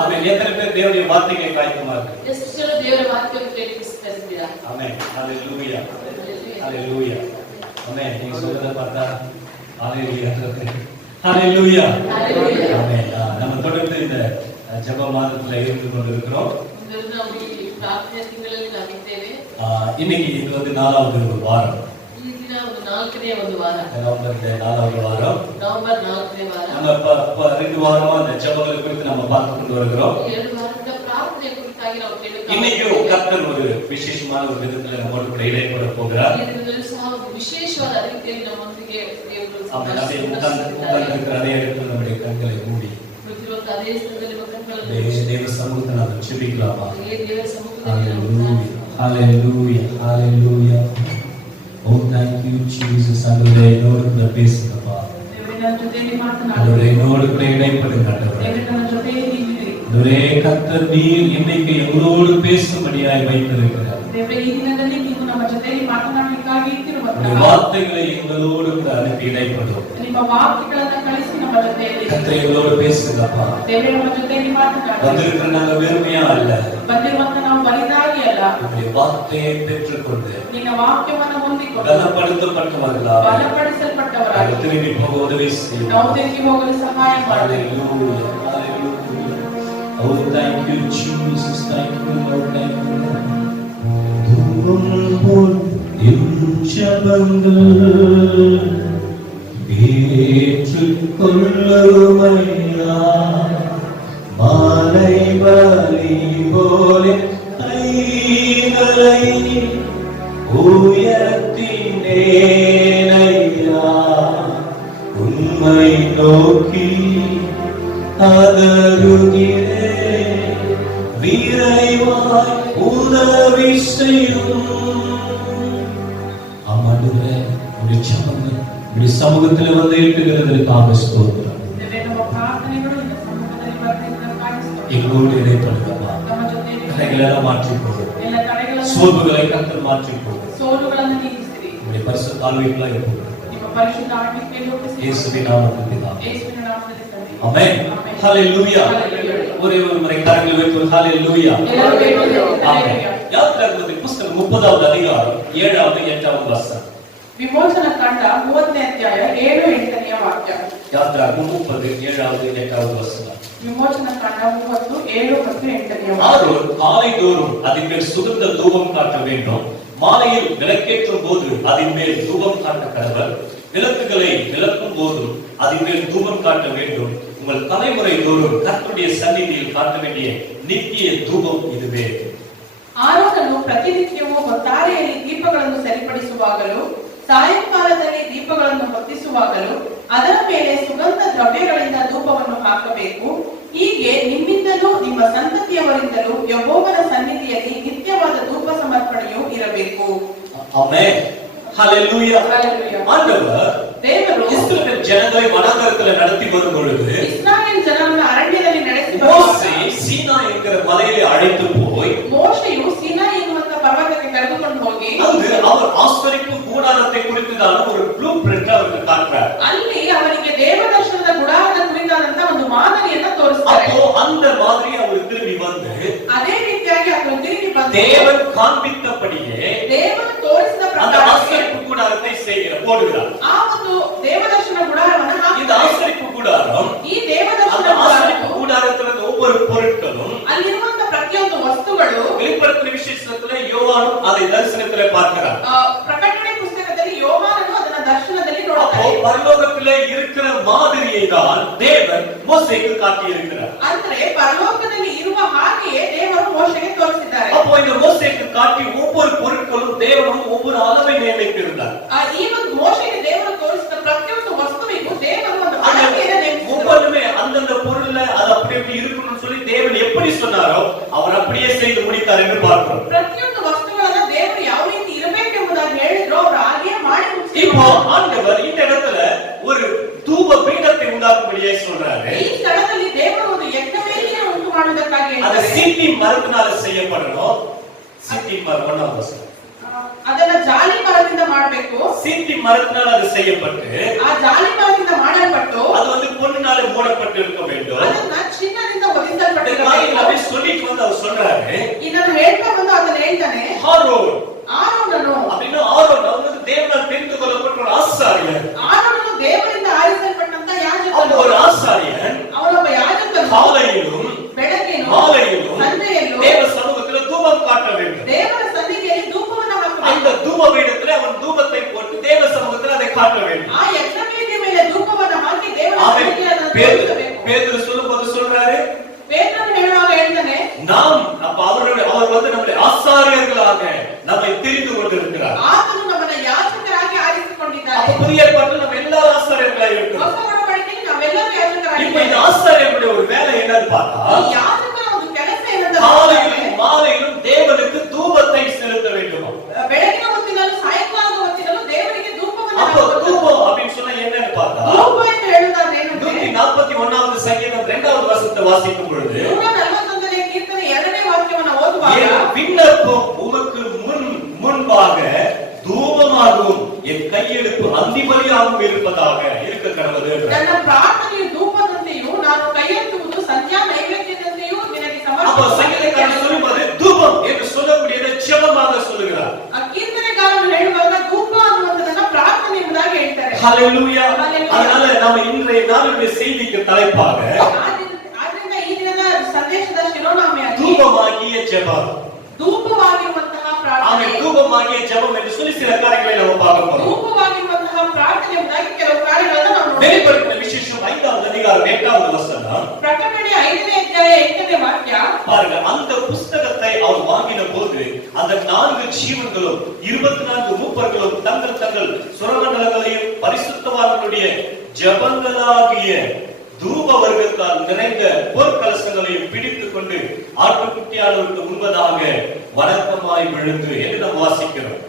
ஆமென். எத்தனை பேர் தேவனுடைய வார்த்தைகளை காய்க்குமா இருக்கு? ಎಷ್ಟು ಜನ ದೇವರ ವಾಕ್ಯವನ್ನು ಕೇಳಿಸ್ತಿದ್ದೀರಾ? ஆமென். ஹalleluya. ஹalleluya. ஆமென். நீங்க சொல்றத பார்த்தா ஹalleluya. ஹalleluya. ஆமென். நம்ம தொடர்ந்து இந்த ஜெப மாதத்துல இருந்து கொண்டிருக்கிறோம். இன்னைக்கு இது வந்து 4வது வாரம். நவம்பர் 4வது வாரம். நம்ம 2 வாரமா அந்த ஜெபங்களை குறித்து நம்ம பார்த்து கொண்டு வருகிறோம். இன்னைக்கு கர்த்தர் ஒரு விசேஷமான ஒரு விதத்துல நம்மோடு கூட இடைப்பட போகிறார். விசேஷவாத அறிக்கையில் நம்மொன்றிಗೆ ದೇವರು இருக்கிற அதே இடத்துல நம்முடைய கண்களை மூடி தேவ சமூகத்தில் நாம் ஜெபிக்கலாமா? Hallelujah, hallelujah. Oh, thank you, Jesus. ஆண்டவரே, என்னோடு கூட பேசுங்கப்பா. ஆண்டவரே, என்னோடு கூட இடைப்படுங்க ஆண்டவரே. ஆண்டவரே, கர்த்தர் நீர் இன்னைக்கு எங்களோடு பேசும்படியாய் வைத்திருக்கிறார். வார்த்தைகளை எங்களோடு கூட அனுப்பி இடைப்படும். கர்த்தர் எங்களோடு பேசுங்கப்பா. வந்திருக்கிற நாங்கள் வெறுமையா அல்ல, உங்களுடைய வார்த்தையை பெற்றுக்கொண்டு பலப்படுத்தப்பட்டவர்களாக திரும்பி போக உதவி செய்யும். Oh, thank you, Jesus. Thank you, Lord. Thank you, Lord. தூபம் போல் என் ஜெபங்கள் ஏற்றுக்கொள்ளுமையா, மாலை பலி போல கைகளை உயர்த்தினேனையா, உம்மை நோக்கி அதருகிறே, விரைவாய் உதவி செய்யும். ஆமாண்டவரே, உம்முடைய ஜெபங்கள் உம்முடைய சமூகத்தில் வந்து ஏற்றுகிறதற்காக ஸ்தோத்திரம். எங்களோடு இடைப்படுங்கப்பா. தடைகளெல்லாம் மாற்றி போடும், சோர்வுகளை கர்த்தர் மாற்றி போடும். உம்முடைய பரிசுத்த ஆவிக்குள்ளாக போடும். இயேசுவின் நாமத்தில் பிதாவே. ஆமென். ஹalleluya. ஒரே ஒரு முறை கரங்களை வைத்து ஹalleluya. ஆமென். யாத்ராகமத்தின் புத்தகம் 30வது அதிகாரம் 7வது 8வது வசனம். ವಿಮೋಚನ ಕಾಂಡ 30ನೇ ಅಧ್ಯಾಯ 7-8ನೇ ವಾಕ್ಯ. ಯಾತ್ರಾಗಮ 30 7வது 8வது வசனம். ವಿಮೋಚನ ಕಾಂಡ 30 7 ಮತ್ತು 8ನೇ ವಾಕ್ಯ. ஆரோன் காலைதோறும் அதின் மேல் சுகந்த தூபம் காட்ட வேண்டும். மாலையில் விளக்கேற்றும் போது அதின் மேல் தூபம் காட்ட கடவர். விளக்குகளை விளக்கும் போது அதின் மேல் தூபம் காட்ட வேண்டும். உங்கள் தலைமுறை தோறும் கர்த்தருடைய சந்நிதியில் காட்ட வேண்டிய நித்திய தூபம் இதுவே. ಆರೋನನು ಪ್ರತಿನಿತ್ಯವೂ ಹೊತ್ತಾರೆಯಲ್ಲಿ ದೀಪಗಳನ್ನು ಸರಿಪಡಿಸುವಾಗಲೂ ಸಾಯಂಕಾಲದಲ್ಲಿ ದೀಪಗಳನ್ನು ಹೊತ್ತಿಸುವಾಗಲೂ ಅದರ ಮೇಲೆ ಸುಗಂಧ ದ್ರವ್ಯಗಳಿಂದ ಧೂಪವನ್ನು ಹಾಕಬೇಕು. ಹೀಗೆ ನಿಮ್ಮಿಂದಲೂ ನಿಮ್ಮ ಸಂತತಿಯವರಿಂದಲೂ ಯೆಹೋವನ ಸನ್ನಿಧಿಯಲ್ಲಿ ನಿತ್ಯವಾದ ಧೂಪ ಸಮರ್ಪಣೆಯು ಇರಬೇಕು. ಆಮೆನ್. ஹalleluya. ஆண்டவர் தேவரோ இஸ்ரவேல் ஜனங்களை வனாந்தரத்தில் நடத்தி வரும் பொழுது இஸ்ரவேல் ஜனங்களை அரண்யದಲ್ಲಿ ನಡೆಸಿ மோசே சீனாய் என்கிற மலையிலே அழைத்து போய் மோசேயு சீனாய் என்கிற பர்வதಕ್ಕೆ ಕರೆದುಕೊಂಡು ಹೋಗಿ அங்கு அவர் ஆசரிப்பு கூடாரத்தை குறித்ததான ஒரு ப்ளூ பிரிண்ட் அவருக்கு காட்டுறார். ಅಲ್ಲಿ ಅವರಿಗೆ ದೇವದರ್ಶನದ ಗುಡಾರದ ಕುರಿತಾದಂತ ಒಂದು ಮಾದರಿಯನ್ನು ತೋರಿಸ್ತಾರೆ. அப்போ அந்த மாதிரி அவர் திரும்பி வந்து ಅದೇ ರೀತಿಯಾಗಿ ಅವರು ತಿರುಗಿ ಬಂದು தேவன் காண்பித்தபடியே ದೇವರು ತೋರಿಸಿದ அந்த ಪ್ರಕಾರ ஆசரிப்பு கூடாரத்தை போடுகிறார். ಆ ಒಂದು ದೇವದರ್ಶನ ಗುಡಾರವನ್ನು ಹಾಕಿ இந்த ஆசரிப்பு கூடாரம் ಈ ದೇವದರ್ಶನ கூடாரத்துல ஒவ்வொரு பொருட்களும் ಅಲ್ಲಿರುವಂತ ಪ್ರತಿಯೊಂದು ವಸ್ತುಗಳು வெளிப்படுத்தின விசேஷத்துல யோவானும் அதை தரிசனத்திலே பார்க்கிறார். ಪ್ರಕಟಣೆ ಪುಸ್ತಕದಲ್ಲಿ ಯೋಹಾನನು ಅದನ್ನ ದರ್ಶನದಲ್ಲಿ ನೋಡುತ್ತಾನೆ. பரலோகத்திலே இருக்கிற மாதிரியை தான் தேவன் மோசேக்கு காட்டி இருக்கிறார். ಅಂದ್ರೆ ಪರಲೋಕದಲ್ಲಿ ಇರುವ ಹಾಗೆಯೇ ದೇವರು ಮೋಶೆಗೆ ತೋರಿಸಿದ್ದಾರೆ. அப்போ இந்த மோசேக்கு காட்டி ஒவ்வொரு பொருட்களும் தேவனும் ஒவ்வொரு அளவை நியமித்திருந்தார். ಈ ಒಂದು ಮೋಶೆಗೆ ದೇವರು ತೋರಿಸಿದ ಪ್ರತಿಯೊಂದು ವಸ್ತುವಿಗೂ ದೇವರು ಒಂದು அளவைಯನ್ನು ನೇಮಿಸಿದ್ದಾರೆ. ஒவ்வொருமே அந்தந்த பொருள்ல அது அப்படி அப்படி இருக்கணும்னு சொல்லி தேவன் எப்படி சொன்னாரோ அவர் அப்படியே செய்து முடித்தார் என்று பார்க்கிறோம். ಪ್ರತಿಯೊಂದು ವಸ್ತುಗಳನ್ನ ದೇವರು ಯಾವ ರೀತಿ ಇರಬೇಕೆಂಬುದಾಗಿ ಹೇಳಿದ್ರು ಅವರು ಹಾಗೆ ಮಾಡಿ ಮುಗಿಸಿದ್ದಾರೆ. இப்போ ஆண்டவர் இந்த இடத்துல ஒரு தூப பீடத்தை உண்டாக்கும்படியே சொல்றாரு. ಈ ಸ್ಥಳದಲ್ಲಿ ದೇವರು ಒಂದು ಯಜ್ಞವೇದಿಯನ್ನು ಉಂಟು ಮಾಡುವುದಕ್ಕಾಗಿ அது சீத்தி மரத்தினால செய்யப்படணும். சீத்தி மரம் ஒண்ணாவது ಅದನ್ನ ಜಾಲಿ ಮರದಿಂದ ಮಾಡಬೇಕು. சீத்தி மரத்தினால அது செய்யப்பட்டு ಆ ಜಾಲಿ ಮರದಿಂದ ಮಾಡಲ್ಪಟ್ಟು அது வந்து பொன்னினால மூடப்பட்டு இருக்க வேண்டும். ಅದನ್ನ ಚಿನ್ನದಿಂದ ಹೊದಿಸಲ್ಪಟ್ಟಿರಬೇಕು. சொல்லிட்டு வந்து அவர் சொல்றாரு, ಇದನ್ನು ಹೇಳ್ತಾ ಬಂದು ಆತನು ಹೇಳ್ತಾನೆ, ஆரோன் ಆರೋನನು அப்படின்னா ஆரோன் அவர் வந்து தேவனால் தெரிந்து கொள்ளப்பட்ட ஒரு ஆசாரியர். ಆರೋನನು ದೇವರಿಂದ ಆರಿಸಲ್ಪಟ್ಟಂತ அவர் ಯಾಜಕನು. ஒரு ஆசாரியன். ಅವನೊಬ್ಬ ಯಾಜಕನು. காலையிலும் ಬೆಳಗ್ಗೆನು மாலையிலும் ಸಂಜೆಯಲ್ಲೂ தேவ சமூகத்தில் தூபம் காட்ட வேண்டும். ದೇವರ ಸನ್ನಿಧಿಯಲ್ಲಿ ಧೂಪವನ್ನು ಹಾಕಬೇಕು. அந்த தூப பீடத்தில் அவன் தூபத்தை போட்டு தேவ சமூகத்தில் அதை காட்ட வேண்டும். ಆ ಯಜ್ಞವೇದಿಯ ಮೇಲೆ ಧೂಪವನ್ನು ಹಾಕಿ ದೇವರ அவன் ಸನ್ನಿಧಿಯಲ್ಲಿ ಅದನ್ನು ತೋರಿಸಬೇಕು. பேதுரு சொல்லும்போது சொல்றாரு, ಪೇತ್ರನು ಹೇಳುವಾಗ ಹೇಳ್ತಾನೆ, நாம் அப்ப அவர் வந்து நம்முடைய ஆசாரியர்களாக நம்மை தெரிந்து கொண்டிருக்கிறார். ಆತನು ನಮ್ಮನ್ನ ಯಾಜಕರಾಗಿ ಆರಿಸಿಕೊಂಡಿದ್ದಾನೆ. அப்ப புதிய ஏற்பாட்டில் நம்ம எல்லா ஆசாரியர்களாக இருக்கிறோம். ಹೊಸ ಒಡಂಬಡಿಕೆಯಲ್ಲಿ ನಾವೆಲ್ಲರೂ ಯಾಜಕರಾಗಿ இப்ப இந்த ஆசாரியர்களுடைய ஒரு வேலை என்னன்னு பார்த்தா, ಈ ಯಾಜಕರ ಒಂದು ಕೆಲಸ ಏನಂತ காலையிலும் மாலையிலும் தேவனுக்கு தூபத்தை செலுத்த வேண்டும். ಬೆಳಗಿನ ಹೊತ್ತಿನಲ್ಲೂ ಸಾಯಂಕಾಲದ ಹೊತ್ತಿನಲ್ಲೂ ದೇವರಿಗೆ ಧೂಪವನ್ನು அப்போ ಹಾಕಬೇಕು. தூபம் அப்படின்னு சொன்னா என்னன்னு பார்த்தா, ಧೂಪ ಎಂದು ಹೇಳುವುದಾದ್ರೆ ಏನಂದ್ರೆ 141வது சங்கீதம் 2வது வசனத்தை வாசிக்கும் பொழுது, 141ನೇ ಕೀರ್ತನೆ 2ನೇ ವಾಕ್ಯವನ್ನು ಓದುವಾಗ, என் விண்ணப்பம் உமக்கு முன்பாக தூபமாகவும் என் கையெழுப்பு அந்திபலியாகவும் இருப்பதாக இருக்க கடவுது. ನನ್ನ ಪ್ರಾರ್ಥನೆಯು ಧೂಪದಂತೆಯೂ ನಾನು ಕೈಯೆತ್ತುವುದು ಸಂಧ್ಯಾ ನೈವೇದ್ಯದಂತೆಯೂ ನಿನಗೆ அப்ப சங்கீதக்காரன் சொல்லும்போது தூபம் என்று சொல்லக்கூடியதை ஜெபமாக சொல்லுகிறார். ಆ ಕೀರ್ತನೆಗಾರನು ಹೇಳುವಾಗ ಧೂಪ ಅನ್ನುವಂಥದ್ದನ್ನ ಪ್ರಾರ್ಥನೆ ಎಂಬುದಾಗಿ ಹೇಳ್ತಾರೆ. ஹalleluya. அதனால நாம இன்றைய நாளுடைய செய்திக்கு தலைப்பாக ಆದ್ರಿಂದ ಈ ದಿನದ ಸಂದೇಶದ ಶಿರೋನಾಮೆಯಾಗಿ தூபமாகிய ஜெபம், ಧೂಪವಾಗಿರುವಂತಹ ಪ್ರಾರ್ಥನೆ, ஆமென், தூபமாகிய ஜெபம் என்று சொல்லி சில காரியங்களை நம்ம பார்க்க போறோம். ಧೂಪವಾಗಿರುವಂತಹ ಪ್ರಾರ್ಥನೆ ಎಂಬುದಾಗಿ ಕೆಲವು ಕಾರ್ಯಗಳನ್ನು ನಾವು ನೋಡೋಣ. வெளிப்படுத்தின விசேஷம் 5வது அதிகாரம் 8வது வசனம். ಪ್ರಕಟಣೆ 5ನೇ ಅಧ್ಯಾಯ 8ನೇ ವಾಕ್ಯ. பாருங்க, அந்த புஸ்தகத்தை அவர் வாங்கின போது அந்த 4 ஜீவன்களும் 24 மூப்பர்களும் தங்கள் தங்கள் சுரமண்டலங்களையும் பரிசுத்தவான்களுடைய ஜெபங்களாகிய தூப வர்க்கத்தால் நிறைந்த பொற்கலசங்களையும் பிடித்துக் கொண்டு ஆட்டுக்குட்டியானவருக்கு முன்பதாக வணக்கமாய் விழுந்து என்று நாம் வாசிக்கிறோம்.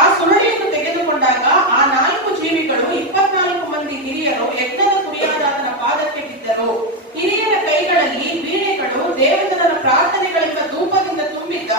ಆ ಸುರುಳಿಯನ್ನು ತೆಗೆದುಕೊಂಡಾಗ ಆ 4 ಜೀವಿಗಳು 24 ಮಂದಿ ಹಿರಿಯರು ಯಜ್ಞದ ಕುರಿಯಾದ ಆತನ ಪಾದಕ್ಕೆ ಬಿದ್ದರು. ಹಿರಿಯರ ಕೈಗಳಲ್ಲಿ ವೀಣೆಗಳು, ದೇವಜನರ ಪ್ರಾರ್ಥನೆಗಳಿಂದ ಧೂಪದಿಂದ ತುಂಬಿದ್ದ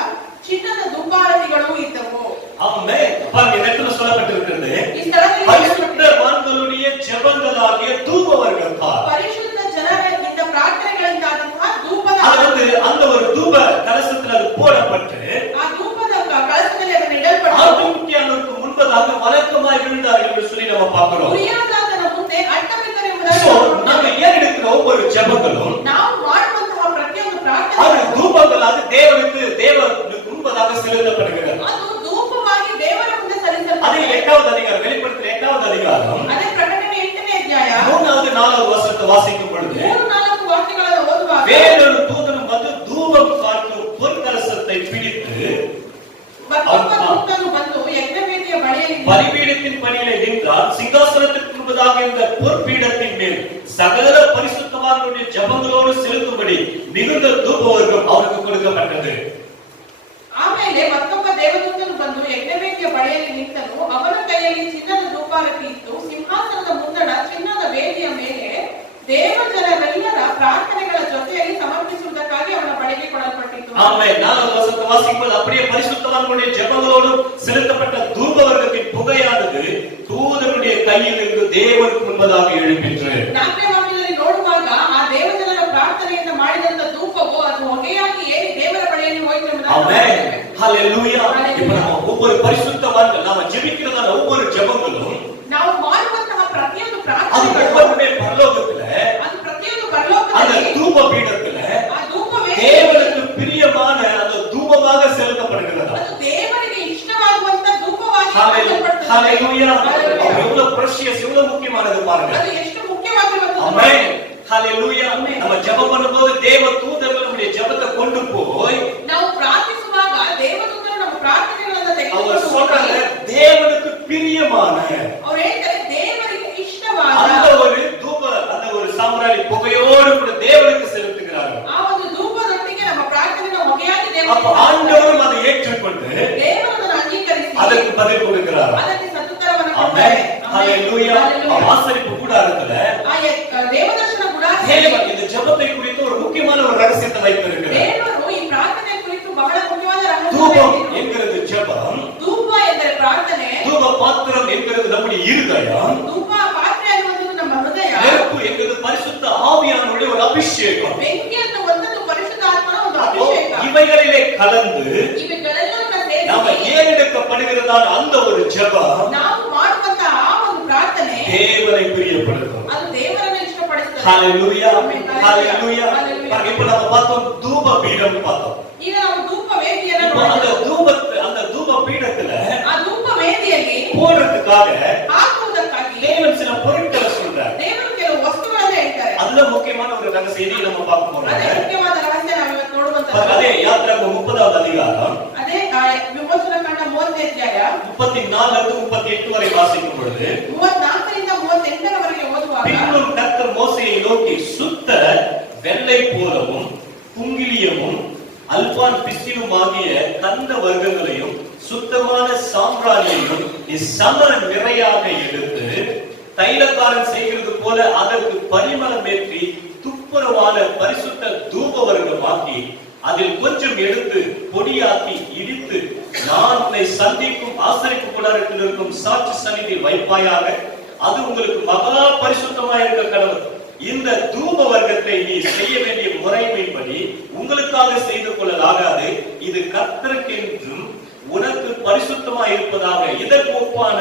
ಚಿನ್ನದ ಧೂಪಾರತಿಗಳು ಇದ್ದವು. ஆமென். பாருங்க, இடத்துல சொல்லப்பட்டிருக்கிறது, ಈ ಸ್ಥಳದಲ್ಲಿ பரிசுத்தவான்களுடைய ஜெபங்களாகிய தூப வர்க்கத்தால், ಪರಿಶುದ್ಧ ಜನರಿಂದ ಪ್ರಾರ್ಥನೆಗಳಿಂದಾದಂತಹ ಧೂಪದ, அது அந்த ஒரு தூப கலசத்தில் அது போடப்பட்டு ಆ ಧೂಪದ ಕಳಸದಲ್ಲಿ ಅದನ್ನು ಇಡಲ್ಪಟ್ಟು ஆட்டுக்குட்டியானவருக்கு முன்பதாக வணக்கமாய் விழுந்தார்கள் என்று சொல்லி நம்ம பார்க்கிறோம். ಕುರಿಯಾದಾತನ ಮುಂದೆ ಅಡ್ಡ ಬಿದ್ದರು ಎಂಬುದಾಗಿ சோ நம்ம ஏறெடுக்கிற ஒவ்வொரு ஜெபங்களும் ನಾವು ಮಾಡುವಂತಹ ಪ್ರತಿಯೊಂದು அது ಪ್ರಾರ್ಥನೆ தூபங்களாக தேவனுக்கு முன்பதாக செலுத்தப்படுகிறது. ಅದು ಧೂಪವಾಗಿ ದೇವರ ಮುಂದೆ ಸಲ್ಲಿಸಲ್ಪಡುತ್ತದೆ. அது 8வது அதிகாரம், வெளிப்படுத்தின 8வது அதிகாரம் ಅದೇ ಪ್ರಕಟಣೆ 8ನೇ ಅಧ್ಯಾಯ 3வது 4வது வசனத்தை வாசிக்கும் பொழுது, 3-4 ವಾಕ್ಯಗಳನ್ನು ಓದುವಾಗ, வேறொரு தூதனும் வந்து தூபம் காட்டும் பொற்கலசத்தை பிடித்து ಮತ್ತೊಬ್ಬ ದೂತನು ಬಂದು ಯಜ್ಞವೇದಿಯ ಬಳಿಯಲ್ಲಿ பலிபீடத்தின் படியிலே நின்றார். சிங்காசனத்திற்கு முன்பதாக இருந்த பொற்பீடத்தின் மேல் சகல பரிசுத்தவான்களுடைய ஜெபங்களோடு செலுத்தும்படி மிகுந்த தூப வர்க்கம் அவருக்கு கொடுக்கப்பட்டது. ಆಮೇಲೆ ಮತ್ತೊಬ್ಬ ದೇವದೂತನು ಬಂದು ಯಜ್ಞವೇದಿಯ ಬಳಿಯಲ್ಲಿ ನಿಂತನು. ಅವನ ಕೈಯಲ್ಲಿ ಚಿನ್ನದ ಧೂಪಾರತಿ ಇತ್ತು. ಸಿಂಹಾಸನದ ಮುಂದಣ ಚಿನ್ನದ ವೇದಿಯ ಮೇಲೆ ದೇವಜನರೆಲ್ಲರ ಪ್ರಾರ್ಥನೆಗಳ ಜೊತೆಯಲ್ಲಿ ಸಮರ್ಪಿಸುವುದಕ್ಕಾಗಿ ಅವನ ಬಳಿಗೆ ಕೊಡಲ್ಪಟ್ಟಿತು. ஆமென். 4வது வசனத்தை வாசிக்கும்போது, அப்படியே பரிசுத்தவான்களுடைய ஜெபங்களோடு செலுத்தப்பட்ட தூப வர்க்கத்தின் புகையானது தூதனுடைய கையில் இருந்து தேவனுக்கு முன்பதாக எழும்பிற்று. 4ನೇ ವಾಕ್ಯದಲ್ಲಿ ನೋಡುವಾಗ ಆ ದೇವಜನರ ಪ್ರಾರ್ಥನೆಯಿಂದ ಮಾಡಿದಂತ ಧೂಪವು ಅದು ಹೊಗೆಯಾಗಿ ಏರಿ ದೇವರ ಬಳಿಯಲ್ಲಿ ಹೋಯಿತು ಎಂಬುದಾಗಿ ஆமென். ஹalleluya. இப்ப நம்ம ஒவ்வொரு பரிசுத்தவான்கள் நாம ஜெபிக்கிறதான ஒவ்வொரு ஜெபங்களும் ನಾವು ಮಾಡುವಂತಹ ಪ್ರತಿಯೊಂದು அது ಪ್ರಾರ್ಥನೆಗಳು ஒவ்வொருமே பரலோகத்துல ಅದು ಪ್ರತಿಯೊಂದು அந்த ಪರಲೋಕದಲ್ಲಿ தூப பீடத்துல ಆ ಧೂಪವೇ தேவனுக்கு பிரியமான அந்த தூபமாக செலுத்தப்படுகிறது. ಅದು ದೇವರಿಗೆ ಇಷ್ಟವಾಗುವಂತ ಧೂಪವಾಗಿ ಮಾಡಲ್ಪಡುತ್ತದೆ. ஹalleluya. எவ்வளவு precious, எவ்வளவு முக்கியமானது பாருங்க. ಅದು ಎಷ್ಟು ಮುಖ್ಯವಾಗಿರುವಂತದ್ದು. ஆமென். ஹalleluya. நம்ம ஜெபம் பண்ணும்போது தேவ தூதர்கள் நம்முடைய ஜெபத்தை கொண்டு போய் ನಾವು ಪ್ರಾರ್ಥಿಸುವಾಗ ದೇವದೂತರು ನಮ್ಮ ಪ್ರಾರ್ಥನೆಗಳನ್ನು அவங்க ತೆಗೆದುಕೊಂಡು சொல்றாங்க, ಹೋಗಿ தேவனுக்கு பிரியமான ಅವರು ಹೇಳ್ತಾರೆ ದೇವರಿಗೆ ಇಷ್ಟವಾದ அந்த ஒரு தூப, அந்த ஒரு சாம்பிராணி புகையோடு கூட தேவனுக்கு செலுத்துகிறார்கள். ಆ ಒಂದು ಧೂಪದೊಂದಿಗೆ ನಮ್ಮ ಪ್ರಾರ್ಥನೆಯನ್ನು ಹೊಗೆಯಾಗಿ அப்ப ದೇವರಿಗೆ ஆண்டவரும் அதை ஏற்றுக்கொண்டு ದೇವರು ಅದನ್ನು ಅಂಗೀಕರಿಸಿ அதற்கு பதில் கொடுக்கிறார். ಅದಕ್ಕೆ ಸದುತ್ತರವನ್ನು ಕೊಡ್ತಾರೆ. ஆமென். ஹalleluya. ஆசரிப்பு கூடாரத்துல ಆ ದೇವದರ್ಶನ தேவன் இந்த ஜெபத்தை குறித்து ஒரு முக்கியமான ஒரு ரகசியத்தை வைத்திருக்கிறார். ದೇವರು ಈ ಪ್ರಾರ್ಥನೆ ಕುರಿತು ಬಹಳ ಮುಖ್ಯವಾದ தூபம் ರಹಸ್ಯ. என்கிறது ஜெபம், ಧೂಪ ಎಂದರೆ ಪ್ರಾರ್ಥನೆ, தூப பாத்திரம் என்கிறது நம்முடைய இருதயம், ಧೂಪ ಪಾತ್ರೆ ಅನ್ನುವುದು ನಮ್ಮ ಹೃದಯ, நெருப்பு என்கிறது பரிசுத்த ஆவியானவருடைய ஒரு அபிஷேகம். ಬೆಂಕಿ ಅನ್ನುವಂತ இவைகளிலே கலந்து ಇವುಗಳೆಲ್ಲವನ್ನ நாம ಸೇರಿಸಿ ஏறெடுக்கப்படுகிறதான அந்த ஒரு ஜெபம் ನಾವು ಮಾಡುವಂತಹ ಆ ಒಂದು ಪ್ರಾರ್ಥನೆ தேவனை பிரியப்படுத்தும். ಅದು ದೇವರನ್ನು ಇಷ್ಟಪಡಿಸುತ್ತದೆ. ஹalleluya, Amen. ஹalleluya. Hallelujah. இப்போ நம்ம பார்த்தோம் தூப பீடம் பார்த்தோம். ಈಗ ನಾವು ಧೂಪ ವೇದಿಯನ್ನು இப்போ ನೋಡಿದ್ದೇವೆ. அந்த தூப பீடத்துல ಆ ಧೂಪ ವೇದಿಯಲ್ಲಿ போடுறதுக்காக ಹಾಕುವುದಕ್ಕಾಗಿ தேவன் சில பொருட்களை சொல்றார். ದೇವರು ಕೆಲವು ವಸ್ತುಗಳನ್ನು ಹೇಳ್ತಾರೆ. அதுல முக்கியமான ஒரு ரகசியத்தை நம்ம பார்க்க போறோம். ಅದೇ ಮುಖ್ಯವಾದ ರಹಸ್ಯ ನಾವು ಇವತ್ತು ನೋಡುವಂತದ್ದು. அதே யாத்திராகமம் 30வது அதிகாரம் ಅದೇ ವಿಮೋಚನ ಕಾಂಡ 30ನೇ ಅಧ್ಯಾಯ 34 இருந்து 38 வரை வாசிக்கும் பொழுது 34 ರಿಂದ 38 ರವರೆಗೆ ಓದುವಾಗ பின்னும் கர்த்தர் மோசேயை நோக்கி சுத்த வெள்ளை போலவும் குங்கிலியமும் அல்பான் பிசினுமாகிய கந்த வர்க்கங்களையும் சுத்தமான சாம்பிராணியையும் சம நிறையாக எடுத்து தைலக்காரன் செய்கிறது போல அதற்கு பரிமளமேற்றி துப்புரவான பரிசுத்த தூப வர்க்கமாக்கி அதில் கொஞ்சம் எடுத்து பொடியாக்கி இடித்து நான் உன்னை சந்திக்கும் ஆசரிப்பு கூடாரத்தில் இருக்கும் சாட்சி சந்நிதியில் வைப்பாயாக, அது உங்களுக்கு மகா பரிசுத்தமாக இருக்க கடவுள். இந்த தூப வர்க்கத்தை நீ செய்ய வேண்டிய முறைமைப்படி உங்களுக்காக செய்து கொள்ளலாகாது, இது கர்த்தருக்கென்றும் உனக்கு பரிசுத்தமாக இருப்பதாக. இதற்கு ஒப்பான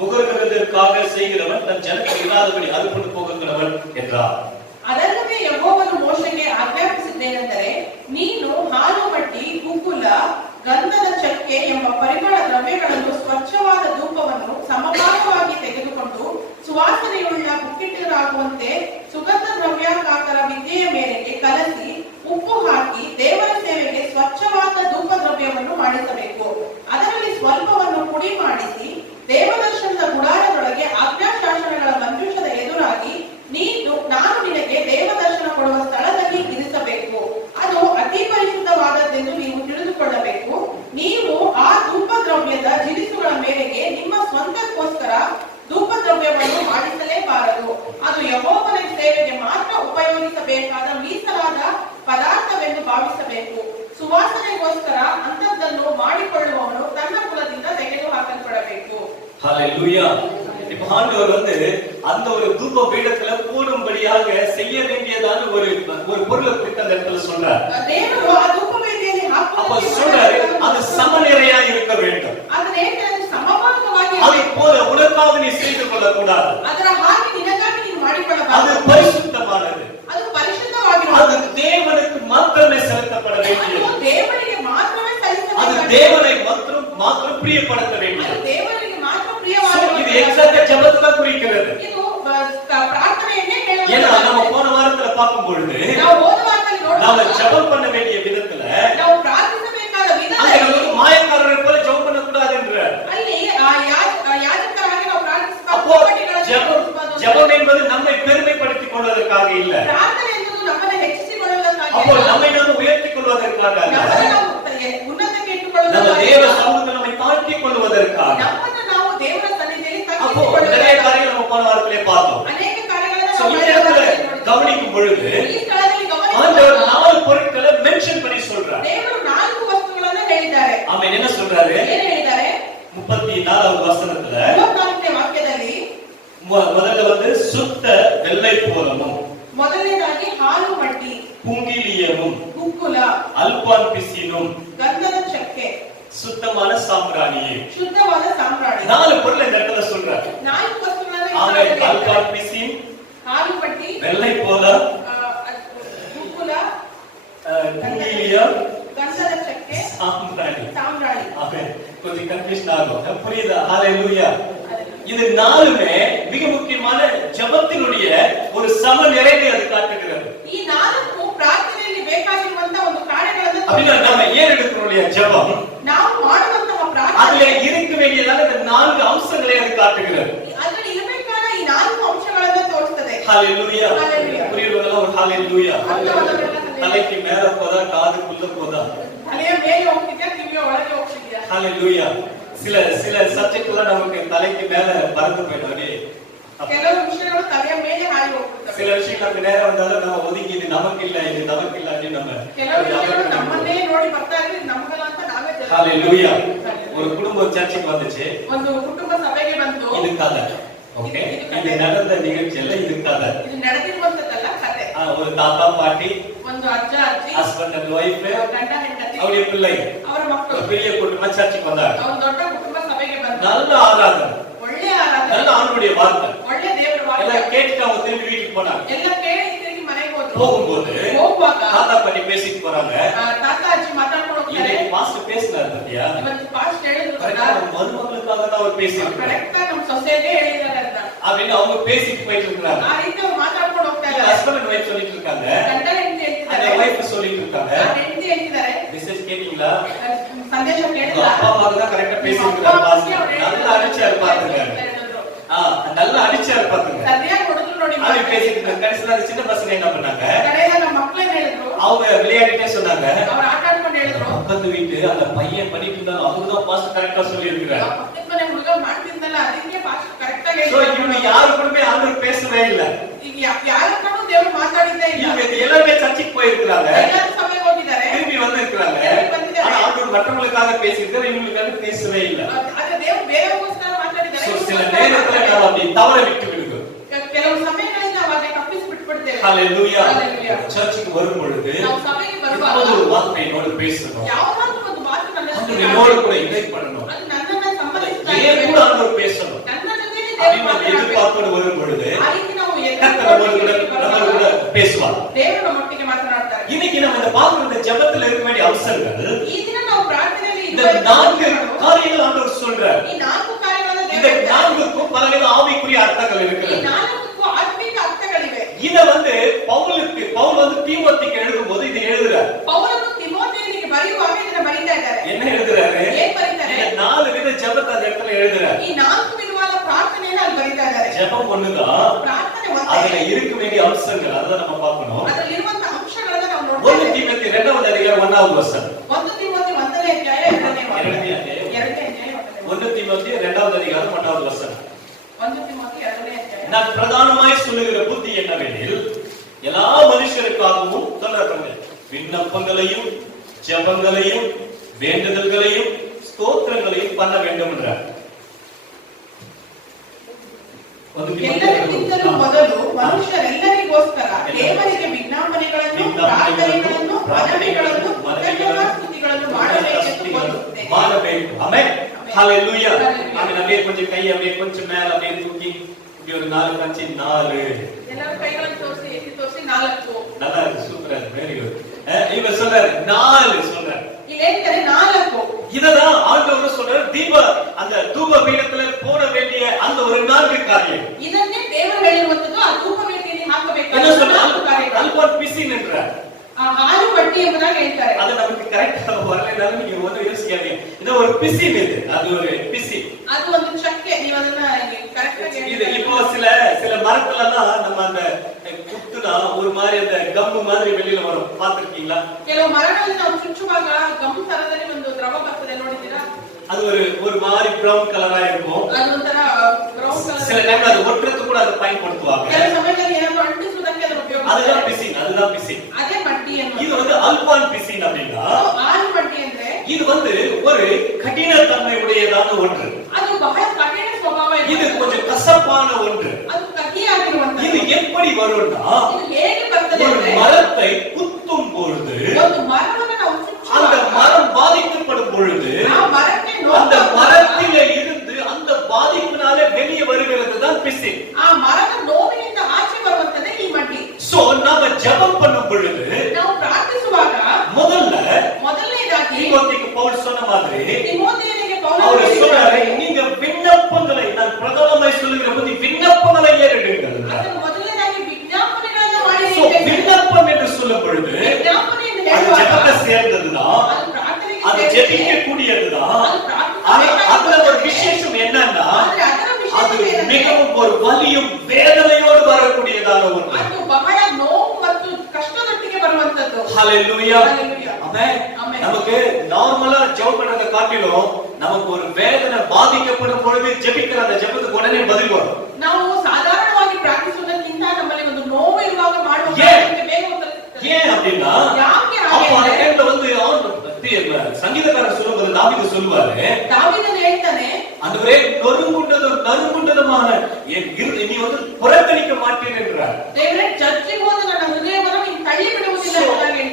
முகர்கிறதற்காக செய்கிறவன் தன் ஜனத்தை இல்லாதபடி அறுப்புண்டு போகிறவன் என்றார். ಅದಲ್ಲದೆ ಯೆಹೋವನು ಮೋಶೆಗೆ ಆಜ್ಞಾಪಿಸಿದ್ದೇನೆಂದರೆ, ನೀನು ಹಾಲು ಮಟ್ಟಿ, ಕುಕುಲ, ಗಂಧದ ಚಕ್ಕೆ ಎಂಬ ಪರಿಮಳ ದ್ರವ್ಯಗಳನ್ನು ಸ್ವಚ್ಛವಾದ ಧೂಪವನ್ನು ಸಮಭಾಗವಾಗಿ ತೆಗೆದುಕೊಂಡು ಸುವಾಸನೆಯುಳ್ಳ ಬುಕ್ಕಿಟ್ಟರಾಗುವಂತೆ ಸುಗಂಧ ದ್ರವ್ಯಾಕಾರರ ವಿದ್ಯೆಯ ಮೇರೆಗೆ ಕಲಸಿ ಉಪ್ಪು ಹಾಕಿ ದೇವರ ಸೇವೆಗೆ ಸ್ವಚ್ಛವಾದ ಧೂಪ ದ್ರವ್ಯವನ್ನು ಮಾಡಿಸಬೇಕು. ಅದರಲ್ಲಿ ಸ್ವಲ್ಪವನ್ನು ಪುಡಿ ಮಾಡಿಸಿ ದೇವದರ್ಶನದ ಗುಡಾರದೊಳಗೆ ಆಜ್ಞಾಶಾಸನಗಳ ಮಂಜೂಷದ ಎದುರಾಗಿ ನಾನು ನಿನಗೆ ದೇವದರ್ಶನ ಕೊಡುವ ಸ್ಥಳದಲ್ಲಿ ಇರಿಸಬೇಕು. ಅದು ಅತಿ ಪರಿಶುದ್ಧವಾದದ್ದೆಂದು ನೀವು ತಿಳಿದುಕೊಳ್ಳಬೇಕು. ನೀವು ಆ ಧೂಪ ದ್ರವ್ಯದ ಜಿನಿಸುಗಳ ಮೇರೆಗೆ ನಿಮ್ಮ ಸ್ವಂತಕ್ಕೋಸ್ಕರ ಧೂಪ ದ್ರವ್ಯವನ್ನು ಮಾಡಿಸಲೇಬಾರದು. ಅದು ಯೆಹೋವನ ಸೇವೆಗೆ ಮಾತ್ರ ಉಪಯೋಗಿಸಬೇಕಾದ ಮೀಸಲಾದ ಪದಾರ್ಥವೆಂದು ಭಾವಿಸಬೇಕು. ಸುವಾಸನೆಗೋಸ್ಕರ ಅಂತದ್ದನ್ನು ಮಾಡಿಕೊಳ್ಳುವವನು ತನ್ನ ಕುಲದಿಂದ ತೆಗೆದು ಹಾಕಲ್ಪಡಬೇಕು. ஹல்லேலூயா. இப்ப ஆண்டவர் அந்த ஒரு தூப பீடத்துல போடும்படியாக செய்ய வேண்டியதான ஒரு பொருளை குறித்து அந்த இடத்துல சொல்றார். ದೇವರು ಆ ಧೂಪ ವೇದಿಯಲ್ಲಿ அப்ப சொல்றாரு, அது சமநிலையா இருக்க வேண்டும். ಅದನ್ನು ಸಮಭಾಗವಾಗಿ அதை போல உனக்காக நீ செய்து கொள்ள கூடாது. ಅದರ ಹಾಗೆ ನಿನಗಾಗಿ ನೀನು ಮಾಡಿಕೊಳ್ಳಬಾರದು. அது பரிசுத்தமானது. ಅದು ಪರಿಶುದ್ಧವಾಗಿರುವುದು. அது தேவனுக்கு மாத்திரமே செலுத்தப்பட வேண்டியது. ಅದು ದೇವರಿಗೆ ಮಾತ್ರವೇ ಸಲ್ಲಿಸಬೇಕು. அது தேவனை மாத்திரம் பிரியப்படுத்த வேண்டியது. ಅದು ದೇವರಿಗೆ ಮಾತ್ರ ಪ್ರಿಯವಾದ. இது எக்ஸாக்ட்டா ஜெபத்தை குறிக்கிறது. ಇದು ಪ್ರಾರ್ಥನೆಯನ್ನೇ ಹೇಳುವುದು. ஏன்னா நம்ம போன வாரத்துல பார்க்கும் பொழுது ನಾವು ಹೋದ ವಾರದಲ್ಲಿ நாம ನೋಡುವಾಗ ஜெபம் பண்ண வேண்டிய விதத்துல ನಾವು ಪ್ರಾರ್ಥಿಸಬೇಕಾದ ವಿಧಾನ மாயக்காரரை போல ஜெபம் பண்ண கூடாது என்ற. ಅಲ್ಲಿ ಯಾಜಕರಾಗಿ ನಾವು அப்போ ஜெபம் என்பது நம்மை பெருமைப்படுத்திக் கொள்வதற்காக இல்ல. ಪ್ರಾರ್ಥನೆ ಎಂಬುದು ನಮ್ಮನ್ನು ಹೆಚ್ಚಿಸಿಕೊಳ್ಳುವುದಕ್ಕಾಗಿ அப்போ ಅಲ್ಲ. நம்மை நாம் உயர்த்திக் கொள்வதற்காக அல்ல. ನಮ್ಮನ್ನು ನಾವು ಉನ್ನತಕ್ಕೆ நம்ம ಇಟ್ಟುಕೊಳ್ಳುವುದಕ್ಕಾಗಿ தேவ ಅಲ್ಲ. சமூகத்தில் நம்மை தாழ்த்திக் கொள்வதற்காக. ನಮ್ಮನ್ನು ನಾವು ದೇವರ ಸನ್ನಿಧಿಯಲ್ಲಿ அப்போ நிறைய ತಗ್ಗಿಸಿಕೊಳ್ಳುವುದಕ್ಕಾಗಿ காரியங்கள் நம்ம போன வாரத்திலே பார்த்தோம். ಅನೇಕ ಕಾರ್ಯಗಳನ್ನು So, ನಾವು இந்த ಕಳೆದ இடத்துல ವಾರದಲ್ಲಿ ನೋಡಿದ್ದೇವೆ. கவனிக்கும் பொழுது ಈ ಸ್ಥಳದಲ್ಲಿ ஆண்டவர் ಗಮನಿಸಿದಾಗ 4 பொருட்களை மென்ஷன் பண்ணி சொல்றார். ದೇವರು 4 ವಸ್ತುಗಳನ್ನು ಹೇಳಿದ್ದಾರೆ. ஆமென். என்ன சொல்றாரு? ಏನು ಹೇಳಿದ್ದಾರೆ? 34வது வசனத்துல 34ನೇ ವಾಕ್ಯದಲ್ಲಿ முதல்ல சுத்த வெள்ளை போலமும் ಮೊದಲನೇದಾಗಿ ಹಾಲು ಮಟ್ಟಿ, குங்கிலியமும் ಕುಕ್ಕುಲ, அல்பான் பிசினும் ಗಂಧದ ಚಕ್ಕೆ, சுத்தமான சாம்பிராணியே. ಶುದ್ಧವಾದ ಸಾಂಬ್ರಾಣಿ. 4 பொருளை இந்த இடத்துல சொல்றாரு. 4 ವಸ್ತುಗಳನ್ನು ஆமென். ಹೇಳಿದ್ದಾರೆ. அல்பான் பிசின், ಹಾಲು ಮಟ್ಟಿ, வெள்ளை போல, ಕುಕ್ಕುಲ, குங்கிலியம், ಗಂಧದ ಚಕ್ಕೆ, சாம்பிராணி. ಸಾಂಬ್ರಾಣಿ. ஆமென். கொஞ்சம் கன்ஃபியூஷன் ஆகும். புரியுதா? ஹalleluya. இது 4மே மிக முக்கியமான ஜெபத்தினுடைய ஒரு சமநிலையை அது காட்டுகிறது. ಈ 4 ಪ್ರಾರ್ಥನೆಯಲ್ಲಿ ಬೇಕಾಗಿರುವಂತ ಒಂದು ಕಾರ್ಯಗಳನ್ನು அப்படினா நாம ஏன் எடுக்கிறோம் இல்லையா ஜெபம்? ನಾವು ಮಾಡುವಂತಹ ಪ್ರಾರ್ಥನೆ அதுல இருக்க வேண்டியதான இந்த 4 அம்சங்களை அது காட்டுகிறது. ಅದರಲ್ಲಿ ಇರಬೇಕಾದ ಈ 4 ಅಂಶಗಳನ್ನು ತೋರಿಸುತ್ತದೆ. ஹalleluya. Hallelujah. புரியுதுங்களா? ஒரு ஹalleluya. Hallelujah. தலைக்கு மேல போதா காதுக்குள்ள போதா? ತಲೆಯ ಮೇಲೆ ಹೋಗ್ತಿದ್ಯಾ ಕಿವಿಯ ಒಳಗೆ ಹೋಗ್ತಿದ್ಯಾ? ஹalleluya. சில சப்ஜெக்ட் எல்லாம் நமக்கு தலைக்கு மேல பறந்து போயிடுவாங்க. ಕೆಲವು ವಿಷಯಗಳು ತಲೆಯ ಮೇಲೆ ಹಾರಿ ಹೋಗ್ತವೆ. சில விஷயம் நமக்கு நேரம் வந்தாலும் நம்ம ஒதுங்கி இது நமக்கு இல்ல அப்படி நம்ம ಕೆಲವು ವಿಷಯಗಳು ನಮ್ಮನ್ನೇ ನೋಡಿ ಬರ್ತಾ ಇದ್ರೆ ನಮಗಲ್ಲ ಅಂತ ನಾವೇ ஹalleluya. ஒரு குடும்ப சர்ச்சுக்கு வந்துச்சு. ಒಂದು ಕುಟುಂಬ ಸಭೆಗೆ ಬಂತು. இது கதை. ஓகே. இது நடந்த நிகழ்ச்சி இல்ல, இது கதை. ಇದು ನಡೆದಿರುವಂತದ್ದಲ್ಲ ಕಥೆ. ஒரு தாத்தா பாட்டி ಒಂದು ಒಂದು ಅಜ್ಜ ಅಜ್ಜಿ, ஹஸ்பண்ட் அண்ட் வைஃப், ಗಂಡ ಹೆಂಡತಿ, அவருடைய பிள்ளை, ಅವರ ಮಕ್ಕಳು, பெரிய கூட்டமா சர்ச்சுக்கு வந்தாங்க. ಅವರು ದೊಡ್ಡ ಕುಟುಂಬ ಸಭೆಗೆ ಬಂದರು. நல்ல ஆராதனை, ಒಳ್ಳೆ ಆರಾಧನೆ, நல்ல ஆண்டவருடைய வார்த்தை ಒಳ್ಳೆ ದೇವರ ವಾಕ್ಯ எல்லாம் கேட்டுட்டு அவங்க திரும்பி வீட்டுக்கு போனாங்க. ಎಲ್ಲ ಕೇಳಿ ತಿರುಗಿ ಮನೆಗೆ ಹೋದ್ರು. போகும்போது ಹೋಗುವಾಗ தாத்தா பாட்டி பேசிட்டு போறாங்க. ತಾತ ಅಜ್ಜಿ ಮಾತಾಡ್ಕೊಂಡು ಹೋಗ್ತಾರೆ. இன்னைக்கு மாஸ்டர் பேசினார் பத்தியா, ಇವತ್ತು ಪಾಸ್ಟ್ ಹೇಳಿದ್ರು கரெக்டா நம்ம மருமகளுக்காக தான் அவர் பேசியிருக்காரு ಕರೆಕ್ಟ್ ನಮ್ಮ ಸೊಸೈಟಿ ಹೇಳಿದಾರೆ ಅಂತ அப்படின்னு அவங்க பேசிட்டு போயிட்டு இருக்காங்க. ಆ ರೀತಿ ಅವ್ರು ಮಾತಾಡ್ಕೊಂಡು ಹೋಗ್ತಾ ಇದ್ದಾರೆ. ஹஸ்பண்ட் அண்ட் வைஃப் சொல்லிட்டு இருக்காங்க, ಗಂಡ ಹೆಂಡತಿ அந்த ಹೇಳ್ತಿದ್ದಾರೆ, வைஃப் சொல்லிட்டு இருக்காங்க, ಹೆಂಡತಿ ಹೇಳ್ತಿದ್ದಾರೆ, மெசேஜ் கேட்டீங்களா, ಸಂದೇಶ உங்க ಕೇಳಿಲ್ಲ, அப்பா அம்மாக்கு தான் கரெக்டா பேசியிருக்காரு பாஸ்டர், நல்லா அடிச்சாரு பாத்துங்க, நல்லா அடிச்சாரு பாத்துங்க ಸರಿಯಾಗಿ ಹೊಡೆದ್ರು ನೋಡಿ. அப்படி பேசிட்டு இருக்காங்க. கடைசில அந்த சின்ன பசங்க என்ன பண்ணாங்க, ಕಡೆಯ ನಮ್ಮ ಮಕ್ಕಳೇನ್ ಹೇಳಿದ್ರು, அவங்க விளையாடிட்டே சொன்னாங்க, ಅವ್ರು ಆಟ ಆಡ್ಕೊಂಡು ಹೇಳಿದ್ರು, பக்கத்து வீட்டு அந்த பையன் பண்ணிட்டு இருந்தா அவர்தான் பாஸ்டர் கரெக்டா சொல்லி இருக்கிறாரு. ಪಕ್ಕದ ಮನೆ ಹುಡುಗ ಮಾಡ್ತಿದ್ದಲ್ಲ ಅದಕ್ಕೆ ಪಾಸ್ಟ್ ಕರೆಕ್ಟ್ ಆಗಿ சோ இவங்க யாரு கூடமே ஆண்டவர் பேசவே இல்ல. ಈಗ ಯಾರ ಕಡೆ ದೇವರು ಮಾತಾಡಿದ್ದೇ ಇಲ್ಲ. இவங்க எல்லாமே சர்ச்சுக்கு போயிருக்காங்க, ಎಲ್ಲರೂ ಸಭೆಗೆ ಹೋಗಿದ್ದಾರೆ, திரும்பி வந்து இருக்காங்க. ஆனா ஆண்டவர் மற்றவங்களுக்காக பேசியிருக்காரு, இவங்களுக்காக பேசவே இல்ல. ಆದ್ರೆ ದೇವರು ಬೇರೆಗೋಸ್ಕರ ಮಾತಾಡಿದ್ದಾರೆ. சோ சில நேரத்துல நாம அப்படி தவற விட்டு விடுகிறோம். ಕೆಲವು ಸಮಯಗಳಲ್ಲಿ ನಾವು ಹಾಗೆ ತಪ್ಪಿಸಿ ಬಿಟ್ಬಿಡ್ತೇವೆ. ஹalleluya. Hallelujah. சர்ச்சுக்கு வரும் பொழுது ನಾವು ಸಭೆಗೆ ಬರುವಾಗ ஒரு வார்த்தை என்னோட பேசணும், ಯಾವಾಗಲೂ ಒಂದು ಮಾತು ನನ್ನ ಜೊತೆ ஆண்டவர் என்னோட கூட இன்வைட் பண்ணணும், ಅದು ನನ್ನನ್ನ ಸಂಬಂಧಿಸ್ತಾ ஏன் ಇದೆ. கூட ஆண்டவர் பேசணும் ನನ್ನ ಜೊತೆನೇ அப்படின்னு ದೇವರು நம்ம எதிர்பார்ப்போடு வரும் பொழுது ಆ ರೀತಿ ನಾವು கர்த்தர் நம்மளோட கூட பேசுவார். ದೇವರು ನಮ್ಮೊಟ್ಟಿಗೆ ಮಾತನಾಡ್ತಾರೆ. இன்னைக்கு நம்ம இந்த பார்க்கிற ஜெபத்துல இருக்க வேண்டிய அவசரங்கள் ಈ ದಿನ ನಾವು ಪ್ರಾರ್ಥನೆಯಲ್ಲಿ இந்த 4 காரியங்கள் ஆண்டவர் சொல்றார். ಈ 4 ಕಾರ್ಯಗಳನ್ನ இந்த ದೇವರು 4க்கும் பலவித ஆவிக்குரிய அர்த்தங்கள் ಈ இருக்குது. 4ಕ್ಕೂ ಆತ್ಮಿಕ ಅರ್ಥಗಳಿವೆ. இத பவுல் வந்து தீமோத்தேயுக்கு எழுதும்போது இதை எழுதுறார். ಪೌಲನು ತಿಮೋಥೆಯನಿಗೆ ಬರೆಯುವಾಗ ಇದನ್ನ ಬರೀತಾ ಇದ್ದಾರೆ. என்ன எழுதுறாரு, ಏನ್ ಬರೀತಾರೆ, இந்த 4 வித ஜெபத்தை அந்த இடத்துல எழுதுறார். ಈ 4 ವಿಧವಾದ ಪ್ರಾರ್ಥನೆಯನ್ನು ಅಲ್ಲಿ ಬರೀತಾ ಇದ್ದಾರೆ. ஜெபம் ஒண்ணுதான், ಪ್ರಾರ್ಥನೆ அதுல ಒಂದೇ, இருக்க வேண்டிய அம்சங்கள் அத நம்ம பார்க்கணும். ಅದರಲ್ಲಿರುವಂತ ಅಂಶಗಳನ್ನ ನಾವು 1 ನೋಡ್ತೇವೆ. தீமோத்தேயு 2வது அதிகாரம் 1வது வசனம். 1 ತಿಮೋಥೆಯು 1ನೇ ಅಧ್ಯಾಯ 2ನೇ ವಾಕ್ಯ. 2ನೇ ಅಧ್ಯಾಯ 2ನೇ ಅಧ್ಯಾಯ 1 தீமோத்தேயு 2வது அதிகாரம் 1வது வசனம். 1 ತಿಮೋಥೆಯು 2ನೇ ಅಧ್ಯಾಯ. நான் பிரதானமாய் சொல்லுகிற புத்தி என்னவெனில், எல்லா மனுஷருக்காகவும் சொல்றாங்க, விண்ணப்பங்களையும் ஜெபங்களையும் வேண்டுதல்களையும் ஸ்தோத்திரங்களையும் பண்ண வேண்டும் என்றார். ಎಲ್ಲರಿಗಿಂತಲೂ ಮೊದಲು ಮನುಷ್ಯರೆಲ್ಲರಿಗೋಸ್ಕರ ದೇವರಿಗೆ ವಿಜ್ಞಾಪನೆಗಳನ್ನು ಪ್ರಾರ್ಥನೆಗಳನ್ನು ಮನವಿಗಳನ್ನು ಕೃತಜ್ಞತಾಸ್ತುತಿಗಳನ್ನು ಮಾಡಬೇಕೆಂದು ಬೋಧಿಸುತ್ತೇನೆ. ಮಾಡಬೇಕು. ಆಮೆನ್. ஹalleluya. ஆமென். அப்படியே கொஞ்சம் கை அப்படியே கொஞ்சம் மேல அப்படியே தூக்கி இப்படி ஒரு 4 காட்சி 4. ಎಲ್ಲರೂ ಕೈಗಳನ್ನು ತೋರಿಸಿ ಎತ್ತಿ ತೋರಿಸಿ 4. நல்லா இருக்கு, சூப்பரா இருக்கு, வெரி குட். இவர் சொல்றாரு 4 சொல்றாரு. ಇಲ್ಲೇನಿದೆ 4. இததான் ஆண்டவர் சொல்றாரு, அந்த தூப பீடத்துல போட வேண்டிய அந்த ஒரு 4 காரியம். ಇದನ್ನೇ ದೇವರು ಹೇಳಿರುವಂತದ್ದು, ಆ ಧೂಪ ವೇದಿಯಲ್ಲಿ என்ன ಹಾಕಬೇಕಾದ சொல்றாரு, 4 ಕಾರ್ಯಗಳು. அல்பான் பிசின் என்றார். ಹಾಲು ಬಟ್ಟಿ ಎಂಬುದಾಗಿ ಹೇಳ್ತಾರೆ. அது நமக்கு கரெக்ட்டா வரலைனாலும் நீங்க ஒண்ணு யோசிக்காதீங்க, இது ஒரு பிசின், அது ஒரு பிசின், ಅದು ಒಂದು ಚಕ್ಕೆ. ನೀವು ಅದನ್ನ ಕರೆಕ್ಟ್ ಆಗಿ இது இப்போ சில மரத்துல எல்லாம் நம்ம அந்த குத்துனா ஒரு மாதிரி அந்த கம்மு மாதிரி வெளியில வரும், பாத்திருக்கீங்களா? ಕೆಲವು ಮರಗಳಲ್ಲಿ ನಾವು ಚುಚ್ಚುವಾಗ ಗಮ್ ತರದಲ್ಲಿ ಒಂದು ದ್ರವ ಬರ್ತದೆ, ನೋಡಿದ್ದೀರಾ? அது ஒரு மாதிரி பிரவுன் கலரா இருக்கும். ಅದು ಒಂಥರ ಬ್ರೌನ್ ಕಲರ್. சில டைம்ல அது ஒட்டுறதுக்கு கூட அதை பயன்படுத்துவாங்க. ಕೆಲವು ಸಮಯದಲ್ಲಿ ಏನಾದ್ರು ಅಂಟಿಸುವುದಕ್ಕೆ ಅದನ್ನು அதுதான் ಉಪಯೋಗಿಸ್ತಾರೆ. அதுதான் பிசின். ಅದೇ ಮಟ್ಟಿ இது ಅನ್ನೋದು. வந்து அல்பான் பிசின் அப்படின்னா, ಆಲು ಮಟ್ಟಿ ಅಂದ್ರೆ இது வந்து ஒரு கடினத்தன்மை உடையதான ஒன்று, ಅದು ಬಹಳ ಕಠಿಣ ಸ್ವಭಾವ இது ಇರುವಂತದ್ದು. கொஞ்சம் கசப்பான ஒன்று. ಅದು ಕಹಿಯಾಗಿರುವಂತದ್ದು. இது எப்படி வரும்னா, ಇದು ಹೇಗೆ ಬರ್ತದೆ ஒரு ಅಂದ್ರೆ, மரத்தை குத்தும் பொழுது ಒಂದು ಮರವನ್ನು ನಾವು அந்த ಚುಚ್ಚುವಾಗ மரம் பாதிக்கப்படும் பொழுது ಆ ಮರಕ್ಕೆ அந்த ನೋವು மரத்திலே இருந்து அந்த பாதிப்பினாலே வெளியே வருகிறது தான் பிசின். ಆ ಮರದ ನೋವಿನಿಂದ ಆಚೆ ಬರುವಂತದ್ದೇ ಈ ಮಟ್ಟಿ. சோ நாம ஜெபம் பண்ணும் பொழுது ನಾವು ಪ್ರಾರ್ಥಿಸುವಾಗ ಮೊದಲನೇದಾಗಿ தீமோத்தேயுக்கு பவுல் சொன்ன மாதிரி ತಿಮೋಥೆಯನಿಗೆ ಪೌಲನು அவர் சொல்றாரு, ಹೇಳಿದ್ದಾರೆ, நீங்க விண்ணப்பங்களை, நான் பிரதானமாய் சொல்லுகிற புத்தி விண்ணப்பங்களை ஏறெடுங்கள். ಅದನ್ನು ಮೊದಲನೇದಾಗಿ ವಿಜ್ಞಾಪನೆಗಳನ್ನು ಮಾಡಿ சோ விண்ணப்பம் என்று சொல்லும் பொழுது ವಿಜ್ಞಾಪನೆ ಎಂದು அது ಹೇಳುವಾಗ ஜெபத்தை சேர்ந்ததுதான், ಅದು ಪ್ರಾರ್ಥನೆಗೆ அது ಸೇರಿದೆ. ஜெபிக்க கூடியதுதான். ಅದು ಪ್ರಾರ್ಥನೆ ஆனா அதுல ஒரு ಬೇಕಾಗುತ್ತದೆ. விசேஷம் என்னன்னா, ಆದರೆ ಅದರ அது ವಿಷಯ ಏನಂದ್ರೆ, மிகவும் ஒரு வலியும் வேதனையோடு வரக்கூடியதான ஒன்று. ಅದು ಬಹಳ ನೋವು ಮತ್ತು ಕಷ್ಟದೊಟ್ಟಿಗೆ ಬರುವಂತದ್ದು. ஹalleluya. Hallelujah. ஆமென். Amen. நமக்கு நார்மலா ஜெபம் பண்றத காட்டிலும் நமக்கு ஒரு வேதனை பாதிக்கப்படும் பொழுது ஜெபிக்கிற அந்த ஜெபத்துக்கு உடனே பதில் வரும். ನಾವು ಸಾಧಾರಣವಾಗಿ ಪ್ರಾರ್ಥಿಸುವುದಕ್ಕಿಂತ ನಮ್ಮಲ್ಲಿ ಒಂದು ನೋವು ಇರುವಾಗ ಮಾಡುವ ஏன்? ಪ್ರಾರ್ಥನೆಗೆ ಬೇಗ ಉತ್ತರ ಸಿಗ್ತದೆ. ஏன் அப்படின்னா, ಯಾಕೆ அப்ப அந்த ಹಾಗೆ? டைம்ல வந்து சங்கீதக்காரர் சொல்லும்போது தாவீது சொல்லுவாரு, ದಾವೀದನು ಹೇಳ್ತಾನೆ, ஆண்டவரே நறுங்குண்டதுமான நீ வந்து புறக்கணிக்க மாட்டேன் என்றார். ದೇವರೇ, ಚರ್ಚಿಗೆ ಹೋದ ನನ್ನ ಹೃದಯವನ್ನು ನೀನು ತಳ್ಳಿ ಬಿಡುವುದಿಲ್ಲ.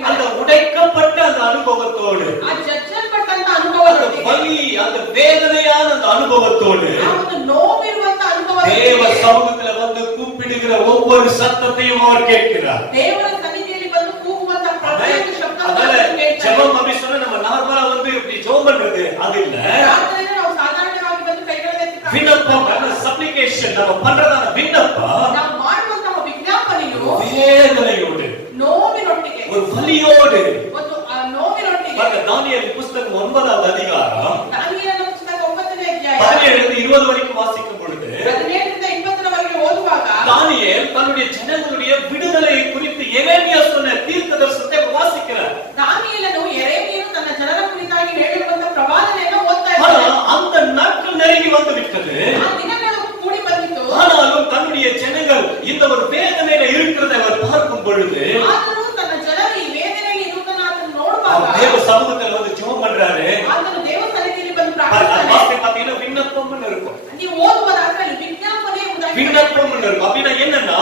அந்த உடைக்கப்பட்ட அந்த அனுபவத்தோடு, ಆ ಜಜ್ಜಲ್ಪಟ್ಟಂತ ಅನುಭವದೊಂದಿಗೆ, வலி, அந்த வேதனையான அந்த அனுபவத்தோடு ಆ ಒಂದು ನೋವಿರುವಂತ தேவ ಅನುಭವದೊಂದಿಗೆ சமூகத்துல வந்து கூப்பிடுகிற ஒவ்வொரு சத்தத்தையும் அவர் கேட்கிறார். ದೇವರ ಸನ್ನಿಧಿಯಲ್ಲಿ ಬಂದು ಕೂಗುವಂತ ಪ್ರತಿಯೊಂದು ಶಬ್ದವನ್ನು அதனால ಆತನು ಕೇಳ್ತಾನೆ. ஜெபம் அப்படி சொன்னா நம்ம நார்மலா வந்து இப்படி ஜெபம் பண்றது அது இல்ல. ಪ್ರಾರ್ಥನೆಯನ್ನು ನಾವು ಸಾಧಾರಣವಾಗಿ ಬಂದು ಕೈಗಳನ್ನೆತ್ತಿ ಪ್ರಾರ್ಥನೆ விண்ணப்பம், சப்ளிகேஷன் நம்ம பண்றதான விண்ணப்பம் ನಾವು ಮಾಡುವಂತಹ ವಿಜ್ಞಾಪನೆಯು வேதனையோடு, ನೋವಿನೊಟ್ಟಿಗೆ, ஒரு வலியோடு. ಒಂದು ಆ ನೋವಿನೊಟ್ಟಿಗೆ. பாருங்க, தானியேல் புத்தகம் 9வது அதிகாரம் ದಾನಿಯೇಲನ ಪುಸ್ತಕ 9ನೇ ಅಧ್ಯಾಯ 17 20 வரைக்கும் வாசிக்கும் பொழுது 17ರಿಂದ 20ರವರೆಗೆ ಓದುವಾಗ தானியேல் தன்னுடைய ஜனங்களுடைய விடுதலை குறித்து எரேமியா சொன்ன தீர்க்கதரிசனத்தை வாசிக்கிறார். ದಾನಿಯೇಲನು ಯೆರೆಮೀಯನು ತನ್ನ ಜನರ ಕುರಿತಾಗಿ ಹೇಳಿರುವಂತ ಪ್ರವಾದನೆಯನ್ನು ಓದ್ತಾ ஆனா ಇದ್ದಾನೆ. அந்த நாட்கள் நெருங்கி வந்து விட்டது. ಆ ದಿನಗಳು ಕೂಡಿ ಬಂದಿತು. ஆனாலும் தன்னுடைய ஜனங்கள் இந்த ஒரு வேதனையில இருக்கிறதை அவர் பார்க்கும் பொழுது ಆದರೂ ತನ್ನ ಜನರು ಈ ವೇದನೆಯಲ್ಲಿ ಇರುವುದನ್ನು ಆತನು ನೋಡುವಾಗ அவர் தேவ சமூகத்துல வந்து ஜெபம் பண்றாரு. ಆತನು ದೇವ ಸನ್ನಿಧಿಯಲ್ಲಿ ಬಂದು அது ಪ್ರಾರ್ಥಿಸ್ತಾನೆ. வார்த்தை பாத்தீங்கன்னா விண்ணப்பம்னு இருக்கும். ನೀವು ಓದುವುದಾದ್ರೆ ಅಲ್ಲಿ ವಿಜ್ಞಾಪನೆ ಎಂಬುದಾಗಿ விண்ணப்பம்னு இருக்கும். அப்படின்னா என்னன்னா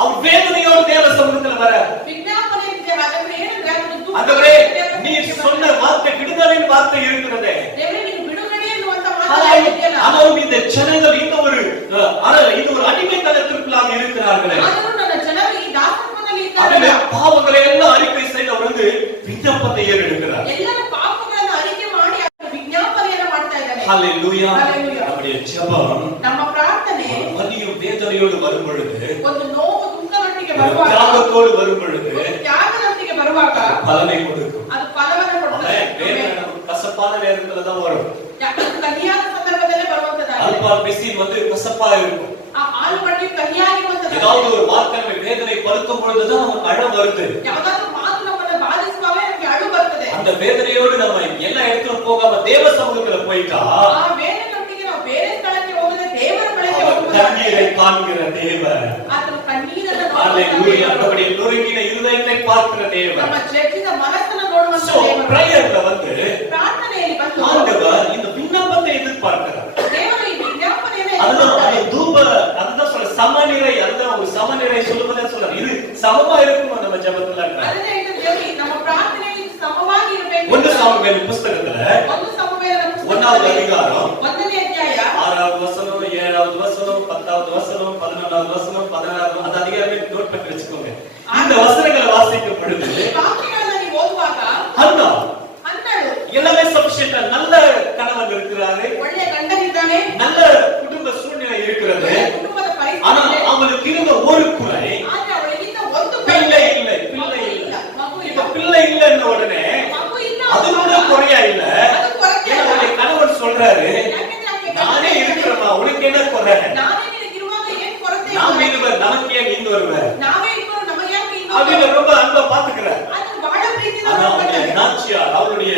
அவர் வேதனையோடு தேவ சமூகத்துல வர, ವಿಜ್ಞಾಪನೆ ಇದೆ. ಹಾಗಾದ್ರೆ ಏನಂದ್ರೆ ಅದನ್ನು ದುಃಖ ஆண்டவரே நீ சொன்ன வார்த்தை விடுதலையின் வார்த்தை இருக்கிறதே, ದೇವರೇ ನೀನು ಬಿಡುಗಡೆ ಎನ್ನುವಂತ ಮಾತು ಇದೆಯಲ್ಲ, ஆனாலும் இந்த ஜனங்கள் இந்த ஒரு இது ஒரு அடிமைத்தனத்திற்குள்ளாக இருக்கிறார்களே, ಆದರೂ ನನ್ನ ಜನರು ಈ ದಾಸತ್ವದಲ್ಲಿ அதிலே ಇದ್ದಾರೆ. பாவங்களை எல்லாம் அறிக்கை செய்து அவர் வந்து விண்ணப்பத்தை ஏறெடுக்கிறார். ಎಲ್ಲರ ಪಾಪಗಳನ್ನು ಅರಿಕೆ ಮಾಡಿ ಆತನು ವಿಜ್ಞಾಪನೆಯನ್ನು ಮಾಡ್ತಾ ಇದ್ದಾನೆ. ஹல்லேலூயா. ஹல்லேலூயா. நம்முடைய ஜெபம் ನಮ್ಮ ಪ್ರಾರ್ಥನೆ வலியும் வேதனையோடு வரும் பொழுது, ಒಂದು ನೋವು ದುಃಖದೊಟ್ಟಿಗೆ ಬರುವಾಗ, தியாகத்தோடு வரும் பொழுது ಒಂದು ತ್ಯಾಗದೊಟ್ಟಿಗೆ ಬರುವಾಗ பலனை கொடுக்கும். ಅದು ಫಲವನ್ನು ಕೊಡುತ್ತದೆ. வேதனை நமக்கு கசப்பான நேரத்துல தான் வரும். ಅದು ಕಹಿಯಾದ ಸಂದರ್ಭದಲ್ಲೇ ಬರುವಂತದ್ದಾಗಿದೆ. அல்பா பிசின் வந்து கசப்பா இருக்கும். ಆ ಆಲೂಗಡ್ಡೆ ಕಹಿಯಾಗಿರುವಂತದ್ದು. ஏதாவது ஒரு வார்த்தை நம்ம வேதனை படுத்தும் பொழுதுதான் நமக்கு அழ வருது. ಯಾವುದಾದ್ರೂ ಮಾತು ನಮ್ಮನ್ನು ಬಾಧಿಸುವಾಗ ನಮಗೆ ಅಳು ಬರ್ತದೆ. அந்த வேதனையோடு நம்ம எல்லா இடத்துக்கும் போகாம தேவ சமூகத்துல போயிட்டா ಆ ವೇದನೆಯೊಟ್ಟಿಗೆ ನಾವು ಬೇರೆ ಸ್ಥಳಕ್ಕೆ ಹೋಗದೆ ದೇವರ ಬಳಿಗೆ கண்ணீரை ಹೋಗುವಾಗ காண்கிற தேவன். ಆತನು ಕಣ್ಣೀರನ್ನು ஹல்லேலூயா. ನೋಡುವಂತ நம்முடைய நொறுங்கின இருதயத்தை பார்க்கிற தேவன். ನಮ್ಮ ಜಜ್ಜಿದ ಮನಸ್ಸನ್ನು ನೋಡುವಂತ சோ ದೇವರು. பிரேயர்ல வந்து ಪ್ರಾರ್ಥನೆಯಲ್ಲಿ ಬಂದು ஆண்டவர் இந்த விண்ணப்பத்தை எதிர்பார்க்கிறார். ದೇವರು ಈ ವಿಜ್ಞಾಪನೆಯನ್ನು அதுதான் ಎದುರಿಸ್ತಾರೆ. அது தூப, அதுதான் சொல்ற சமநிலை, அதுதான் ஒரு சமநிலை சொல்லுவதே சொல்றாரு. இது சமமா இருக்குமா நம்ம ஜெபத்துல? ಅದನ್ನೇ ಹೇಳ್ತಾರೆ ದೇವರು, ನಮ್ಮ ಪ್ರಾರ್ಥನೆಯಲ್ಲಿ ಸಮವಾಗಿ ಇರಬೇಕು. ஒன்று சாமுவேல் புத்தகத்துல ಒಂದು ಸಮುವೇಲನ ಪುಸ್ತಕ 1வது அதிகாரம் 1ನೇ ಅಧ್ಯಾಯ 6வது வசனம், 7வது வசனம், 10வது வசனம், 11வது வசனம், 16வது அந்த அதிகாரமே நோட் பண்ணி வச்சுக்கோங்க. இந்த வசனங்களை வாசிக்கும் பொழுது ಈ ವಾಕ್ಯಗಳನ್ನು ನೀವು ಓದುವಾಗ அண்ணா ಅನ್ನಳು எல்லாமே சபிஷியன்டா, நல்ல கணவன் இருக்கிறாரு, ಒಳ್ಳೆ ಗಂಡನಿದ್ದಾನೆ, நல்ல குடும்ப சூழ்நிலை இருக்கிறது. ಕುಟುಂಬದ ஆனா ಪರಿಸ್ಥಿತಿ, அவங்களுக்கு இருந்த ஒரு குறை, ಆದ್ರೆ ಅವಳಿಗಿಂತ ಒಂದು பிள்ளை ಮಗು இல்லை, பிள்ளை ಇಲ್ಲ, இல்லை. ಮಗು ಇಲ್ಲ. இப்ப பிள்ளை இல்லைன்ன உடனே ಮಗು ಇಲ್ಲ, அது கூட குறையா இல்ல. ಅದು ಕೊರತೆ ஏன்னா ಅಲ್ಲ. உடைய கணவன் சொல்றாரு, ಯಾಕೆಂದ್ರೆ ಆಕೆ நானே இருக்கிறேம்மா, உனக்கு என்ன குறை? ನಾನೇ ನಿನಗಿರುವಾಗ ಏನ್ ಕೊರತೆ நான் ಇಲ್ಲ? மீது நமக்கு ஏன் இங்க வருவேன் ನಾವೇ ಇಬ್ಬರು ನಮಗೆ ಯಾಕೆ ಇನ್ನೊಂದು? அப்படின்னு ரொம்ப அன்பா பாத்துக்கிறேன். ಅದು ಬಹಳ ಪ್ರೀತಿಯಿಂದ ஆனா ನೋಡ್ಕೊಳ್ತಾರೆ. நாச்சியார், அவளுடைய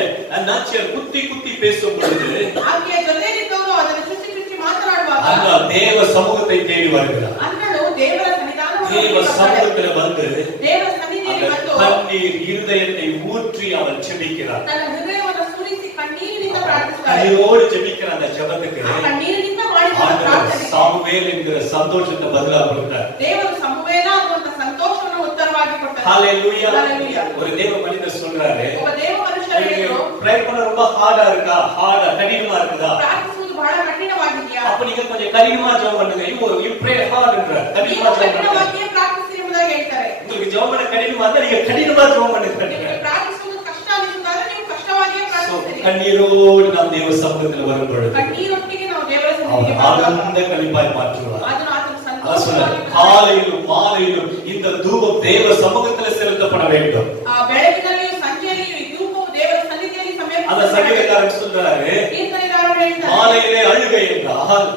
நாச்சியார் குத்தி குத்தி பேசும் பொழுது ಆಕೆಯ ಜೊತೆಯಲ್ಲಿದ್ದವರು ಅದನ್ನು ಚುಚ್ಚಿ ಚುಚ್ಚಿ ಮಾತನಾಡುವಾಗ அந்த தேவ சமூகத்தை தேடி வருகிறார். ಅನ್ನಳು ದೇವರ ಸನ್ನಿಧಾನವನ್ನು தேவ ಬರ್ತಾಳೆ. சமூகத்துல வந்து ದೇವರ ಸನ್ನಿಧಿಯಲ್ಲಿ அந்த ಬಂದು கண்ணீர் இருதயத்தை ஊற்றி அவள் ஜெபிக்கிறார். ತನ್ನ ಹೃದಯವನ್ನು ಸುರಿಸಿ ಕಣ್ಣೀರಿನಿಂದ ಪ್ರಾರ್ಥಿಸ್ತಾಳೆ. கண்ணீரோடு ஜெபிக்கிற அந்த ஜெபத்துக்கு ಆ ಕಣ್ಣೀರಿನಿಂದ ಮಾಡಿದ ஆண்டவர் ಪ್ರಾರ್ಥನೆಗೆ சாமுவேல் என்கிற சந்தோஷத்தை பதிலா கொடுத்தார். ದೇವರು ಸಮುವೇಲ ಅನ್ನುವಂತ ಸಂತೋಷವನ್ನು ಉತ್ತರವಾಗಿ ಕೊಟ್ಟರು. ஹalleluya. ஹalleluya. ஒரு தேவ மனிதர் சொல்றாரு, ಒಬ್ಬ ದೇವ ಮನುಷ್ಯರು ಹೇಳಿದ್ರು, பிரேயர் பண்ண ரொம்ப ஹார்டா இருக்கா, ஹார்டா கடினமா இருக்குதா? ಪ್ರಾರ್ಥಿಸುವುದು ಬಹಳ ಕಠಿಣವಾಗಿದೆಯಾ? அப்ப நீங்க கொஞ்சம் கடினமா ஜெபம் பண்ணுங்க. you pray hard என்ற கடினமா ನೀವು ஜெபம் பண்ணுங்க. ಕಠಿಣವಾಗಿಯೇ ಪ್ರಾರ್ಥಿಸಿ ಎಂಬುದಾಗಿ ಹೇಳ್ತಾರೆ. உங்களுக்கு ஜெபம் பண்ண கடினமா இருந்தா நீங்க கடினமா ஜெபம் பண்ணுங்க. ನಿಮಗೆ ಪ್ರಾರ್ಥಿಸುವುದು ಕಷ್ಟ ಅನಿಸುತ್ತಾದ್ರೆ ನೀವು ಕಷ್ಟವಾಗಿಯೇ ಪ್ರಾರ್ಥಿಸಿರಿ. கண்ணீரோடு நாம் தேவ சமூகத்தில் வரும் பொழுது ಕಣ್ಣೀರೊಟ್ಟಿಗೆ ನಾವು ದೇವರ அவர் ಸನ್ನಿಧಿಗೆ ಬರುವಾಗ ஆனந்த கழிப்பாய் மாற்றுவார். ಅದನ್ನು ಆತನು அதான் சொல்றாரு, ಸಂತೋಷವಾಗಿ காலையிலும் மாலையிலும் இந்த தூபம் தேவ சமூகத்தில் செலுத்தப்பட வேண்டும். ಬೆಳಗಿನಲ್ಲಿಯೂ ಸಂಜೆಯಲ್ಲಿಯೂ ಈ ಧೂಪವು ದೇವರ ಸನ್ನಿಧಿಯಲ್ಲಿ அந்த ಸಮರ್ಪಿಸಬೇಕು. சங்கீதக்காரன் சொல்றாரு, ಕೀರ್ತನೆಗಾರರು ಹೇಳ್ತಾರೆ, மாலையிலே அழுகை என்றால்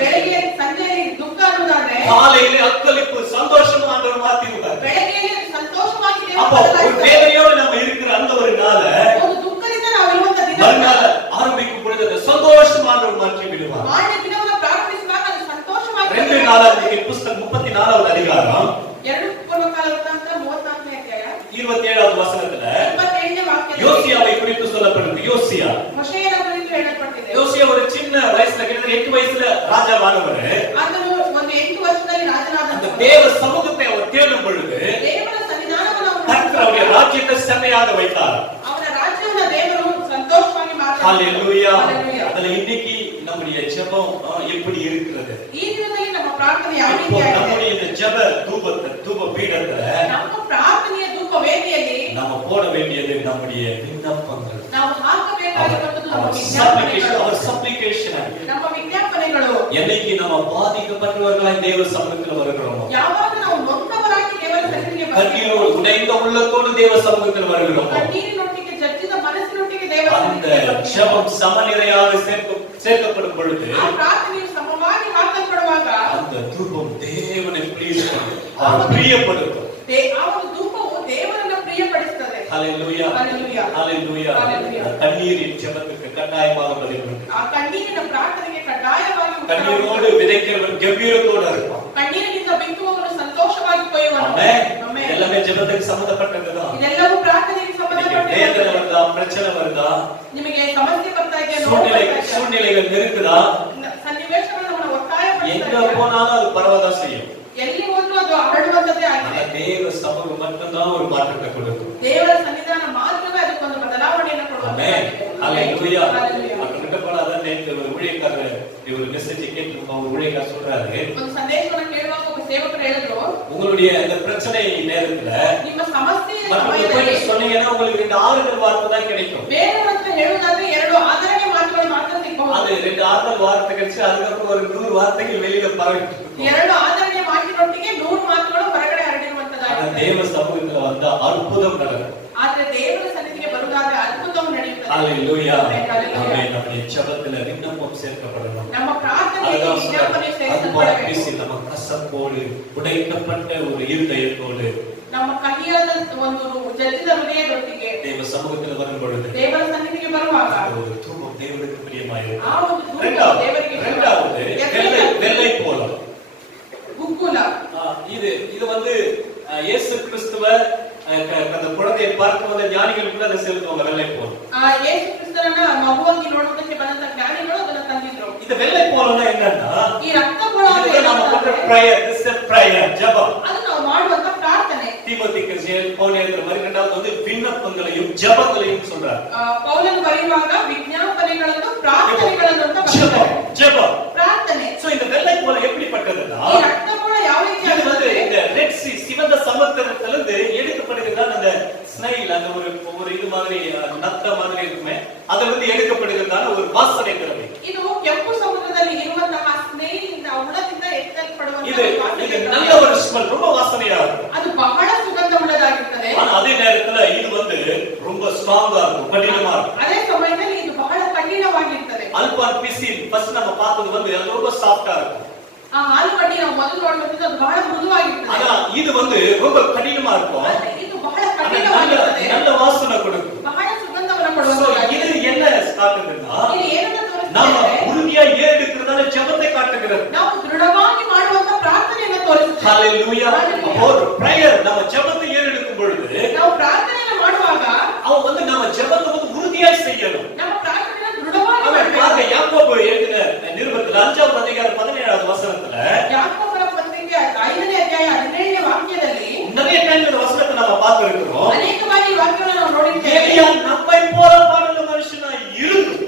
ಬೆಳಗ್ಗೆ ಸಂಜೆಯಲ್ಲಿ ದುಃಖ ಅನ್ನೋದಾದ್ರೆ காலையிலே அக்களிப்பு சந்தோஷமா ஆண்டவர் மாத்திடுவார். ಬೆಳಗ್ಗೆಯಲ್ಲಿ ಸಂತೋಷವಾಗಿ ದೇವರು அப்போ ஒரு ಬದಲಾಯಿಸ್ತಾರೆ. வேதனையோடு நம்ம இருக்கிற அந்த ஒரு நாள ಒಂದು ದುಃಖದಿಂದ ನಾವು ಇರುವಂತ ದಿನ மறுநாள் ஆரம்பிக்கும் பொழுது அந்த சந்தோஷமா ஆண்டவர் மாற்றி விடுவார். ಮಾರನೇ ದಿನವನ್ನು ಪ್ರಾರಂಭಿಸುವಾಗ ಅದು ಸಂತೋಷವಾಗಿ 2 நாளாகம புத்தகம் 34வது அதிகாரம் 2 ಪೂರ್ವಕಾಲ ವೃತ್ತಾಂತ 34ನೇ ಅಧ್ಯಾಯ 27வது வசனத்துல 27ನೇ ವಾಕ್ಯದಲ್ಲಿ யோசியாவை குறித்து சொல்லப்படுது. யோசியா ಮೋಶೆಯನ ಕುರಿತು ಹೇಳಲ್ಪಟ್ಟಿದೆ. யோசியா ஒரு சின்ன வயசுல கிட்டத்தட்ட 8 வயசுல ராஜாவானவர். ಆತನು ಒಂದು 8 ವರ್ಷದಲ್ಲಿ ರಾಜನಾದಂತ அந்த தேவ சமூகத்தை அவர் தேடும் பொழுது ದೇವರ ಸನ್ನಿಧಾನವನ್ನು ಅವನು கர்த்தர் செம்மையாக வைத்தார். ಅವನ ರಾಜ್ಯವನ್ನು ದೇವರು ಸಂತೋಷವಾಗಿ ಮಾಡ್ತಾರೆ. ஹalleluya. Hallelujah. அதுல இன்னைக்கு நம்முடைய ஜெபம் எப்படி இருக்கிறது? ಈ ದಿನದಲ್ಲಿ ನಮ್ಮ ಪ್ರಾರ್ಥನೆ ಯಾವ இப்போ ರೀತಿಯಾಗಿದೆ? நம்முடைய இந்த ஜெப தூப பீடத்துல ನಮ್ಮ ಪ್ರಾರ್ಥನೆಯ ಧೂಪ ವೇದಿಯಲ್ಲಿ நம்ம போட வேண்டியது நம்முடைய விண்ணப்பங்கள். ನಾವು ಹಾಕಬೇಕಾಗಿರುವಂತದ್ದು ನಮ್ಮ our ವಿಜ್ಞಾಪನೆಗಳು. supplication. ನಮ್ಮ ವಿಜ್ಞಾಪನೆಗಳು. என்னைக்கு நம்ம பாதிக்கப்பட்டவர்களாய் தேவ சமூகத்தில் வருகிறோமோ, ಯಾವಾಗ ನಾವು ನೊಂದವರಾಗಿ ದೇವರ ಸನ್ನಿಧಿಗೆ கண்ணீரோடு ಬರ್ತೀವೋ, உடைந்த உள்ளத்தோடு தேவ சமூகத்தில் வருகிறோமோ, ಕಣ್ಣೀರಿನೊಟ್ಟಿಗೆ ಜಜ್ಜಿದ ಮನಸ್ಸಿನೊಟ್ಟಿಗೆ ದೇವರ அந்த ಸನ್ನಿಧಿಗೆ ಬರ್ತೀವೋ, ஜெபம் சமநிலையாக சேர்க்கப்படும் பொழுது ಆ ಪ್ರಾರ್ಥನೆಯು ಸಮವಾಗಿ ಹಾಕಲ್ಪಡುವಾಗ அந்த தூபம் தேவனை ப்ளீஸ் பண்ணும், அவர் பிரியப்படுத்தும். ಆ ಒಂದು ಧೂಪವು ದೇವರನ್ನ ಪ್ರಿಯಪಡಿಸುತ್ತದೆ. ஹalleluya. Hallelujah. ஹalleluya. Hallelujah. கண்ணீரின் ஜெபத்துக்கு கட்டாயமாக பதில் உண்டு. ಆ ಕಣ್ಣೀರಿನ ಪ್ರಾರ್ಥನೆಗೆ ಕಡ್ಡಾಯವಾಗಿ ಉತ್ತರ கண்ணீரோடு விதைக்கிறவன் கம்பீரத்தோடு இருப்பான். ಕಣ್ಣೀರಿನಿಂದ ಬಿತ್ತುವವನು ಸಂತೋಷವಾಗಿ ಕೊಯ್ಯುವನು. ஆமென். ಆಮೆನ್. எல்லாமே ஜெபத்துக்கு சம்பந்தப்பட்டதுதான். ಇದೆಲ್ಲವೂ ಪ್ರಾರ್ಥನೆಗೆ வேதனை ಸಂಬಂಧಪಟ್ಟಿದೆ. வருதா, பிரச்சனை வருதா, ನಿಮಗೆ ಸಮಸ್ಯೆ ಬರ್ತಾ ಇದೆ, ನೋವು ಬರ್ತಾ ಇದೆ, சூழ்நிலைகள் இருக்குதா, ಸನ್ನಿವೇಶಗಳು ನಮ್ಮನ್ನು ಒತ್ತಾಯ எங்க ಪಡಿಸ್ತಾ ಇದೆ. போனாலும் அது பரவதான் செய்யும். ಎಲ್ಲಿ ಹೋದ್ರೂ ಅದು ಹರಡುವಂತದ್ದೇ ಆಗಿದೆ. ஆனா தேவ சமூகம் மட்டும்தான் ஒரு மாற்றத்தை கொடுக்கும். ದೇವರ ಸನ್ನಿಧಾನ ಮಾತ್ರವೇ ಅದಕ್ಕೊಂದು ಬದಲಾವಣೆಯನ್ನು ஆமென். ஹalleluya. Hallelujah. அப்படின்ற போல நேற்று ஒரு ஊழியக்காரர் ஒரு மெசேஜ் கேட்டு ஒரு ஊழியக்காரர் சொல்றாரு, ಒಂದು ಸಂದೇಶವನ್ನು ಕೇಳುವಾಗ ಒಬ್ಬ ಸೇವಕರು ಹೇಳಿದ್ರು, உங்களுடைய அந்த பிரச்சனை நேரத்துல ನಿಮ್ಮ ಸಮಸ್ಯೆಯ மற்றவங்க ಸಮಯದಲ್ಲಿ போய் சொன்னீங்கன்னா உங்களுக்கு 2 ஆறுதல் வார்த்தை தான் கிடைக்கும். ಬೇರೆಯವರ ಹತ್ರ ಹೇಳುವುದಾದ್ರೆ 2 ಆದರಣೆ ಮಾತುಗಳು ಮಾತ್ರ ಸಿಗಬಹುದು. அது 2 ஆறுதல் வார்த்தை கிடைச்சு அதுக்கப்புறம் ஒரு 100 வார்த்தைகள் வெளியில பரவிட்டு இருக்கும். 2 ಆದರಣೆ ಮಾತಿನೊಟ್ಟಿಗೆ 100 ಮಾತುಗಳು ಹೊರಗಡೆ ಹರಡಿರುವಂತದ್ದಾಗಿದೆ. தேவ சமூகத்துல வந்த அற்புதம் நடக்கும். ಆದ್ರೆ ದೇವರ ಸನ್ನಿಧಿಗೆ ಬರುವುದಾದ್ರೆ ಅದ್ಭುತವು ನಡೆಯುತ್ತದೆ. ஹalleluya. Hallelujah. ஆமென். நம்முடைய ஜெபத்துல விண்ணப்பம் சேர்க்கப்படணும். ನಮ್ಮ ಪ್ರಾರ್ಥನೆಯಲ್ಲಿ ವಿಜ್ಞಾಪನೆ ಸೇರಿಸಲ್ಪಡಬೇಕು. நம்ம கசப்போடு உடைக்கப்பட்ட ஒரு இருதயத்தோடு ನಮ್ಮ ಕಹಿಯಾದ ಒಂದು ಜಜ್ಜಿದ ಹೃದಯದೊಟ್ಟಿಗೆ தேவ சமூகத்துல வரும் பொழுது ದೇವರ ಸನ್ನಿಧಿಗೆ ಬರುವಾಗ ஒரு தூபம் தேவனுக்கு பிரியமாயிருக்கும். ಆ ಒಂದು ಧೂಪ ದೇವರಿಗೆ இரண்டாவது வெள்ளை போலம். ಗುಗ್ಗುಲ. இது வந்து இயேசு கிறிஸ்துவ அந்த குழந்தையை பார்க்கும் போது ஞானிகள் கூட அதை செலுத்துவாங்க, வெள்ளை போலம். ಯೇಸು ಕ್ರಿಸ್ತನನ್ನ ಮಗುವಾಗಿ ನೋಡುವುದಕ್ಕೆ ಬಂದಂತ ಜ್ಞಾನಿಗಳು ಅದನ್ನ ತಂದಿದ್ರು. இந்த வெள்ளை போலம்னா என்னன்னா, ಈ ರಕ್ತ ಪೊಳಗೆ நம்ம பண்ற prayer, this is prayer, ஜெபம். ಅದು ನಾವು ಮಾಡುವಂತ ಪ್ರಾರ್ಥನೆ. தீமோத்தேயுக்கு பவுல் எழுதுற மாதிரி இரண்டாவது வந்து விண்ணப்பங்களையும் ஜெபங்களையும் சொல்றார். ಪೌಲನು ಬರೆಯುವಾಗ ವಿಜ್ಞಾಪನೆಗಳನ್ನು ಪ್ರಾರ್ಥನೆಗಳನ್ನು ಅಂತ ಬರೆದಿದ್ದಾರೆ. ஜெபம் ಪ್ರಾರ್ಥನೆ. சோ இந்த வெள்ளை போலம் எப்படிப்பட்டதுன்னா, ಈ ರಕ್ತ ಪೊಳ ಯಾವ இது வந்து ರೀತಿಯಾಗಿದೆ? இந்த ரெட் சி சிவந்த சமுத்திரத்துல இருந்து எடுக்கப்படுகிறதா அந்த ஸ்னைல், அந்த ஒரு இது மாதிரி நத்த மாதிரி இருக்குமே, அதுல இருந்து எடுக்கப்படுகிறதான ஒரு வாசனை திரவியம். ಇದು ಕೆಂಪು ಸಮುದ್ರದಲ್ಲಿ ಇರುವಂತಹ ಸ್ನೇಹಿತ ಹುಳದಿಂದ ಎತ್ತಲ್ಪಡುವಂತಹ இது நல்ல ஒரு ஸ்மெல், ரொம்ப வாசனையா இருக்கும். ಅದು ಬಹಳ ಸುಗಂಧವುಳ್ಳದಾಗಿರುತ್ತದೆ. ஆனா அதே நேரத்துல இது வந்து ரொம்ப ஸ்ட்ராங்கா இருக்கும், கடினமா இருக்கும். ಅದೇ ಸಮಯದಲ್ಲಿ ಇದು ಬಹಳ ಕಠಿಣವಾಗಿರುತ್ತದೆ. அல்பான் பிசின் ஃபர்ஸ்ட் நம்ம பார்த்தது வந்து அது ரொம்ப சாஃப்ட்டா இருக்கும். ಆ ಆಲೂಗಡ್ಡೆ ನಾವು ಮೊದಲು ನೋಡುವಂತದ್ದು ಅದು ಬಹಳ ಮೃದುವಾಗಿರುತ್ತದೆ. ஆனா இது வந்து ரொம்ப கடினமா இருக்கும். ಆದ್ರೆ ಇದು ಬಹಳ ஆனா ಕಠಿಣವಾಗಿರುತ್ತದೆ. நல்ல வாசனை கொடுக்கும். ಬಹಳ ಸುಗಂಧವನ್ನು So, ಕೊಡುವಂತದ್ದಾಗಿದೆ. இது என்ன காட்டுதுன்னா, ಇದು ಏನನ್ನ நாம ತೋರಿಸುತ್ತದೆ? உறுதியா ஏறெடுக்கிறதால ஜெபத்தை காட்டுகிறது. ನಾವು ದೃಢವಾಗಿ ಮಾಡುವಂತ ಪ್ರಾರ್ಥನೆಯನ್ನು ತೋರಿಸುತ್ತದೆ. ஹalleluya. அப்போ prayer நம்ம ஜெபத்தை ஏறெடுக்கும் பொழுது ನಾವು ಪ್ರಾರ್ಥನೆಯನ್ನು ಮಾಡುವಾಗ அவ வந்து நம்ம ஜெபத்தை வந்து உறுதியா செய்யணும். ನಮ್ಮ ಪ್ರಾರ್ಥನೆಯನ್ನು ದೃಢವಾಗಿ அவன் பாருங்க, ಮಾಡಬೇಕು. யாக்கோபு எழுதின நிருபத்துல 5வது அதிகாரம் 17வது வசனத்துல ಯಾಕೋಬನ ಪತ್ರಿಕೆ 5ನೇ ಅಧ್ಯಾಯ 17ನೇ ವಾಕ್ಯದಲ್ಲಿ நிறைய டைம் இந்த வசனத்தை நம்ம பார்த்திருக்கிறோம். ಅನೇಕ ಬಾರಿ ಈ ವಾಕ್ಯವನ್ನು ನಾವು ನೋಡಿದ್ದೇವೆ. எலியா நம்மை போல பாடுள்ள மனுஷனா இருந்து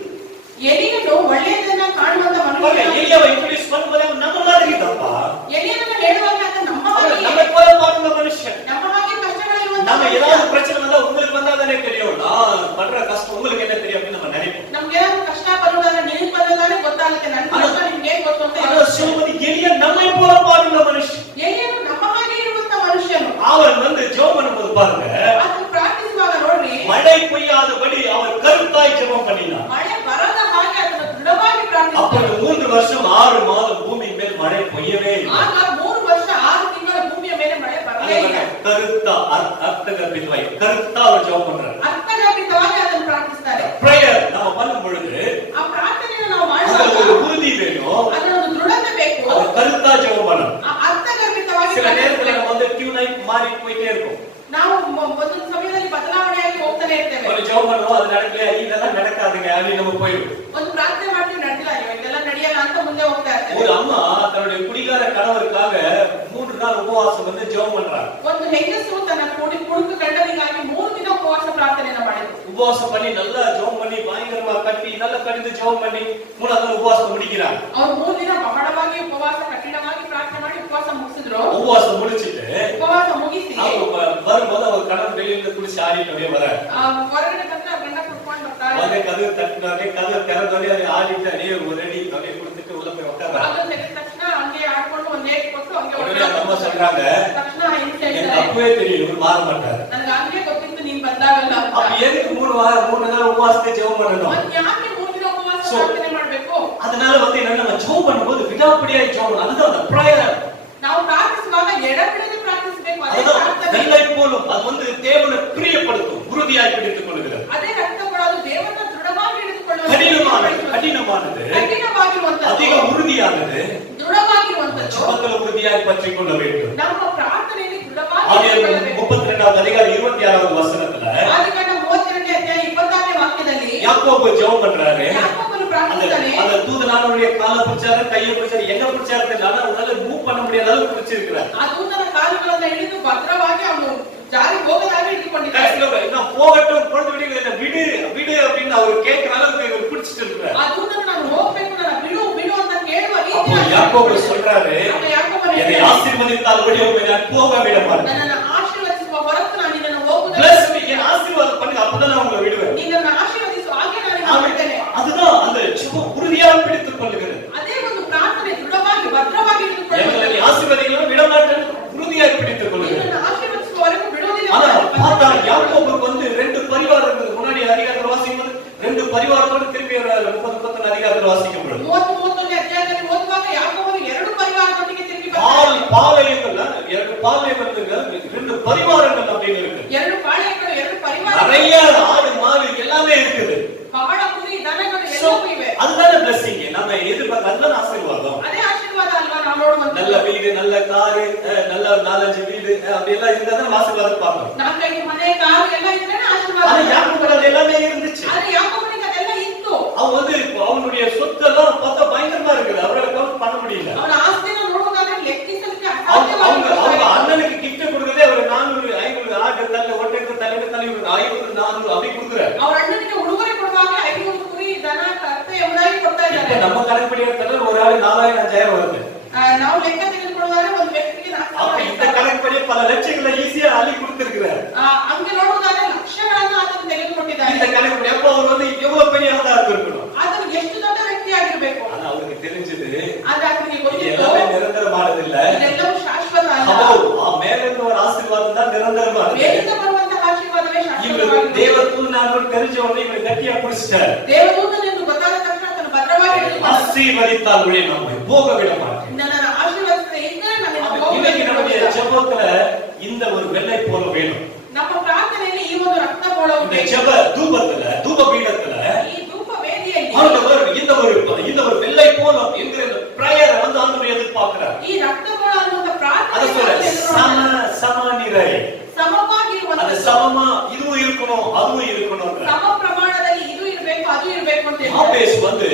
ಎಲಿಯನು ಒಳ್ಳೆಯದನ್ನ ಕಾಣುವಂತ பாருங்க, ಮನುಷ್ಯ. எலியாவை இன்ட்ரோ듀ce பண்ணும்போது அவன் நம்ம மாதிரி இருந்தாப்பா. ಎಲಿಯನನ್ನು ಹೇಳುವಾಗ ಆತ ನಮ್ಮ ಹಾಗೆ நம்மை போல பாடுள்ள மனுஷன். ನಮ್ಮ ಹಾಗೆ ಕಷ್ಟಗಳಿರುವಂತ நம்ம ಮನುಷ್ಯ. ஏதாவது பிரச்சனை வந்தா உங்களுக்கு வந்தாதானே தெரியும், நான் பண்ற கஷ்டம் உங்களுக்கு என்ன தெரியும் அப்படின்னு நம்ம நினைப்போம். ನಮ್ಗೆ ಏನಾದ್ರು ಕಷ್ಟ ಬರುವುದಾದ್ರೆ ನಿನಗೆ ಬಂದದಾನೆ ಗೊತ್ತಾಗುತ್ತೆ, ನನ್ನ ಕಷ್ಟ ನಿಮ್ಗೆ ಹೇಗೆ ಗೊತ್ತು ಅಂತ ஆனா ಹೇಳುತ್ತೆ. சொல்வது எலியா நம்மை போல பாடுள்ள மனுஷன். ಎಲಿಯನು ನಮ್ಮ ಹಾಗೆ ಇರುವಂತ ಮನುಷ್ಯನು. அவன் வந்து ஜெபம் பண்ணும்போது பாருங்க, ಆತನು ಪ್ರಾರ್ಥಿಸುವಾಗ ನೋಡ್ರಿ, மழை பெய்யாதபடி அவர் கருத்தாய் ஜெபம் பண்ணினார். ಮಳೆ ಬರದ ಹಾಗೆ ಆತನು ದೃಢವಾಗಿ ಪ್ರಾರ್ಥಿಸಿದ. அப்பொழுது 3 வருஷம் 6 மாதம் பூமி மேல் மழை பெய்யவே இல்லை. ಆಗ 3 ವರ್ಷ 6 ತಿಂಗಳ ಭೂಮಿಯ ಮೇಲೆ ಮಳೆ ಬರಲೇ ಇಲ್ಲ. கருத்தா அர்த்தகர்பிதமாய் கருத்தா அவர் ஜெபம் பண்றார். ಅರ್ಥಗರ್ಭಿತವಾಗಿ ಅದನ್ನು ಪ್ರಾರ್ಥಿಸ್ತಾರೆ. பிரேயர் நம்ம பண்ணும் பொழுது ಆ ಪ್ರಾರ್ಥನೆಯನ್ನು ನಾವು அதுல ಮಾಡುವಾಗ ஒரு உறுதி வேணும், ಅದರ ಒಂದು ದೃಢತೆ ಬೇಕು. அது கருத்தா ஜெபம் பண்ணணும். ಆ ಅರ್ಥಗರ್ಭಿತವಾಗಿ சில நேரத்துல ಪ್ರಾರ್ಥಿಸಬೇಕು. நம்ம வந்து டியூனாய் மாறி போயிட்டே இருக்கும். ನಾವು ಒಂದು ಸಮಯದಲ್ಲಿ ಬದಲಾವಣೆಯಾಗಿ ಹೋಗ್ತಾನೆ ಇರ್ತೇವೆ. ஒரு ஜெபம் பண்ணுவோம், அது நடக்கல, இதெல்லாம் நடக்காதுங்க அப்படின்னு நம்ம போயிடும். ಒಂದು ಪ್ರಾರ್ಥನೆ ಮಾಡ್ತೀವಿ, ನಡೆದಿಲ್ಲ, ಅಯ್ಯೋ ಇದೆಲ್ಲ ನಡೆಯಲ್ಲ ಅಂತ ಮುಂದೆ ಹೋಗ್ತಾ ಇರ್ತೇವೆ. ஒரு அம்மா தன்னுடைய குடிகார கணவருக்காக 3 நாள் உபவாசம் வந்து ஜெபம் பண்றாங்க. ಒಂದು ಹೆಂಗಸು ತನ್ನ ಕುಡುಕು ಗಂಡನಿಗಾಗಿ 3 ದಿನ ಉಪವಾಸ உபவாசம் பண்ணி நல்லா ஜெபம் பண்ணி பயங்கரமா கட்டி நல்லா கடிந்து ஜெபம் பண்ணி 3வது நாள் உபவாசம் முடிக்கிறாங்க. ಅವರು 3 ದಿನ ಬಹಳವಾಗಿ ಉಪವಾಸ ಕಠಿಣವಾಗಿ ಪ್ರಾರ್ಥನೆ ಮಾಡಿ ಉಪವಾಸ ಮುಗಿಸಿದ್ರು. உபவாசம் முடிச்சிட்டு ಉಪವಾಸ ಮುಗಿಸಿ வரும்போது அவர் கணவன் வெளியில குளிச்சு ஆடிட்டு அப்படியே வர ಹೊರಗಡೆ ಬಂದ್ರೆ ಗಂಡ ಕುತ್ಕೊಂಡು ಬರ್ತಾರೆ. வந்து கதவு தட்டினாலே கதவு திறந்தோடனே அதை ஆடிட்டு அப்படியே ஒரு அடி அப்படியே கொடுத்துட்டு உள்ள போய் உட்கார்றாங்க. ಅದನ್ನ ತೆಗೆದ ತಕ್ಷಣ ಹಂಗೆ ಆಡ್ಕೊಂಡು ಒಂದ್ ಏಟ್ ಕೊಟ್ಟು ಹಂಗೆ உடனே அந்த அம்மா சொல்றாங்க, ತಕ್ಷಣ ಹಿಂದೆ எனக்கு அப்பவே தெரியும் இவர் மாற மாட்டாரு. ನನಗೆ ಹಂಗೆ ಗೊತ್ತಿತ್ತು ನೀನ್ ಬಂದಾಗಲ್ಲ ಅಂತ. அப்ப எதுக்கு 3 நாள் உபவாசத்தை ஜெபம் பண்ணணும்? ಯಾಕೆ 3 ದಿನ ಉಪವಾಸ ಪ್ರಾರ್ಥನೆ ಮಾಡ್ಬೇಕು? அதனால வந்து என்ன, நம்ம ஜெபம் பண்ணும்போது விடாப்பிடியாய் ஜெபம், அதுதான் அந்த பிரேயர். ನಾವು ಪ್ರಾರ್ಥಿಸುವಾಗ ಎಡಬಿಡದೆ ಪ್ರಾರ್ಥಿಸಬೇಕು. ಅದೇ அதுதான் ಪ್ರಾರ್ಥನೆ. வெள்ளை போலும் அது வந்து தேவனை பிரியப்படுத்தும், உறுதியாய் பிடித்துக் கொள்கிறது. ಅದೇ ರಕ್ತ ಕೊಡೋದು ದೇವರನ್ನ ದೃಢವಾಗಿ ಹಿಡಿದುಕೊಳ್ಳುವುದು. கடினமானது அதிக உறுதியானது ದೃಢವಾಗಿರುವಂತದ್ದು ஜெபத்தில் உறுதியாய் பற்றிக் கொள்ள வேண்டும். ನಮ್ಮ ಪ್ರಾರ್ಥನೆಯಲ್ಲಿ ದೃಢವಾಗಿ ஆதியாகமம் 32வது அதிகாரம் 26வது வசனத்துல ಆದಿಕಾಂಡ 32ನೇ ಅಧ್ಯಾಯ 26ನೇ ವಾಕ್ಯದಲ್ಲಿ யாக்கோபு ஜெபம் பண்றாரு. ಯಾಕೋಬನು ಪ್ರಾರ್ಥಿಸುತ್ತಾನೆ. அந்த தூதனானுடைய காலை பிடிச்சாரு, கையை பிடிச்சாரு, எங்க பிடிச்சாரு தெரியல, ஆனா அவனால மூவ் பண்ண முடியாத அளவுக்கு பிடிச்சிருக்கிறார். ಆ ದೂತನ ಕಾಲುಗಳನ್ನ ಹಿಡಿದು ಭದ್ರವಾಗಿ ಅವನು ಜಾರಿ ಹೋಗದಾಗೆ ಹಿಡಿದುಕೊಂಡಿದ್ದಾನೆ. கடைசில நான் போகட்டும் பொழுது விடுங்க விடு விடு அப்படின்னு அவர் கேட்கிற அளவுக்கு இவர் பிடிச்சிட்டு இருக்கிறார். ಆ ದೂತನು ನಾನು ಹೋಗಬೇಕು, ನನ್ನ ಬಿಡು ಬಿಡು ಅಂತ ಕೇಳುವ அப்போ ರೀತಿ யாக்கோபு சொல்றாரு, ಯಾಕೋಬನು என்னை ஆசீர்வதித்தால் வழி நான் போக விட மாட்டேன். ನನ್ನನ್ನು ಆಶೀರ್ವದಿಸುವ ಹೊರತು ನಾನು ನಿನ್ನನ್ನು ಹೋಗುವುದಿಲ್ಲ. பிளஸ் என் ஆசீர்வாதம் பண்ணி அப்பதான் நான் உங்களை விடுவேன். ನಿನ್ನನ್ನು ಆಶೀರ್ವದಿಸುವ ಹಾಗೆ ನಾನು ನಿನ್ನನ್ನು ಬಿಡ್ತೇನೆ. அதுதான் அந்த ஜெபம் உறுதியாக பிடித்துக் கொள்ளுகிறது. ಅದೇ ಒಂದು ಪ್ರಾರ್ಥನೆ ದೃಢವಾಗಿ ಭದ್ರವಾಗಿ ಹಿಡಿದುಕೊಳ್ಳುವುದು. எங்களை ஆசீர்வதிக்கலாம் விட மாட்டேன் உறுதியாக பிடித்துக் கொள்ளுகிறது. ನಿನ್ನನ್ನು ಆಶೀರ್ವದಿಸುವವರೆಗೂ ಬಿಡುವುದಿಲ್ಲ. ஆனா பார்த்தா யாக்கோபுக்கு வந்து 2 பரிவாரம் இருந்தது. முன்னாடி அதிகாரத்துல வாசிக்கும்போது 2 பரிவாரத்தோட திருப்பி 30 அதிகாரத்துல வாசிக்கும் பொழுது 31ನೇ ಅಧ್ಯಾಯದಲ್ಲಿ ಓದುವಾಗ ಯಾಕೋಬನು 2 ಪರಿವಾರದೊಂದಿಗೆ ತಿರುಗಿ பாளையங்கள்ல 2 பாளையங்கள் 2 பரிவாரங்கள் அப்படின்னு இருக்கு. 2 ಪಾಳೆಯಗಳು 2 ಪರಿವಾರ, நிறைய ஆடு மாடு எல்லாமே இருக்குது. ಬಹಳ ಕುರಿ ದನಗಳು ಎಲ್ಲವೂ ಇವೆ. அதுதான் blessing. நம்ம எதிர்பார்த்த அதுதான் ஆசீர்வாதம். ಅದೇ ಆಶೀರ್ವಾದ ಅಲ್ವಾ ನಾವು ನೋಡುವಂತ. நல்ல வீடு, நல்ல காரு, நல்ல 4-5 வீடு அப்படி எல்லாம் இருந்தா தான் ஆசீர்வாதம் பார்க்கணும். 4-5 ಮನೆ ಕಾರು ಎಲ್ಲ ಇದ್ರೆ ಆಶೀರ್ವಾದ. ஆனா யாக்கோபுக்கு அது எல்லாமே இருந்துச்சு. ಆದ್ರೆ ಯಾಕೋಬನಿಗೆ ಅದೆಲ್ಲ ಇತ್ತು. அவன் வந்து அவனுடைய சொத்தெல்லாம் பார்த்தா பயங்கரமா இருக்குது. அவரால கவுண்ட் பண்ண முடியல. ಅವನ ಆಸ್ತಿನ ನೋಡುವುದಾದ್ರೆ ಲೆಕ್ಕಿಸಲಿಕ್ಕೆ அவங்க ಅಸಾಧ್ಯವಾಗಿದೆ. அண்ணனுக்கு கிஃப்ட் கொடுக்கறதே அவர் 400 500 ஆடு தள்ள ஒட்டக தலையில தள்ளி 500 400 அப்படி கொடுக்குறாரு. ಅವರ ಅಣ್ಣನಿಗೆ ಉಡುಗೊರೆ ಕೊಡುವಾಗ 500 ಕುರಿ ದನ ಕತ್ತೆ ಎಂಬುದಾಗಿ ಕೊಡ್ತಾ ಇದ್ದಾರೆ. நம்ம கணக்குப்படி எடுத்தாலும் ஒரு ஆளு 4000 5000 வருது. ನಾವು ಲೆಕ್ಕ ತೆಗೆದುಕೊಳ್ಳುವಾಗ ಒಂದು ವ್ಯಕ್ತಿಗೆ அப்ப இந்த கணக்குப்படி பல லட்சங்களை ஈஸியா அள்ளி கொடுத்திருக்கிறார். ಹಂಗೆ ನೋಡುವುದಾದ್ರೆ ಲಕ್ಷಗಳನ್ನು ಆತನು ತೆಗೆದುಕೊಂಡಿದ್ದಾನೆ. இந்த கணக்குப்படி அப்ப அவர் வந்து எவ்வளவு பெரிய ஆளா இருக்கணும். ಆತನು ಎಷ್ಟು ದೊಡ್ಡ ವ್ಯಕ್ತಿ ಆಗಿರಬೇಕು. ஆனா அவருக்கு தெரிஞ்சது ಆದ್ರೆ ಆತನಿಗೆ ಗೊತ್ತಿತ್ತು எல்லாமே நிரந்தரமானது இல்ல. ಇದೆಲ್ಲವೂ ಶಾಶ್ವತ ಅಲ್ಲ. மேல இருந்து ஒரு ஆசீர்வாதம் தான் நிரந்தரமானது. ಮೇಲಿಂದ ಬರುವಂತಹ ಆಶೀರ್ವಾದವೇ இவர் ಶಾಶ್ವತವಾಗಿದೆ. தேவதூதனானவர் தெரிஞ்ச உடனே இவர் கட்டியா பிடிச்சிட்டார். ದೇವದೂತನೆಂದು ಗೊತ್ತಾದ ತಕ್ಷಣ ಆತನು ಭದ್ರವಾಗಿ ಹಿಡಿದುಕೊಂಡ. ஆசீர்வதித்தால் வழி நம்மை போக விட மாட்டேன். ನನ್ನನ್ನು ಆಶೀರ್ವದಿಸದೆ ಇದ್ದರೆ ನನ್ನನ್ನು இன்னைக்கு நம்முடைய ಹೋಗಬೇಕು. ஜெபத்துல இந்த ஒரு வெள்ளை போல வேணும். ನಮ್ಮ ಪ್ರಾರ್ಥನೆಯಲ್ಲಿ ಈ ಒಂದು ರಕ್ತ ಬೋಳವು இந்த ಬೇಕು. ஜெப தூபத்துல தூப பீடத்துல ಈ ಧೂಪ ವೇದಿಯಲ್ಲಿ ஆண்டவர் இந்த ஒரு வெள்ளை போலம் என்கிற இந்த பிரேயரை வந்து ஆண்டவர் எதிர்பார்க்கிறார். ಈ ರಕ್ತ ಬೋಳ ಅನ್ನುವಂತ அத சொல்ற ಪ್ರಾರ್ಥನೆ சமநிலை. ಸಮವಾಗಿರುವಂತ அது சமமா இதுவும் இருக்கணும் அதுவும் இருக்கணும். ಸಮ ಪ್ರಮಾಣದಲ್ಲಿ ಇದು ಇರಬೇಕು ಅದು ಇರಬೇಕು ಅಂತ ಹೇಳ್ತಾರೆ. யாபேஸ் வந்து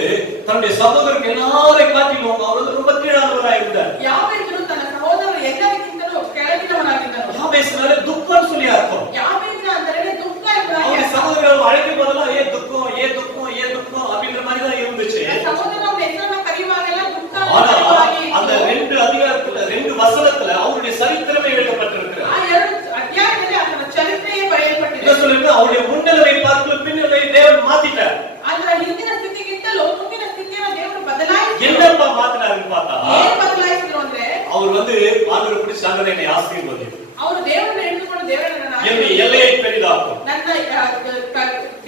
தன்னுடைய சகோதரருக்கு எல்லாரையும் காட்டிலும் அவர் வந்து ரொம்ப கீழானவராய் இருந்தார். ಯಾಬೇಚನು ತನ್ನ ಸಹೋದರರು ಎಲ್ಲರಿಗಿಂತಲೂ ಕೆಳಗಿನವನಾಗಿದ್ದನು. யாபேஸ்னாலே துக்கம் சொல்லி அர்த்தம். ಯಾಬೇಚನ ಅಂದರೆ ದುಃಖ ಎಂಬುದಾಗಿ அவங்க ಅರ್ಥ. சகோதரர்கள் அழைக்கும் போதெல்லாம் ஏ துக்கம் ஏ துக்கம் ஏ துக்கம் அப்படின்ற மாதிரி தான் இருந்துச்சு. ಸಹೋದರನ ಹೆಸರನ್ನ ಕರೆಯುವಾಗೆಲ್ಲ ದುಃಖ ஆனா ಎಂಬುದಾಗಿ அந்த 2 அதிகாரத்துல 2 வசனத்துல அவருடைய சரித்திரமே எழுதப்பட்டிருக்கிறது. ಆ 2 ಅಧ್ಯಾಯದಲ್ಲಿ ಆತನ ಚರಿತ್ರೆಯೇ ಬರೆಯಲ್ಪಟ್ಟಿದೆ. என்ன சொல்லுங்க, அவருடைய முன்னிலையை பார்த்து பின்னிலை தேவன் மாத்திட்டார். ಅದರ ಹಿಂದಿನ ಸ್ಥಿತಿಗಿಂತಲೂ ಮುಂದಿನ ಸ್ಥಿತಿಯನ್ನು ದೇವರು ಬದಲಾಯಿಸಿದರು. என்னப்பா மாத்தினாருன்னு பார்த்தா ಏನು ಬದಲಾಯಿಸಿದ್ರು ಅಂದ್ರೆ அவர் வந்து ஆண்டவர் பிடிச்சு ஆண்டவரே என்னை ஆசீர்வதி, ಅವರು ದೇವರನ್ನು ಹಿಡಿದುಕೊಂಡು ದೇವರನ್ನ என்னுடைய எல்லையை பெரிதாக்கும், ನನ್ನ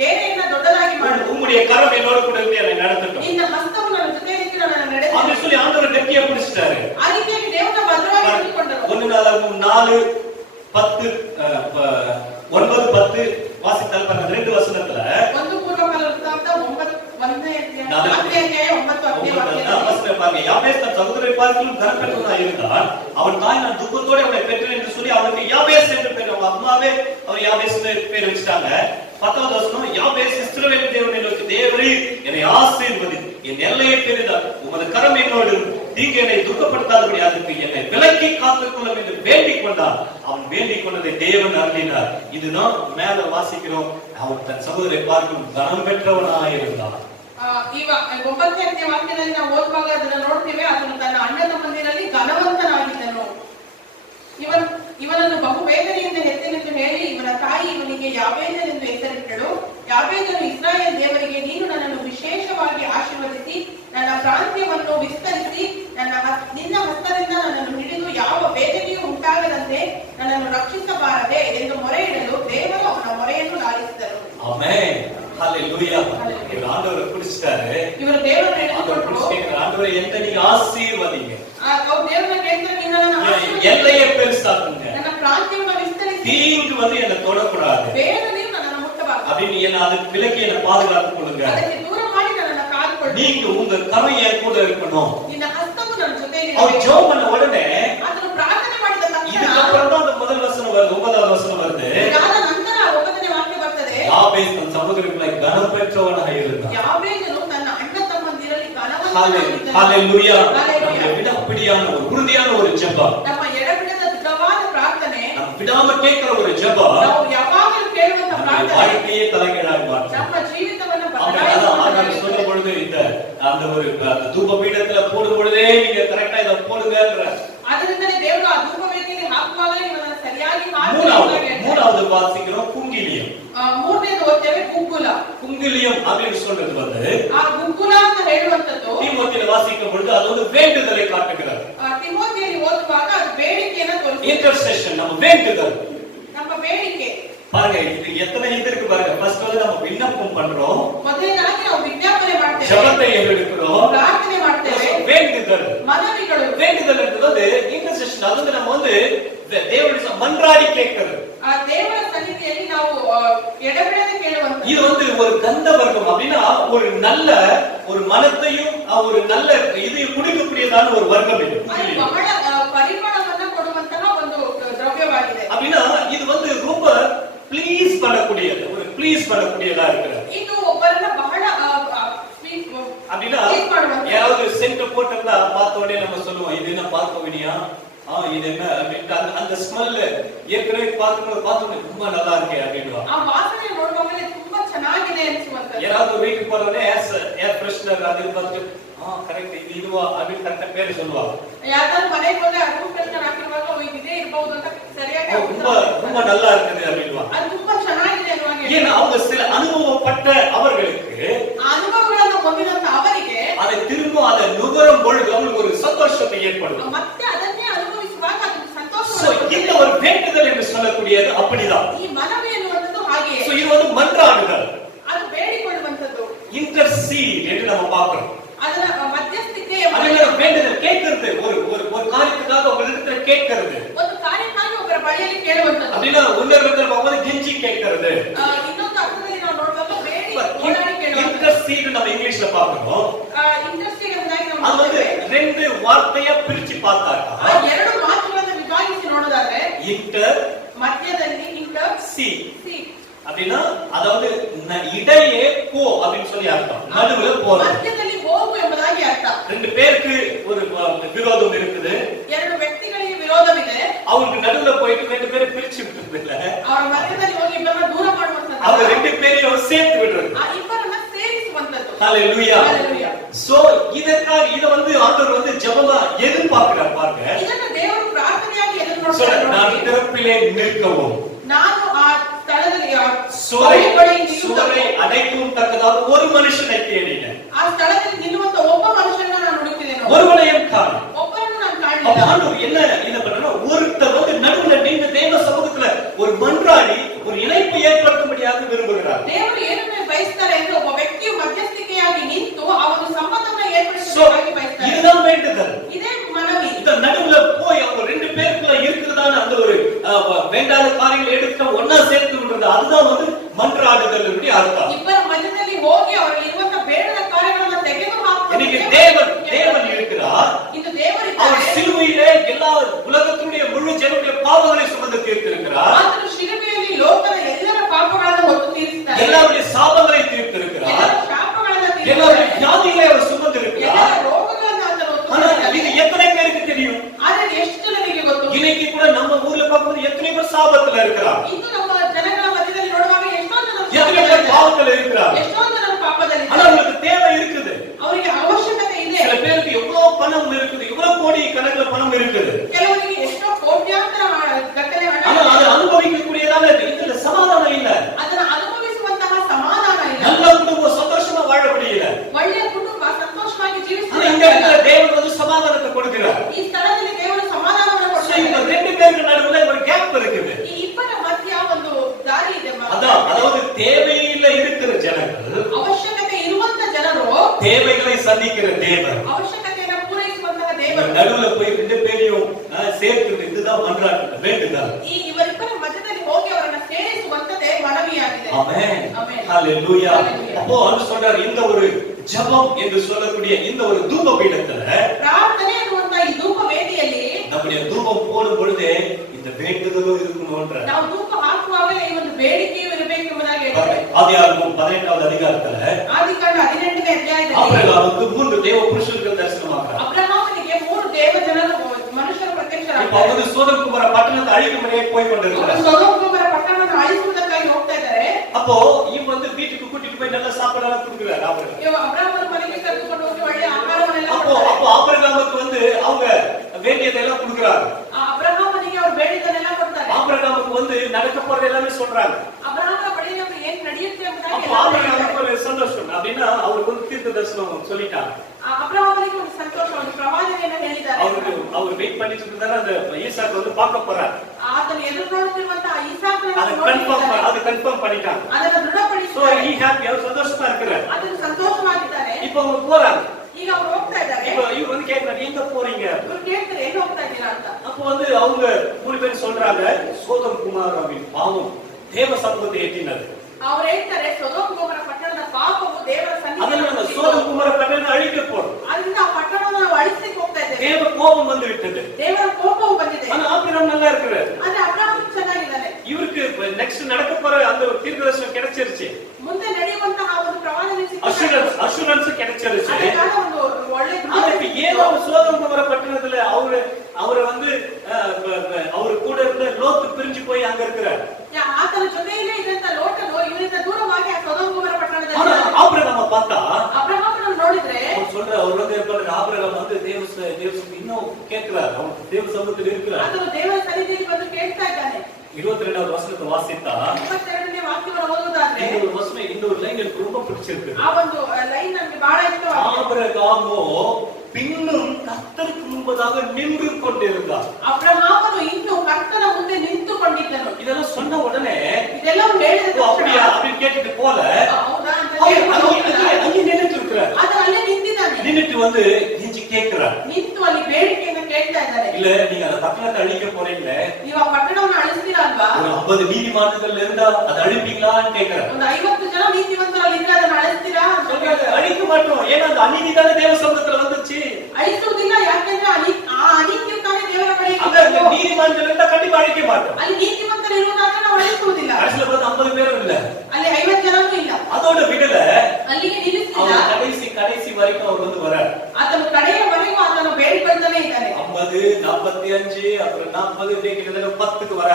ದೇಹೆಯನ್ನ ದೊಡ್ಡದಾಗಿ ಮಾಡು, உம்முடைய கரம் என்னோடு கூட இருந்து என்னை நடத்தட்டும் ನಿನ್ನ ಹಸ್ತವು ನನ್ನ ಜೊತೆಯಲ್ಲಿ ನನ್ನ ನಡೆಸು. அப்படி சொல்லி ஆண்டவர் கட்டியா பிடிச்சிட்டாரு. ಆ ರೀತಿಯಾಗಿ ದೇವರನ್ನ ಭದ್ರವಾಗಿ ಹಿಡಿದುಕೊಂಡರು. 1 வாசித்தால் பாருங்க 2 வசனத்துல 1 ಪೂರ್ವಕಾಲವೃತ್ತಾಂತ 9ನೇ ಅಧ್ಯಾಯ 9 வசனம் பாருங்க. யாபேஸ் தன் சகோதரரை பார்க்கிலும் கனம் பெற்றவனாய் இருந்தான். அவன் தாய் நான் துக்கத்தோட அவனை பெற்றேன் என்று சொல்லி அவனுக்கு யாபேஸ் என்று பேர், அவங்க அம்மாவே அவர் யாபேஸ் பேர் வச்சிட்டாங்க. 10வது வசனம், யாபேஸ் இஸ்ரவேலின் தேவனை நோக்கி, தேவரே என்னை ஆசீர்வதி, என் எல்லையை பெரிதாக்கும், உமது கரம் என்னோடு தீங்கு என்னை துக்கப்படுத்தாதபடி அதற்கு என்னை விலக்கி காத்துக்கொள்ளும் என்று வேண்டிக் கொண்டான். அவன் வேண்டிக் கொண்டதை தேவன் அருளினார். இதுதான் மேல வாசிக்கிறோம். அவன் தன் சகோதரை பார்க்கும் கனம் பெற்றவனாயிருந்தான். ಈಗ 9ನೇ ವಾಕ್ಯದಲ್ಲಿ ನಾವು ಓದುವಾಗ ಅದನ್ನ ನೋಡ್ತೇವೆ. ಅವನು ತನ್ನ ಅಣ್ಣ ತಮ್ಮಂದಿರಲ್ಲಿ ಘನವಂತನಾಗಿದ್ದನು. ಇವನನ್ನು ಬಹು ವೇದನೆಯಿಂದ ಹೆತ್ತನೆಂದು ಹೇಳಿ ಇವನ ತಾಯಿ ಇವನಿಗೆ ಯಾಬೇಜನೆಂದು ಹೆಸರಿಟ್ಟಳು. ಯಾಬೇಜನು ಇಸ್ರಾಯೇಲ್ ದೇವರಿಗೆ, ನೀನು ನನ್ನನ್ನು ವಿಶೇಷವಾಗಿ ಆಶೀರ್ವದಿಸಿ ನನ್ನ ಪ್ರಾಂತ್ಯವನ್ನು ವಿಸ್ತರಿಸಿ ನಿನ್ನ ಹಸ್ತದಿಂದ ನನ್ನನ್ನು ಹಿಡಿದು ಯಾವ ವೇದನೆಯೂ ಉಂಟಾಗದಂತೆ ನನ್ನನ್ನು ರಕ್ಷಿಸಬಾರದೆ ಎಂದು ಮೊರೆ ಇಡಲು ದೇವರು ಅವನ ಮೊರೆಯನ್ನು ಲಾಲಿಸಿದರು. ಆಮೆನ್. ஹalleluya. இவர் ஆண்டவரை பிடிச்சிட்டாரு. இவர் தேவனை எடுத்துக்கொண்டு ஆண்டவரை என்ன நீங்க ஆசீர்வதிங்க. அவர் தேவனை கேட்க நீங்க எல்லையை பெருசாக்குங்க. ನನ್ನ ಪ್ರಾಂತ್ಯವನ್ನು ವಿಸ್ತರಿಸಿ தீங்கு வந்து என்ன தொடக்கூடாது. வேதனையும் ನನ್ನನ್ನು ಮುಟ್ಟಬಾರದು. அப்படி என்ன அதுக்கு விலக்கி என்ன பாதுகாத்துக் கொள்ளுங்க. ಅದಕ್ಕೆ ದೂರ ಮಾಡಿ ನನ್ನನ್ನು ಕಾದುಕೊಳ್ಳಿ. நீங்க உங்க கரம் என் கூட இருக்கணும். ನಿನ್ನ ಹಸ್ತವು ನನ್ನ ಜೊತೆಯಲ್ಲಿ ಇರಬೇಕು. அவர் ஜெபம் பண்ண உடனே ಅದನ್ನು ಪ್ರಾರ್ಥನೆ ಮಾಡಿದ ತಕ್ಷಣ இதுக்கு அப்புறம் தான் அந்த முதல் வசனம் வருது, 9வது வசனம் வருது. ಇದಾದ ನಂತರ 9ನೇ ವಾಕ್ಯ ಬರ್ತದೆ. யாபேஸ் தன் சகோதரர்களை கனம் பெற்றவனாக இருந்தான். ಯಾಬೇಜನು ತನ್ನ ಅಣ್ಣ ತಮ್ಮಂದಿರಲ್ಲಿ ಘನವಂತನಾಗಿದ್ದನು. ஹalleluya. நம்முடைய விடாப்பிடியான ஒரு உறுதியான ஒரு ஜெபம், ನಮ್ಮ ಎಡಬಿಡದ ದೃಢವಾದ ಪ್ರಾರ್ಥನೆ, நம்ம விடாம கேட்கிற ஒரு ஜெபம் ನಾವು ಯಾವಾಗಲೂ ಕೇಳುವಂತ நம்ம ಪ್ರಾರ್ಥನೆ வாழ்க்கையே தலைகீழாக மாற்றும். ನಮ್ಮ ಜೀವಿತವನ್ನು ஆண்டவர் சொல்ற பொழுது இந்த அந்த ஒரு தூப பீடத்துல போடும் பொழுதே நீங்க கரெக்டா இத போடுங்கன்ற ಅದರಿಂದಲೇ ದೇವರು ಆ ಧೂಪವೇದಿಯಲ್ಲಿ ಹಾಕುವಾಗ ಇವನನ್ನು ಸರಿಯಾಗಿ மூணாவது வாசிக்கிறோம் குங்கிலியம். ಮೂರನೇದು ಓದ್ತೇವೆ ಗುಗ್ಗುಲ. குங்கிலியம் அப்படின்னு சொல்றது வந்து ಆ ಗುಗ್ಗುಲ ಅಂತ ಹೇಳುವಂತದ್ದು தீமோத்தேயுல வாசிக்கும் பொழுது அது வந்து வேண்டுதலை காட்டுகிறது. ತಿಮೋಥಿಯಲ್ಲಿ ಓದುವಾಗ ಅದು ಬೇಡಿಕೆಯನ್ನು ತೋರಿಸುತ್ತದೆ. இன்டர்செஷன், நம்ம வேண்டுதல், ನಮ್ಮ ಬೇಡಿಕೆ. பாருங்க இது எத்தனை இது இருக்கு பாருங்க. ஃபர்ஸ்ட் வந்து நம்ம விண்ணப்பம் பண்றோம், ಮೊದಲನೇದಾಗಿ ನಾವು ವಿಜ್ಞಾಪನೆ ಮಾಡ್ತೇವೆ, ஜெபத்தை ஏறெடுக்கிறோம், ಪ್ರಾರ್ಥನೆ ಮಾಡ್ತೇವೆ, வேண்டுதல். ಮನವಿಗಳು. வேண்டுதல் என்றது இன்டர்செஷன், அது வந்து நம்ம வந்து தேவனுடைய மன்றாடி கேட்கிறது. ಆ ದೇವರ ಸನ್ನಿಧಿಯಲ್ಲಿ ನಾವು ಎಡಬಿಡದೆ ಕೇಳುವಂತ இது வந்து ஒரு கந்தவர்க்கம் அப்படின்னா ஒரு நல்ல ஒரு மனத்தையும் ஒரு நல்ல இதையும் குடிக்கக்கூடியதான ஒரு வர்க்கம் இது. ಬಹಳ ಪರಿಮಳವನ್ನು ಕೊಡುವಂತಹ ಒಂದು ದ್ರವ್ಯವಾಗಿದೆ. அப்படின்னா இது வந்து ரொம்ப ப்ளீஸ் பண்ணக்கூடியது, ஒரு ப்ளீஸ் பண்ணக்கூடியதா இருக்குது. ಇದು ಒಬ್ಬರನ್ನ ಬಹಳ அப்படின்னா யாராவது சென்ட் போட்டோம்னா பார்த்த உடனே நம்ம சொல்லுவோம் இது என்ன பார்க்கவினியா, இது என்ன அப்படின்ட்டு அந்த ஸ்மெல் ஏற்கனவே பார்த்து ரொம்ப நல்லா இருக்கே அப்படின்னுவா. ಆ ವಾಸನೆ ನೋಡುವಾಗಲೇ ತುಂಬಾ ಚೆನ್ನಾಗಿದೆ ಅನಿಸುವಂತದ್ದು. யாராவது வீட்டுக்கு போறவனே ஏர் ஃப்ரெஷ்னர் அது பார்த்து கரெக்ட் இது இதுவா அப்படின்னு கரெக்டா பேரு சொல்லுவா. ಯಾರಾದ್ರೂ ಮನೆಗೆ ಹೋದ್ರೆ ರೂಮ್ ಫ್ರೆಶ್ನರ್ ಹಾಕಿರುವಾಗ ಇದೇ ಇರಬಹುದು ಅಂತ ಸರಿಯಾಗಿ ரொம்ப நல்லா இருக்குது அப்படின்னுவா. ಅದು ತುಂಬಾ ಚೆನ್ನಾಗಿದೆ ಅನ್ನುವಾಗ ஏன்னா அவங்க சில அனுபவப்பட்ட அவர்களுக்கு ಅನುಭವಗಳನ್ನು ಹೊಂದಿದಂತ ಅವರಿಗೆ அதை திரும்ப அதை நுகரும் பொழுது அவங்களுக்கு ஒரு சந்தோஷத்தை ஏற்படும். ಮತ್ತೆ ಅದನ್ನೇ ಅನುಭವಿಸುವಾಗ ಅದು ಸಂತೋಷ. இந்த ஒரு வேண்டுதல் என்று சொல்லக்கூடியது அப்படிதான். ಈ ಮನವಿ ಎನ್ನುವಂಥದ್ದು ಹಾಗೆ. இது வந்து மன்றாடுதல், ಅದು ಬೇಡಿಕೊಳ್ಳುವಂಥದ್ದು, இன்டர்சீட் என்று நம்ம பார்க்கிறோம். ಅದರ ಮಧ್ಯಸ್ಥಿಕೆ ಅದನ್ನ வேண்டுதல் கேட்கிறது, ஒரு ஒரு காரியத்துக்காக உங்களிடத்துல கேட்கிறது, ಒಂದು ಕಾರ್ಯಕ್ಕಾಗಿ ಒಬ್ಬರ ಬಳಿಯಲ್ಲಿ ಕೇಳುವಂಥದ್ದು. அப்படின்னா உன்னதத்துல போகும்போது கெஞ்சி கேட்கிறது. ಇನ್ನೊಂದು ಅರ್ಥದಲ್ಲಿ ನಾವು ನೋಡುವಾಗ ಬೇಡಿ ಓಡಾಡಿ ಕೇಳುವಂಥದ್ದು. இன்டர்சீட் நம்ம இங்கிலீஷ்ல பார்க்கிறோம். ಇಂಟ್ರೆಸ್ಟಿಂಗ್ ಎಂಬುದಾಗಿ ನಾವು அது வந்து ரெண்டு வார்த்தையை பிரிச்சு பார்த்தாக்கா ಎರಡು ಮಾತುಗಳನ್ನು ವಿಭಾಗಿಸಿ ನೋಡೋದಾದ್ರೆ இன்டர் ಮಧ್ಯದಲ್ಲಿ ಇಂಟರ್ சி ಸಿ அப்படின்னா அதாவது இடையே போ அப்படின்னு சொல்லி அர்த்தம், நடுவுல போறது. ಮಧ್ಯದಲ್ಲಿ ಹೋಗು ಎಂಬುದಾಗಿ ಅರ್ಥ. ரெண்டு பேருக்கு ஒரு விரோதம் இருக்குது, ಎರಡು ವ್ಯಕ್ತಿಗಳಿಗೆ ವಿರೋಧವಿದೆ, அவங்களுக்கு நடுவுல போயிட்டு ரெண்டு பேரும் பிரிச்சு விட்டுறது இல்ல, ಅವರ ಮಧ್ಯದಲ್ಲಿ ಹೋಗಿ ಇಬ್ಬರನ್ನ ದೂರ ಮಾಡುವಂತದ್ದು, அவங்க ரெண்டு பேரையும் சேர்த்து விடுறது. ಆ ಇಬ್ಬರನ್ನ ಸೇರಿಸುವಂತದ್ದು. ஹalleluya. ஹalleluya. சோ இதற்காக இத வந்து ஆண்டவர் வந்து ஜெபமா எதிர்பார்க்கிறார் பாருங்க. ಇದನ್ನು ದೇವರು ಪ್ರಾರ್ಥನೆಯಾಗಿ ಎದುರು நான் ನೋಡ್ತಾರೆ. திறப்பிலே நிற்கவும், ನಾನು ಆ ಸ್ಥಳದಲ್ಲಿ சுவரை அடைக்கும் தக்கதாக ஒரு மனுஷனை தேடினேன். ಆ ಸ್ಥಳದಲ್ಲಿ ನಿಲ್ಲುವಂತ ಒಬ್ಬ ಮನುಷ್ಯನನ್ನ ನಾನು ಹುಡುಕಿದ್ದೇನೆ, ஒருவனையும் காணோம். ಒಬ್ಬರನ್ನು ನಾನು ಕಾಣಲಿಲ್ಲ. ஆண்டவர் என்ன பண்ணா, ஒருத்தர் வந்து நடுவுல நின்று தேவ சமூகத்துல ஒரு மன்றாடி ஒரு இணைப்பை ஏற்படுத்தும்படியாக விரும்புகிறார். ದೇವರು ಏನನ್ನ ಬಯಸ್ತಾರೆ ಅಂದ್ರೆ ಒಬ್ಬ ವ್ಯಕ್ತಿಯು ಮಧ್ಯಸ್ಥಿಕೆಯಾಗಿ ನಿಂತು ಆ ಒಂದು ಸಂಬಂಧವನ್ನು ಏರ್ಪಡಿಸಬೇಕಾಗಿ ಬಯಸ್ತಾರೆ. இதுதான் வேண்டுதல், ಇದೇ ಮನವಿ. இந்த நடுவுல போய் அவங்க ரெண்டு பேருக்குள்ள இருக்கிறதான அந்த ஒரு வேண்டாத காரியங்களை எடுத்து ஒன்னா சேர்த்து விடுறது, அதுதான் வந்து மன்றாடுதல் அர்த்தம். ಇಬ್ಬರ ಮಧ್ಯದಲ್ಲಿ ಹೋಗಿ ಅವರಲ್ಲಿ ಇರುವಂತ ಬೇಡದ ಕಾರ್ಯಗಳನ್ನು ತೆಗೆದು இன்னைக்கு ಹಾಕುವುದು. தேவன் இருக்கிறார். ಇದು ದೇವರು அவர் சிலுவையிலே எல்லா உலகத்துடைய முழு ஜனங்களுடைய பாவங்களை சுமந்து தீர்த்திருக்கிறார். ಆತನು ಶಿಲುಬೆಯಲ್ಲಿ ಲೋಕದ ಎಲ್ಲರ ಪಾಪಗಳನ್ನು ಹೊತ್ತು ತೀರಿಸಿದ್ದಾನೆ. எல்லாருடைய சாபங்களை தீர்த்திருக்கிறார். ಎಲ್ಲರ ಶಾಪಗಳನ್ನು எல்லாருடைய ತೀರಿಸಿದ್ದಾನೆ. வியாதிகளை அவர் சுமந்து இருக்கிறார். ಎಲ್ಲರ ರೋಗಗಳನ್ನು ಆತನು ಹೊತ್ತು ஆனா ತೀರಿಸಿದ್ದಾನೆ. இது பாவத்தில் இருக்கிறார். ಎಷ್ಟೋ ಜನರು ಪಾಪದಲ್ಲಿ ஆனா உங்களுக்கு தேவை இருக்குது. ಅವರಿಗೆ ಅವಶ್ಯಕತೆ ಇದೆ. சில பேருக்கு எவ்வளவு பணம் இருக்குது, இவ்வளவு கோடி கணக்குல பணம் இருக்குது. ಕೆಲವರಿಗೆ ಎಷ್ಟೋ ಕೋಟ್ಯಾಂತರ ಗಟ್ಟಲೆ ಹಣ ஆனா அதை அனுபவிக்கக்கூடியதான இதுல சமாதானம் இல்ல. ಅದನ್ನ ಅನುಭವಿಸುವಂತಹ ಸಮಾಧಾನ ಇಲ್ಲ. நல்ல குடும்பம் சந்தோஷமா வாழ முடியல. ಒಳ್ಳೆಯ ಕುಟುಂಬ ಸಂತೋಷವಾಗಿ ஆனா ಜೀವಿಸುತ್ತಿದ್ದಾರೆ. இங்க இருக்கிற தேவன் வந்து சமாதானத்தை கொடுக்கிறார். ಈ ಸ್ಥಳದಲ್ಲಿ ದೇವರು ಸಮಾಧಾನವನ್ನು சோ இந்த ಕೊಡ್ತಾರೆ. ரெண்டு பேருக்கு நடுவுல ஒரு கேப் இருக்குது. ಈ ಇಬ್ಬರ ಮಧ್ಯ ಒಂದು ದಾರಿ ಇದೆ. அதாவது தேவையில்ல இருக்கிற ஜனங்கள், ಅವಶ್ಯಕತೆ ಇರುವಂತ ಜನರು, தேவைகளை சந்திக்கிற தேவன் ಅವಶ್ಯಕತೆಯನ್ನು ಪೂರೈಸುವಂತಹ ದೇವರು நடுவுல போய் ரெண்டு பேரையும் சேர்த்து இதுதான் மன்றாட்டு வேண்டுதல். ಈ ಇವರಿಬ್ಬರ ಮಧ್ಯದಲ್ಲಿ ಹೋಗಿ ಅವರನ್ನ ಸೇರಿಸುವಂತದೇ ಮನವಿಯಾಗಿದೆ. ஆமென். ஆமென். ஹalleluya. Hallelujah. அப்போ அவர் சொல்றார், இந்த ஒரு ஜெபம் என்று சொல்லக்கூடிய இந்த ஒரு தூப பீடத்துல ಪ್ರಾರ್ಥನೆ ಅನ್ನುವಂತ ಈ ಧೂಪ ವೇದಿಯಲ್ಲಿ நம்முடைய தூபம் போடும் பொழுது இந்த வேண்டுதலும் இருக்கணும்ன்ற ನಾವು ಧೂಪ ಹಾಕುವಾಗಲೇ ಈ ಒಂದು ಬೇಡಿಕೆಯು ಇರಬೇಕು ಎಂಬುದಾಗಿ ಹೇಳ್ತಾರೆ. ஆதியாகமம் 18வது அதிகாரத்துல ಆದಿಕಾಂಡ 18ನೇ ಅಧ್ಯಾಯದಲ್ಲಿ ஆபிரகாமுக்கு 3 தேவ புருஷர்கள் தரிசனமாகிறார். ಅಬ್ರಹಾಮನಿಗೆ 3 ದೇವ ಜನರು ಮನುಷ್ಯರು இப்ப ಪ್ರತ್ಯಕ್ಷರಾಗ್ತಾರೆ. ಅವರು சோதம் குமார பட்டணத்தை அழிக்கும்படியே போய் கொண்டிருக்கிறார். ಸೊದೋಮ್ ಗೊಮೋರ ಪಟ್ಟಣವನ್ನು ಅಳಿಸುವುದಕ್ಕಾಗಿ ಹೋಗ್ತಾ ಇದ್ದಾರೆ. அப்போ இவன் வந்து வீட்டுக்கு கூட்டிட்டு போய் நல்ல சாப்பாடெல்லாம் கொடுக்குறாரு ஆபிரகாம். ಇವ ಅಬ್ರಹಾಮನ ಮನೆಗೆ ಕರೆದುಕೊಂಡು ಹೋಗಿ ಒಳ್ಳೆ ಆಹಾರವನ್ನೆಲ್ಲ அப்போ ಕೊಡ್ತಾರೆ. ஆபிரகாமுக்கு வந்து அவங்க வேண்டியதெல்லாம் கொடுக்குறாங்க. ಅಬ್ರಹಾಮನಿಗೆ ಅವರು ಬೇಡಿದ್ದನ್ನೆಲ್ಲ ಕೊಡ್ತಾರೆ. ஆபிரகாமுக்கு வந்து நடக்க போறது எல்லாமே சொல்றாங்க. ಅಬ್ರಹಾಮನ ಬಳಿಯಲ್ಲಿ ಅವರು ಏನ್ ನಡೆಯುತ್ತೆ ಎಂಬುದಾಗಿ அப்போ ಎಲ್ಲ ஆபிரகாமுக்கு ಹೇಳ್ತಾರೆ. ஒரு சந்தோஷம். அப்படின்னா அவருக்கு வந்து தீர்க்க தரிசனம் சொல்லிட்டாங்க. ಅಬ್ರಹಾಮನಿಗೆ ಒಂದು ಸಂತೋಷ, ಒಂದು ಪ್ರವಾದನೆಯನ್ನು ಹೇಳಿದ್ದಾರೆ. அவர் வெயிட் பண்ணிட்டு இருந்தாரு, அந்த ஈசாக்கு வந்து பார்க்க போறார். ಆತನು ಎದುರು ನೋಡುತ್ತಿರುವಂತಹ ಈಸಾಕನನ್ನು அது கன்ஃபார்ம் பண்ணிட்டாங்க. ಅದನ್ನು சோ ದೃಢಪಡಿಸಿದ್ದಾರೆ. ஹி ஹாப்பி, அவர் சந்தோஷமா இருக்கிறார். ಅದನ್ನು ಸಂತೋಷವಾಗಿದ್ದಾರೆ. இப்போ அவங்க போறாங்க. ಈಗ ಅವರು ಹೋಗ್ತಾ ಇದ್ದಾರೆ. இப்போ இவர் வந்து கேக்குறாரு, எங்க போறீங்க? ಇವರು ಕೇಳ್ತಾರೆ, ಎಲ್ಲಿ ಹೋಗ್ತಾ ಇದ್ದೀರಾ ಅಂತ. அப்போ வந்து அவங்க 3 பேர் சொல்றாங்க, சோதம் குமாரவின் பாவம் தேவ சமூகத்தை எட்டினது. ಅವ್ರು ಹೇಳ್ತಾರೆ, ಸೊದೋಮ್ ಗೊಮೋರ ಪಟ್ಟಣದ ಪಾಪವು ದೇವರ அதனால நம்ம ಸನ್ನಿಧಿಯಲ್ಲಿ சோதம் குமார பட்டணத்தை அழிக்க போறோம். ಅದರಿಂದ ಆ ಪಟ್ಟಣವನ್ನು ನಾವು ಅಳಿಸಲಿಕ್ಕೆ ಹೋಗ್ತಾ ಇದ್ದೇವೆ. தேவ கோபம் வந்து விட்டது. ದೇವರ ಕೋಪವು ಬಂದಿದೆ. ஆனா ஆபிரகாம் நல்லா இருக்கிறார். ಆದ್ರೆ ಅಬ್ರಹಾಮ ಚೆನ್ನಾಗಿದ್ದಾನೆ. இவருக்கு நெக்ஸ்ட் நடக்க போற அந்த ஒரு தீர்க்கதரிசனம் கிடைச்சிருச்சு. ಮುಂದೆ ನಡೆಯುವಂತಹ ಒಂದು ಪ್ರವಾದನೆ அஷூரன்ஸ் கிடைச்சிருச்சு. ಅದಕ್ಕಾದ ಒಂದು ಒಳ್ಳೆ அதுக்கு ஏதோ சோதம் குமார பட்டணத்துல அவரை வந்து அவரு கூட இருந்த லோத்து பிரிஞ்சு போய் அங்க இருக்கிறார். ಆತನ ಜೊತೆಯಲ್ಲೇ ಇದ್ದಂತ ಲೋಟನು ಇವರಿಂದ ದೂರವಾಗಿ ಆ ಸೊದೋಮ್ ಗೊಮೋರ ಪಟ್ಟಣದಲ್ಲಿ ஆனா ஆபிரகாமை பார்த்தா ಅಬ್ರಹಾಮನನ್ನು ನೋಡಿದ್ರೆ அவர் வந்து ஆபிரகாம் வந்து தேவ இன்னும் கேட்கிறார். அவர் தேவ சமூகத்தில் இருக்கிறார். ಆತನು ದೇವರ ಸನ್ನಿಧಿಯಲ್ಲಿ ಬಂದು ಕೇಳ್ತಾ ಇದ್ದಾನೆ. 22வது வசனத்தை வாசித்தா 22ನೇ ವಾಕ್ಯವನ್ನು ಓದುವುದಾದ್ರೆ இந்த ஒரு வசனம், இந்த ஒரு லைன் எனக்கு ரொம்ப பிடிச்சிருக்கு. ಆ ಒಂದು ಲೈನ್ ನನಗೆ ಬಹಳ ಇಷ್ಟವಾಗಿದೆ. ஆபிரகாமோ பின்னும் கர்த்தருக்கு முன்பதாக நின்று கொண்டிருந்தார். ಅಬ್ರಹಾಮನು ಇನ್ನು ಕರ್ತನ ಮುಂದೆ ನಿಂತುಕೊಂಡಿದ್ದನು. இதெல்லாம் சொன்ன உடனே ಇದೆಲ್ಲವೂ ಹೇಳಿದ அப்படியா அப்படின்னு கேட்டுட்டு போல ಹೌದಾ ಅಂತ அங்கே நின்னுட்டு இருக்கிறார். ಆತನು ಅಲ್ಲೇ ನಿಂತಿದ್ದಾನೆ. நின்னுட்டு வந்து கெஞ்சி கேட்கிறார். ನಿಂತು ಅಲ್ಲಿ ಬೇಡಿಕೆಯನ್ನು ಕೇಳ್ತಾ ಇದ್ದಾನೆ. இல்ல நீங்க அந்த பட்டணத்தை அழிக்க போறீங்களே, ನೀವು ಆ ಪಟ್ಟಣವನ್ನು ಅಳಿಸ್ತೀರಾ ಅಲ್ವಾ? ஒரு 50 நீதிமான்கள் இருந்தா அதை அழிப்பீங்களான்னு கேட்கிறார். ಒಂದು 50 ಜನ ನೀತಿವಂತರು ಅಲ್ಲಿ ಇದ್ರೆ ಅದನ್ನು ಅಳಿಸ್ತೀರಾ? சொல்றாரு, அழிக்க மாட்டோம். ஏன்னா அந்த அநீதி தானே தேவ சமூகத்துல வந்துச்சு. ಅಳಿಸುವುದಿಲ್ಲ, ಯಾಕೆಂದ್ರೆ ಆ ಅನೀತಿಯು ತಾನೇ ದೇವರ ಬಳಿಗೆ அந்த நீதிமான்கள் இருந்தா கண்டிப்பா அழிக்க மாட்டோம். ಅಲ್ಲಿ ನೀತಿವಂತರು ಇರುವುದಾದ್ರೆ ನಾವು ಅಳಿಸುವುದಿಲ್ಲ. கடைசியில பார்த்து 50 பேரும் இல்ல, ಅಲ್ಲಿ 50 ಜನರೂ ಇಲ್ಲ. அதோட விடல, ಅಲ್ಲಿಗೆ ನಿಲ್ಲಿಸಿಲ್ಲ. அவர் கடைசி வரைக்கும் அவர் வந்து வர ಆತನು ಕಡೆಯವರೆಗೂ ಆತನು ಬೇಡಿಕೊಳ್ತಾನೆ ಇದ್ದಾನೆ. 50, 45, அப்புறம் 40 இப்படி கிட்டத்தட்ட 10க்கு வர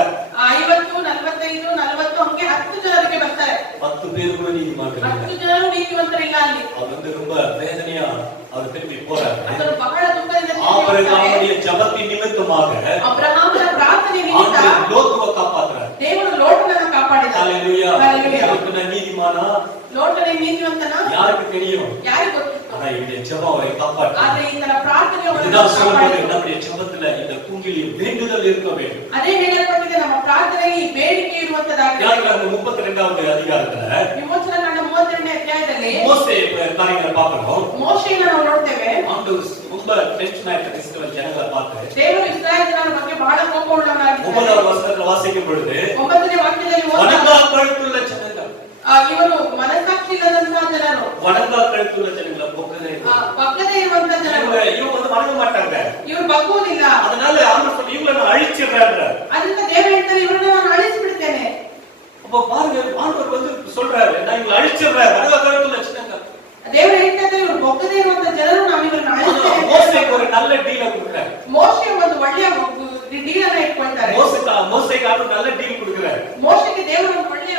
50, 45, 40 ಹಂಗೆ 10 ಜನರಿಗೆ ಬರ್ತಾರೆ. 10 பேர் கூட நீதிமான்கள் இல்ல. 10 ಜನರು ನೀತಿವಂತರಿಲ್ಲ ಅಲ್ಲಿ. அவர் வந்து ரொம்ப வேதனையா அவர் திரும்பி போறார். ಆತನು ಬಹಳ ದುಃಖದಿಂದ ஆபிரகாமுடைய ஜெபத்தின் நிமித்தமாக ಅಬ್ರಹಾಮನ ಪ್ರಾರ್ಥನೆ ನಿಮಿತ್ತ ஆண்டவர் லோத்துவை காப்பாத்துறார். ದೇವರು ಲೋಟನನ್ನು ಕಾಪಾಡಿದ. ஹalleluya. Hallelujah. லோத்துன நீதிமானா ಲೋಟನೇ ನೀತಿವಂತನ யாருக்கு தெரியும்? ಯಾರಿಗೆ ಗೊತ್ತು? ஆனா இந்த ஜெபம் அவரை காப்பாற்று. ಆದ್ರೆ ಈತನ ಪ್ರಾರ್ಥನೆ ಅವರನ್ನು இதுதான் சொல்லும்போது ಕಾಪಾಡಿತು. நம்முடைய ஜெபத்துல இந்த குங்கிலி வேண்டுதல் இருக்க வேண்டும். ಅದೇ ಹೇಳಲ್ಪಟ್ಟಿದೆ, ನಮ್ಮ ಪ್ರಾರ್ಥನೆಗೆ ಈ ಬೇಡಿಕೆ ಇರುವಂತದಾಗಿದೆ. யாருக்காக 32வது அதிகாரத்துல ವಿಮೋಚನ ಕಾಂಡ 32ನೇ ಅಧ್ಯಾಯದಲ್ಲಿ மோசே காரியங்களை பார்க்கிறோம். ಮೋಶೆಯನ್ನು ನಾವು ನೋಡ್ತೇವೆ. ஆண்டவர் ரொம்ப டென்ஷன் ஆயிட்ட இஸ்ரவேல் ஜனங்களை பார்த்து ದೇವರು ಇಸ್ರಾಯೇಲ್ ಜನರ ಬಗ್ಗೆ ಬಹಳ ಕೋಪವುಳ್ಳವನಾಗಿದ್ದಾನೆ. 9வது வசனத்துல வாசிக்கும் பொழுது 9ನೇ ವಾಕ್ಯದಲ್ಲಿ வணங்கா கழுத்துள்ள ஜனங்கள், ಇವರು ಮನಸಾಕ್ಷಿ ಇಲ್ಲದಂತಹ ಜನರು, வணங்கா கழுத்துள்ள ஜனங்களை பொக்கதே ಪಕ್ಕದೇ ಇರುವಂತಹ ಜನರು, இவங்க வந்து வணங்க மாட்டாங்க. ಇವರು ಬಗ್ಗುವುದಿಲ್ಲ. அதனால அவங்க சொல்லி இவங்களை நான் அழிச்சிடுறேன். ಅದರಿಂದ ದೇವರು ಹೇಳ್ತಾರೆ, ಇವರನ್ನ ನಾನು ಅಳಿಸಿಬಿಡ್ತೇನೆ. அப்ப பாருங்க, ஆண்டவர் வந்து சொல்றாரு, நான் இவங்களை அழிச்சிடுறேன். வணங்கா கழுத்துள்ள ஜனங்கள். ದೇವರು ಹೇಳ್ತಾರೆ, ಇವರು ಬಗ್ಗದೇ ಇರುವಂತಹ ಜನರು ನಾವು ಇವರನ್ನ ಅಳಿಸ್ತೇವೆ. மோசேக்கு ஒரு நல்ல டீல கொடுக்கிறார். ಮೋಶೆ ಒಂದು ಒಳ್ಳೆಯ ಡೀಲನ್ನ ಇಟ್ಕೊಳ್ತಾರೆ. மோசேக்கு ஆண்டவர் நல்ல டீல் கொடுக்கிறார். ಮೋಶೆಗೆ ದೇವರು ಒಂದು ಒಳ್ಳೆಯ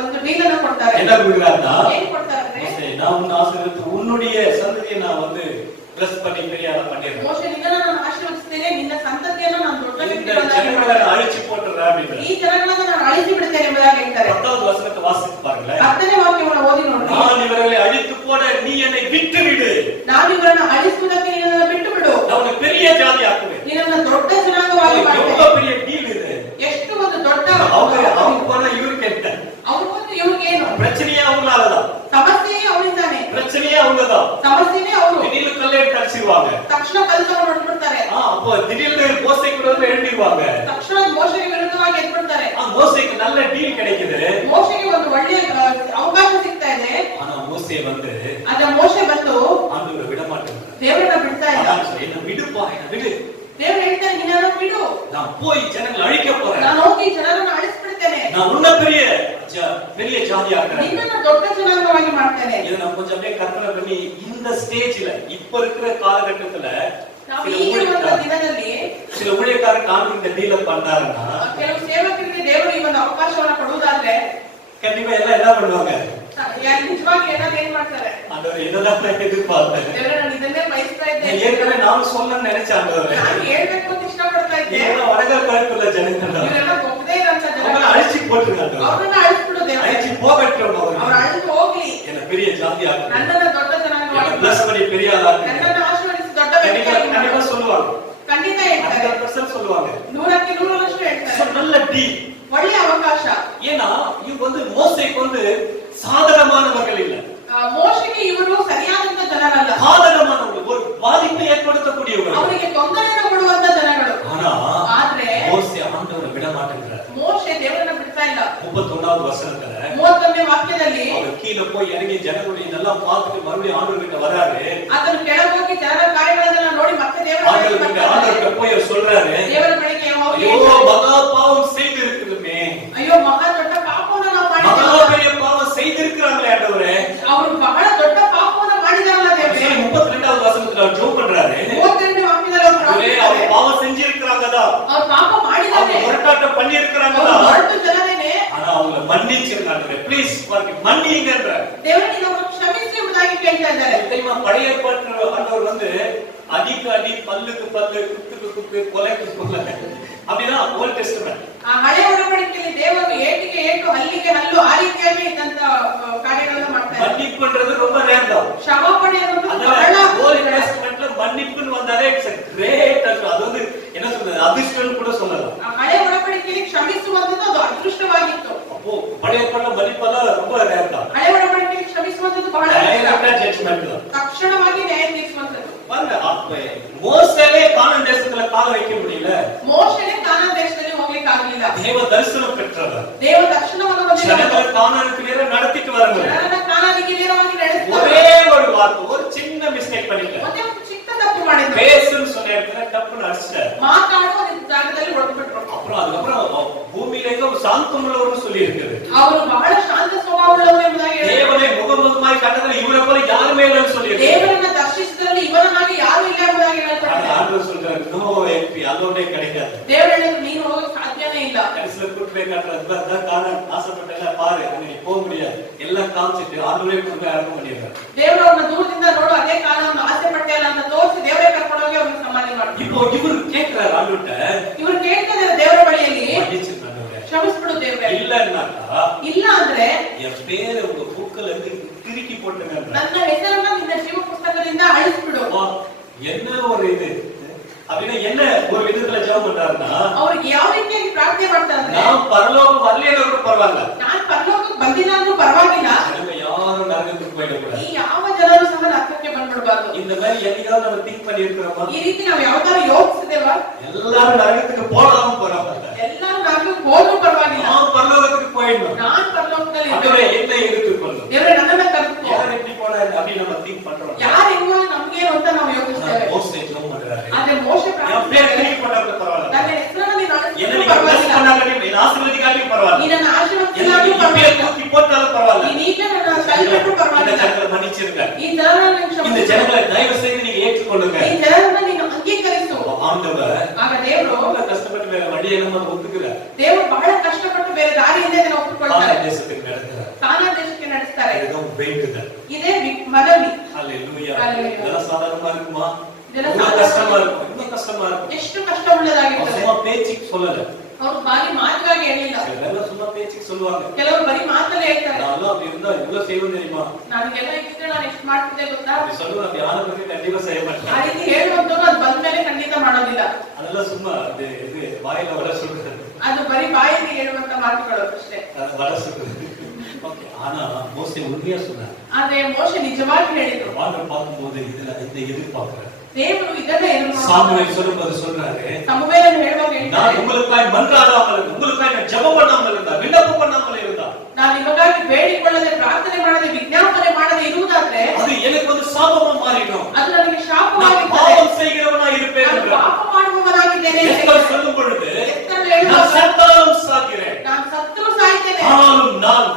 ಒಂದು ಡೀಲನ್ನು ಕೊಡ್ತಾರೆ. என்ன கொடுக்குறாருன்னா, ಏನ್ ಕೊಡ್ತಾರೆ ಅಂದ್ರೆ, மோசே, நான் உன்னை ஆசீர்வதித்து உன்னுடைய சந்ததியை நான் வந்து பிளஸ் பண்ணி பெரிய ஆளா பண்ணிடுறேன். ಮೋಶೆ ನಿನ್ನನ್ನು ನಾನು ಆಶೀರ್ವದಿಸುತ್ತೇನೆ, ನಿನ್ನ ಸಂತತಿಯನ್ನು ನಾನು ದೊಡ್ಡ இந்த ವ್ಯಕ್ತಿಗಳನ್ನಾಗಿ ஜனங்களை ಮಾಡುತ್ತೇನೆ. நான் அழிச்சு போட்டுறேன் அப்படின்றார். ಈ ಜನಗಳನ್ನು ನಾನು ಅಳಿಸಿ ಬಿಡುತ್ತೇನೆ ಎಂಬುದಾಗಿ ಹೇಳ್ತಾರೆ. 10வது வசனத்தை வாசித்து பாருங்களேன். 10ನೇ ವಾಕ್ಯವನ್ನು ಓದಿ ನೋಡಿ. நான் இவர்களை அழித்து போட நீ என்னை விட்டு விடு, ನಾನು ಇವರನ್ನು ಅಳಿಸುವುದಕ್ಕೆ ನಿನ್ನನ್ನು ಬಿಟ್ಟು ಬಿಡು, நான் உன்னை பெரிய ஜாதி ஆக்குவேன். ನಿನ್ನನ್ನು ದೊಡ್ಡ ಜನಾಂಗವಾಗಿ ಮಾಡ್ತೇನೆ. எவ்வளவு பெரிய டீல் இது. ಎಷ್ಟು ಒಂದು ದೊಡ್ಡ அவங்க போனா இவருக்கு என்ன ಅವ್ರಿಗೊಂದು ಇವ್ರಿಗೇನು பிரச்சனையே அவங்களாலதான், ಸಮಸ್ಯೆಯೇ ಅವರಿಂದಾನೆ, பிரச்சனையே அவங்கதான். ಸಮಸ್ಯೆನೇ ಅವರು. திடீர்னு கல்லை எடுத்து அடிச்சிருவாங்க. ತಕ್ಷಣ ಕಲ್ತವನ್ನು ಹೊರಟ್ಬಿಡ್ತಾರೆ. அப்போ திடீர்னு மோசைக்கு விரோதமா எழுந்திருவாங்க. ತಕ್ಷಣ ಮೋಶೆಗೆ ವಿರುದ್ಧವಾಗಿ ಎದ್ಬಿಡ್ತಾರೆ. மோசைக்கு நல்ல டீல் கிடைக்குது. ಮೋಶೆಗೆ ಒಂದು ಒಳ್ಳೆಯ ಅವಕಾಶ ಸಿಗ್ತಾ ಇದೆ. ஆனா மோசே வந்து ಆದ್ರೆ ಮೋಶೆ ಬಂದು ஆண்டவரை விட மாட்டேங்கிறார். ದೇವರನ್ನ ಬಿಡ್ತಾ ಇಲ್ಲ. என்ன விடுப்பா, என்ன விடு, ದೇವರು ಹೇಳ್ತಾರೆ, ನಿನ್ನನ್ನು ಬಿಡು, நான் போய் ஜனங்களை அழிக்க போறேன், ನಾನು ಹೋಗಿ ಜನರನ್ನು ಅಳಿಸ್ಬಿಡ್ತೇನೆ, நான் உன்ன பெரிய ஜாதி ஆக்குறேன், ನಿನ್ನನ್ನು ದೊಡ್ಡ ಜನಾಂಗವಾಗಿ ಮಾಡ್ತೇನೆ. இதை நான் கொஞ்சம் அப்படியே கற்பனை பண்ணி இந்த ஸ்டேஜ்ல இப்ப இருக்கிற காலகட்டத்துல ನಾವು ಈಗಿರುವಂತಹ ದಿನದಲ್ಲಿ சில ஊழியக்காரர் காண்பு இந்த டீல பண்றாருன்னா ಕೆಲವು ಸೇವಕರಿಗೆ ದೇವರು ಈ ಒಂದು ಅವಕಾಶವನ್ನ ಕೊಡುವುದಾದ್ರೆ கண்டிப்பா எல்லாம் என்ன பண்ணுவாங்க, ನಿಜವಾಗಿ ಏನಾದ್ರು ಏನ್ ಮಾಡ್ತಾರೆ, ஆண்டவர் என்னதான் எதிர்பார்த்தேன், ದೇವರೇ ನಾನು ಇದನ್ನೇ ಬಯಸ್ತಾ ಇದ್ದೇನೆ, ஏற்கனவே நாம சொல்லணும்னு நினைச்ச ஆண்டவர் ನಾನು ಹೇಳ್ಬೇಕು ಅಂತ ಇಷ್ಟಪಡ್ತಾ ಇದ್ದೆ, ஏன்னா வடகல் கழுப்புள்ள ஜனங்கள் ಇವರೆಲ್ಲ ಒಪ್ಪದೇ ಇರೋಂತ அவங்களை ಜನ, அழிச்சு போட்டுருக்காங்க, ಅವ್ರನ್ನ ಅಳಿಸ್ಬಿಡು ದೇವರೇ, அழிச்சு போகட்டும், ಅವ್ರು ಅಳಿದು ಹೋಗ್ಲಿ, என்ன பெரிய ஜாதி ஆக்குறேன், ನನ್ನನ್ನ ದೊಡ್ಡ ಜನಾಂಗವಾಗಿ பிளஸ் பண்ணி பெரிய ஆளாக்குறேன். ನನ್ನನ್ನು ಆಶೀರ್ವದಿಸಿ ದೊಡ್ಡ கண்டிப்பா ವ್ಯಕ್ತಿಯಾಗಿ சொல்லுவாங்க, ಖಂಡಿತ ಹೇಳ್ತಾರೆ, 100% சொல்லுவாங்க. 100ಕ್ಕೆ 100ರಷ್ಟು So, ಹೇಳ್ತಾರೆ. நல்ல டீல். ಒಳ್ಳೆಯ ಅವಕಾಶ. ஏன்னா இவங்க வந்து மோசேக்கு வந்து சாதகமானவர்கள் இல்ல, ಮೋಶೆಗೆ ಇವರು ಸರಿಯಾದಂತ ಜನರಲ್ಲ, பாதகமானவர்கள், ஒரு பாதிப்பை ஏற்படுத்தக்கூடியவர்கள். ಅವರಿಗೆ ತೊಂದರೆಯನ್ನು ಕೊಡುವಂತ ಜನಗಳು. ஆனா ಆದ್ರೆ மோசே ஆண்டவரை விட மாட்டேங்கிறார். ಮೋಶೆ ದೇವರನ್ನ ಬಿಡ್ತಾ ಇಲ್ಲ. 31வது வசனத்துல 31ನೇ ವಾಕ್ಯದಲ್ಲಿ அவர் கீழே போய் இறங்கி ஜனங்களுடைய இதெல்லாம் பார்த்துட்டு மறுபடியும் ஆண்டவர் கிட்ட வராரு. ಅದನ್ನು ಕೆಳಗೋಗಿ ಜನರ ಕಾರ್ಯಗಳನ್ನೆಲ್ಲ ನೋಡಿ ಮತ್ತೆ ದೇವರ ஆண்டவர்கிட்ட போய் அவர் சொல்றாரு, ದೇವರ ಬಳಿಗೆ ಹೋಗಿ, ஐயோ மகா பாவம் செய்திருக்கிறோமே, ಅಯ್ಯೋ ಮಹಾ ದೊಡ್ಡ ಪಾಪವನ್ನು ನಾವು மகா ಮಾಡಿದ್ದೇವೆ, பெரிய பாவம் செய்திருக்கிறாங்களே ஆண்டவரே. ಅವರು ಬಹಳ ದೊಡ್ಡ ಪಾಪವನ್ನು ಮಾಡಿದಾರಲ್ಲ ದೇವರೇ. 32வது வசனத்துல அவர் ஜெபம் பண்றாரு, 32ನೇ ವಾಕ್ಯದಲ್ಲಿ ಅವರು அவர் பாவம் செஞ்சிருக்கிறாங்கதா, ಅವರು ಪಾಪ ಮಾಡಿದ್ದಾರೆ, அவங்க முரட்டாட்டம் பண்ணி இருக்கிறாங்கதா, ಅವರು ಹೊರಟು ಜನರೇನೆ, ஆனா அவங்கள மன்னிச்சிருக்காங்க, ப்ளீஸ் மன்னிங்கன்ற ದೇವರು ನಿನ್ನನ್ನು ಕ್ಷಮಿಸಿ ಎಂಬುದಾಗಿ ಕೇಳ್ತಾ ಇದ್ದಾರೆ. தெரியுமா, பழைய ஏற்பாட்டு ஆண்டவர் வந்து அடிக்கு அடி, பல்லுக்கு பல்லு, குத்துக்கு குத்து, கொலைக்கு கொலை, அப்படின்னா ஓல்ட் டெஸ்டமென்ட். ಆ ಹಳೆ ಒಡಂಬಡಿಕೆಯಲ್ಲಿ ದೇವರು ಏಟಿಗೆ ಏಟು, ಹಲ್ಲಿಗೆ ಹಲ್ಲು, ಆ ರೀತಿಯಾಗಿ ಇದ್ದಂತ ಕಾರ್ಯಗಳನ್ನು ಮಾಡ್ತಾರೆ. மன்னிப்புன்றது ரொம்ப ரேர் தான். ಕ್ಷಮಾಪಣೆ ಅನ್ನೋದು ಬಹಳ ஓல்ட் டெஸ்டமென்ட்ல மன்னிப்புன்னு வந்தாலே இட்ஸ் a great, அது வந்து என்ன சொல்றது, அதிர்ஷ்டம் கூட சொல்லலாம். ಆ ಹಳೆ ಒಡಂಬಡಿಕೆಯಲ್ಲಿ ಕ್ಷಮಿಸುವಂತದ್ದು ಅದು ಅದೃಷ್ಟವಾಗಿತ್ತು. அப்போ பழைய ஏற்பாட்டுல மன்னிப்பெல்லாம் ரொம்ப ரேர் தான். ಹಳೆ ಒಡಂಬಡಿಕೆಯಲ್ಲಿ ಕ್ಷಮಿಸುವಂತದ್ದು ಬಹಳ டைரக்டா ஜட்ஜ்மென்ட் தான். ತಕ್ಷಣವಾಗಿ ನ್ಯಾಯ ತೀರಿಸುವಂತದ್ದು. பாருங்க, அப்ப மோசேவே கானான் தேசத்துல கால வைக்க முடியல, ಮೋಶೆನೇ ಕಾನಾನ್ ದೇಶದಲ್ಲಿ ಹೋಗ್ಲಿಕ್ಕೆ ಆಗಲಿಲ್ಲ. தேவ தரிசனம் பெற்றவர், ದೇವ ದರ್ಶನವನ್ನು ಹೊಂದಿದವರು, ஜனங்களை கானானுக்கு நேரா நடத்திட்டு வரவர், ಜನರನ್ನ ಕಾನಾನಿಗೆ ನೇರವಾಗಿ ನಡೆಸಿದವರು. ஒரே ஒரு வார்த்தை, ஒரு சின்ன மிஸ்டேக் பண்ணிட்டார், ಒಂದೇ ಒಂದು ಚಿಕ್ಕ ತಪ್ಪು ಮಾಡಿದ್ರು. பேசுன்னு சொன்ன இடத்துல தப்புன்னு அடிச்சிட்டார். ಮಾತಾಡುವ ಒಂದು ಜಾಗದಲ್ಲಿ ಹೊಡೆದ್ಬಿಟ್ರು. அப்புறம் அதுக்கப்புறம் பூமியிலேயே சாந்தமுள்ளவர்னு சொல்லி இருக்குது. ಅವರು ಬಹಳ ಶಾಂತ ಸ್ವಭಾವವುಳ್ಳವರು ಎಂಬುದಾಗಿ தேவனை முகமுகமாய் கண்டதில் இவரை போல யாருமே இல்லைன்னு சொல்லி இருக்குது. ದೇವರನ್ನ ದರ್ಶಿಸಿದಲ್ಲಿ ಇವನ ಹಾಗೆ ಯಾರು ಇಲ್ಲ ಎಂಬುದಾಗಿ ಹೇಳ್ತಾರೆ. ஆண்டவர் சொல்றாரு, நோ எம்பி அதோடே கிடைக்காது. ದೇವರು ಹೇಳಿದ್ರು, ನೀನು ಹೋಗಿ ಸಾಧ್ಯನೇ ಇಲ್ಲ. கடைசில கூட்டுಬೇಕಾದ್ರೆ அதான் காரணம், ஆசைப்பட்டல பாரு, அங்க நீ போக முடியாது, எல்லாம் காமிச்சிட்டு ஆண்டவரே கொண்டு ஆரம்பம் பண்ணிடுறாரு. ದೇವರು ಅವನ ದೂರದಿಂದ ನೋಡು, ಅದೇ ಕಾರಣವನ್ನು ಆಸೆ ಪಟ್ಟೆ ಅಲ್ಲ ಅಂತ ತೋರಿಸಿ ದೇವರೇ ಕರ್ಕೊಂಡು ಹೋಗಿ ಅವ್ರನ್ನ ಸಮಾಧಿ ಮಾಡಿದ್ರು. இப்போ இவர் கேட்கிறார் ஆண்டவர்ட்ட, ಇವರು ಕೇಳ್ತಿದ್ದಾರೆ ದೇವರ ಬಳಿಯಲ್ಲಿ, மன்னிச்சிருந்தாண்டவரே, ಕ್ಷಮಿಸ್ಬಿಡು ದೇವರೇ. இல்லன்னாக்கா ಇಲ್ಲ ಅಂದ್ರೆ என் பேரை உங்க புக்ல இருந்து திருக்கி போட்டுங்க. ನನ್ನ ಹೆಸರನ್ನ ನಿನ್ನ ಜೀವ ಪುಸ್ತಕದಿಂದ ಅಳಿಸ್ಬಿಡು. என்ன ஒரு இது அப்படின்னா என்ன ஒரு விதத்துல ஜெபம் பண்றாருன்னா, ಅವ್ರಿಗೆ ಯಾವ ರೀತಿಯಾಗಿ ಪ್ರಾರ್ಥನೆ ಮಾಡ್ತಾರೆ, நான் பரலோகம் வரலையோ பரவாயில்ல, ನಾನ್ ಪರಲೋಕಕ್ಕೆ ಬಂದಿಲ್ಲ ಅಂದ್ರೂ ಪರವಾಗಿಲ್ಲ, நம்ம யாரும் நரகத்துக்கு போயிடக்கூடாது, ಈ ಯಾವ ಜನರು ಸಹ ನರಕಕ್ಕೆ ಬಂದ್ಬಿಡ್ಬಾರ್ದು. இந்த மாதிரி என்னைக்காவது நம்ம திங்க் பண்ணி இருக்கிறோமா? ಈ ರೀತಿ ನಾವು ಯಾವ್ದಾದ್ರು ಯೋಚಿಸಿದೇವಾ? எல்லாரும் நரகத்துக்கு போடாம போறாங்க, ಎಲ್ಲರೂ ನರಕಕ್ಕೆ ಹೋದ್ರೂ ಪರವಾಗಿಲ್ಲ, நான் பரலோகத்துக்கு போயிடணும், ನಾನ್ ಪರಲೋಕದಲ್ಲಿ ஆண்டவரே என்னை எடுத்துக்கொள்ளும், ದೇವರೇ ನನ್ನನ್ನ ಕರೆದುಕೋ. யார் எப்படி போனாரு அப்படி நம்ம திங்க் பண்றோம். ಯಾರು ಹೆಂಗೋ ನಮ್ಗೇನು ಅಂತ ನಾವು ಯೋಚಿಸ್ತೇವೆ. மோசே ஜெபம் பண்றாரு, ಆದ್ರೆ ಮೋಶೆ என் பேரை திருக்கி போட்டாலும் பரவாயில்ல, ನನ್ನ ಹೆಸರನ್ನ ನೀನು என்ன ಅಳಿಸಿದ್ರು நீங்க பிளஸ் ಪರವಾಗಿಲ್ಲ, பண்ணாலும் என்ன ஆசீர்வதிக்காலும் பரவாயில்ல, ನೀನನ್ನ ಆಶೀರ್ವದಿಸಿದ್ರು என்ன ಪರವಾಗಿಲ್ಲ, தூக்கி போட்டாலும் பரவாயில்ல, ನೀನ್ ಈಗಲೇ ನನ್ನ ಕೈಬಿಟ್ರು இந்த ಪರವಾಗಿಲ್ಲ, ஜனங்களை மன்னிச்சிருங்க, ಈ ಜನರನ್ನ ನೀನು இந்த ಕ್ಷಮಿಸು, ஜனங்களை தயவு செய்து நீங்க ஏற்றுக்கொள்ளுங்க. ಈ ಜನರನ್ನ ನೀನು ಅಂಗೀಕರಿಸು. ஆண்டவர் ಆಗ ದೇವರು ரொம்ப கஷ்டப்பட்டு வேற வழியை நம்ம ஒத்துக்கிறார். ದೇವರು ಬಹಳ ಕಷ್ಟಪಟ್ಟು ಬೇರೆ ದಾರಿಯಿಂದ ಇದನ್ನ ಒಪ್ಪಿಕೊಳ್ತಾರೆ. தேசத்துக்கு நடக்கிறார். ಕಾನಾನ್ ದೇಶಕ್ಕೆ ನಡೆಸ್ತಾರೆ. இதுதான் வேண்டுதல். ಇದೇ ಮನವಿ. ஹalleluya. Hallelujah. இதெல்லாம் சாதாரணமா இருக்குமா? இதெல்லாம் ரொம்ப சாதாரணமா கஷ்டமா இருக்கும். ரொம்ப கஷ்டமா இருக்கும். ಎಷ್ಟು ಕಷ್ಟ ಉಳ್ಳದಾಗಿರ್ತದೆ. சும்மா பேச்சுக்கு சொல்லல. ಅವರು ಬಾರಿ ಮಾತಿಗಾಗಿ ಹೇಳಿಲ್ಲ. சிலர் சும்மா பேச்சுக்கு சொல்லுவாங்க. ಕೆಲವರು ಬರೀ ಮಾತಲ್ಲೇ ಹೇಳ್ತಾರೆ. நான் அப்படி இருந்தா இவ்வளவு செய்வேன் தெரியுமா? ನನಗೆಲ್ಲ ಇದ್ದಿದ್ರೆ ನಾನು ಎಷ್ಟು ಮಾಡ್ತಿದ್ದೆ ಗೊತ್ತಾ? அப்படி சொல்லுவாங்க. அப்படி யாரை பத்தி கண்டிப்பா செய்ய மாட்டேன். ಆ ರೀತಿ ಹೇಳುವಂತವ್ರು ಅದು ಬಂದ ಮೇಲೆ ಖಂಡಿತ ಮಾಡೋದಿಲ್ಲ. அதெல்லாம் சும்மா இது வாயில வர சொல்றது. ಅದು ಬರೀ ಬಾಯಲ್ಲಿ ಹೇಳುವಂತ ಮಾತುಗಳು ಅಷ್ಟೇ. அது வர சொல்றது. ஓகே. ஆனா மோசே உண்மையா சொன்னார். ಆದ್ರೆ ಮೋಶೆ ನಿಜವಾಗಿ ಹೇಳಿದ್ರು. வாங்க பார்க்கும்போது இதுல இந்த எதிர்பார்க்கிறேன். ದೇವರು ಇದನ್ನ ಎದುರು சாமுவேல் சொல்லும்போது சொல்றாரு, ಸಮುವೇಲನು ಹೇಳುವಾಗ நான் ಹೇಳ್ತಾರೆ, உங்களுக்காய் மன்றாடாமல் உங்களுக்காய் நான் ஜெபம் பண்ணாமல் இருந்தா விண்ணப்பம் பண்ணாமல் இருந்தா ನಾನು ನಿಮಗಾಗಿ ಬೇಡಿಕೊಳ್ಳದೆ ಪ್ರಾರ್ಥನೆ ಮಾಡದೆ ವಿಜ್ಞಾಪನೆ ಮಾಡದೆ ಇರುವುದಾದ್ರೆ அது எனக்கு வந்து சாபமா மாறிடும். ಅದು ನನಗೆ நான் ಶಾಪವಾಗಿರುತ್ತದೆ. பாவம் செய்கிறவனா இருப்பேன் ನಾನು என்றார். ಪಾಪ ಮಾಡುವವನಾಗಿದ್ದೇನೆ. எஸ்தர் சொல்லும் பொழுது ಎಸ್ತರ್ நான் ಹೇಳುವಾಗ, செத்தாலும் சாகிறேன், ನಾನು ಸತ್ರು ಸಾಯ್ತೇನೆ, ஆனாலும் நான்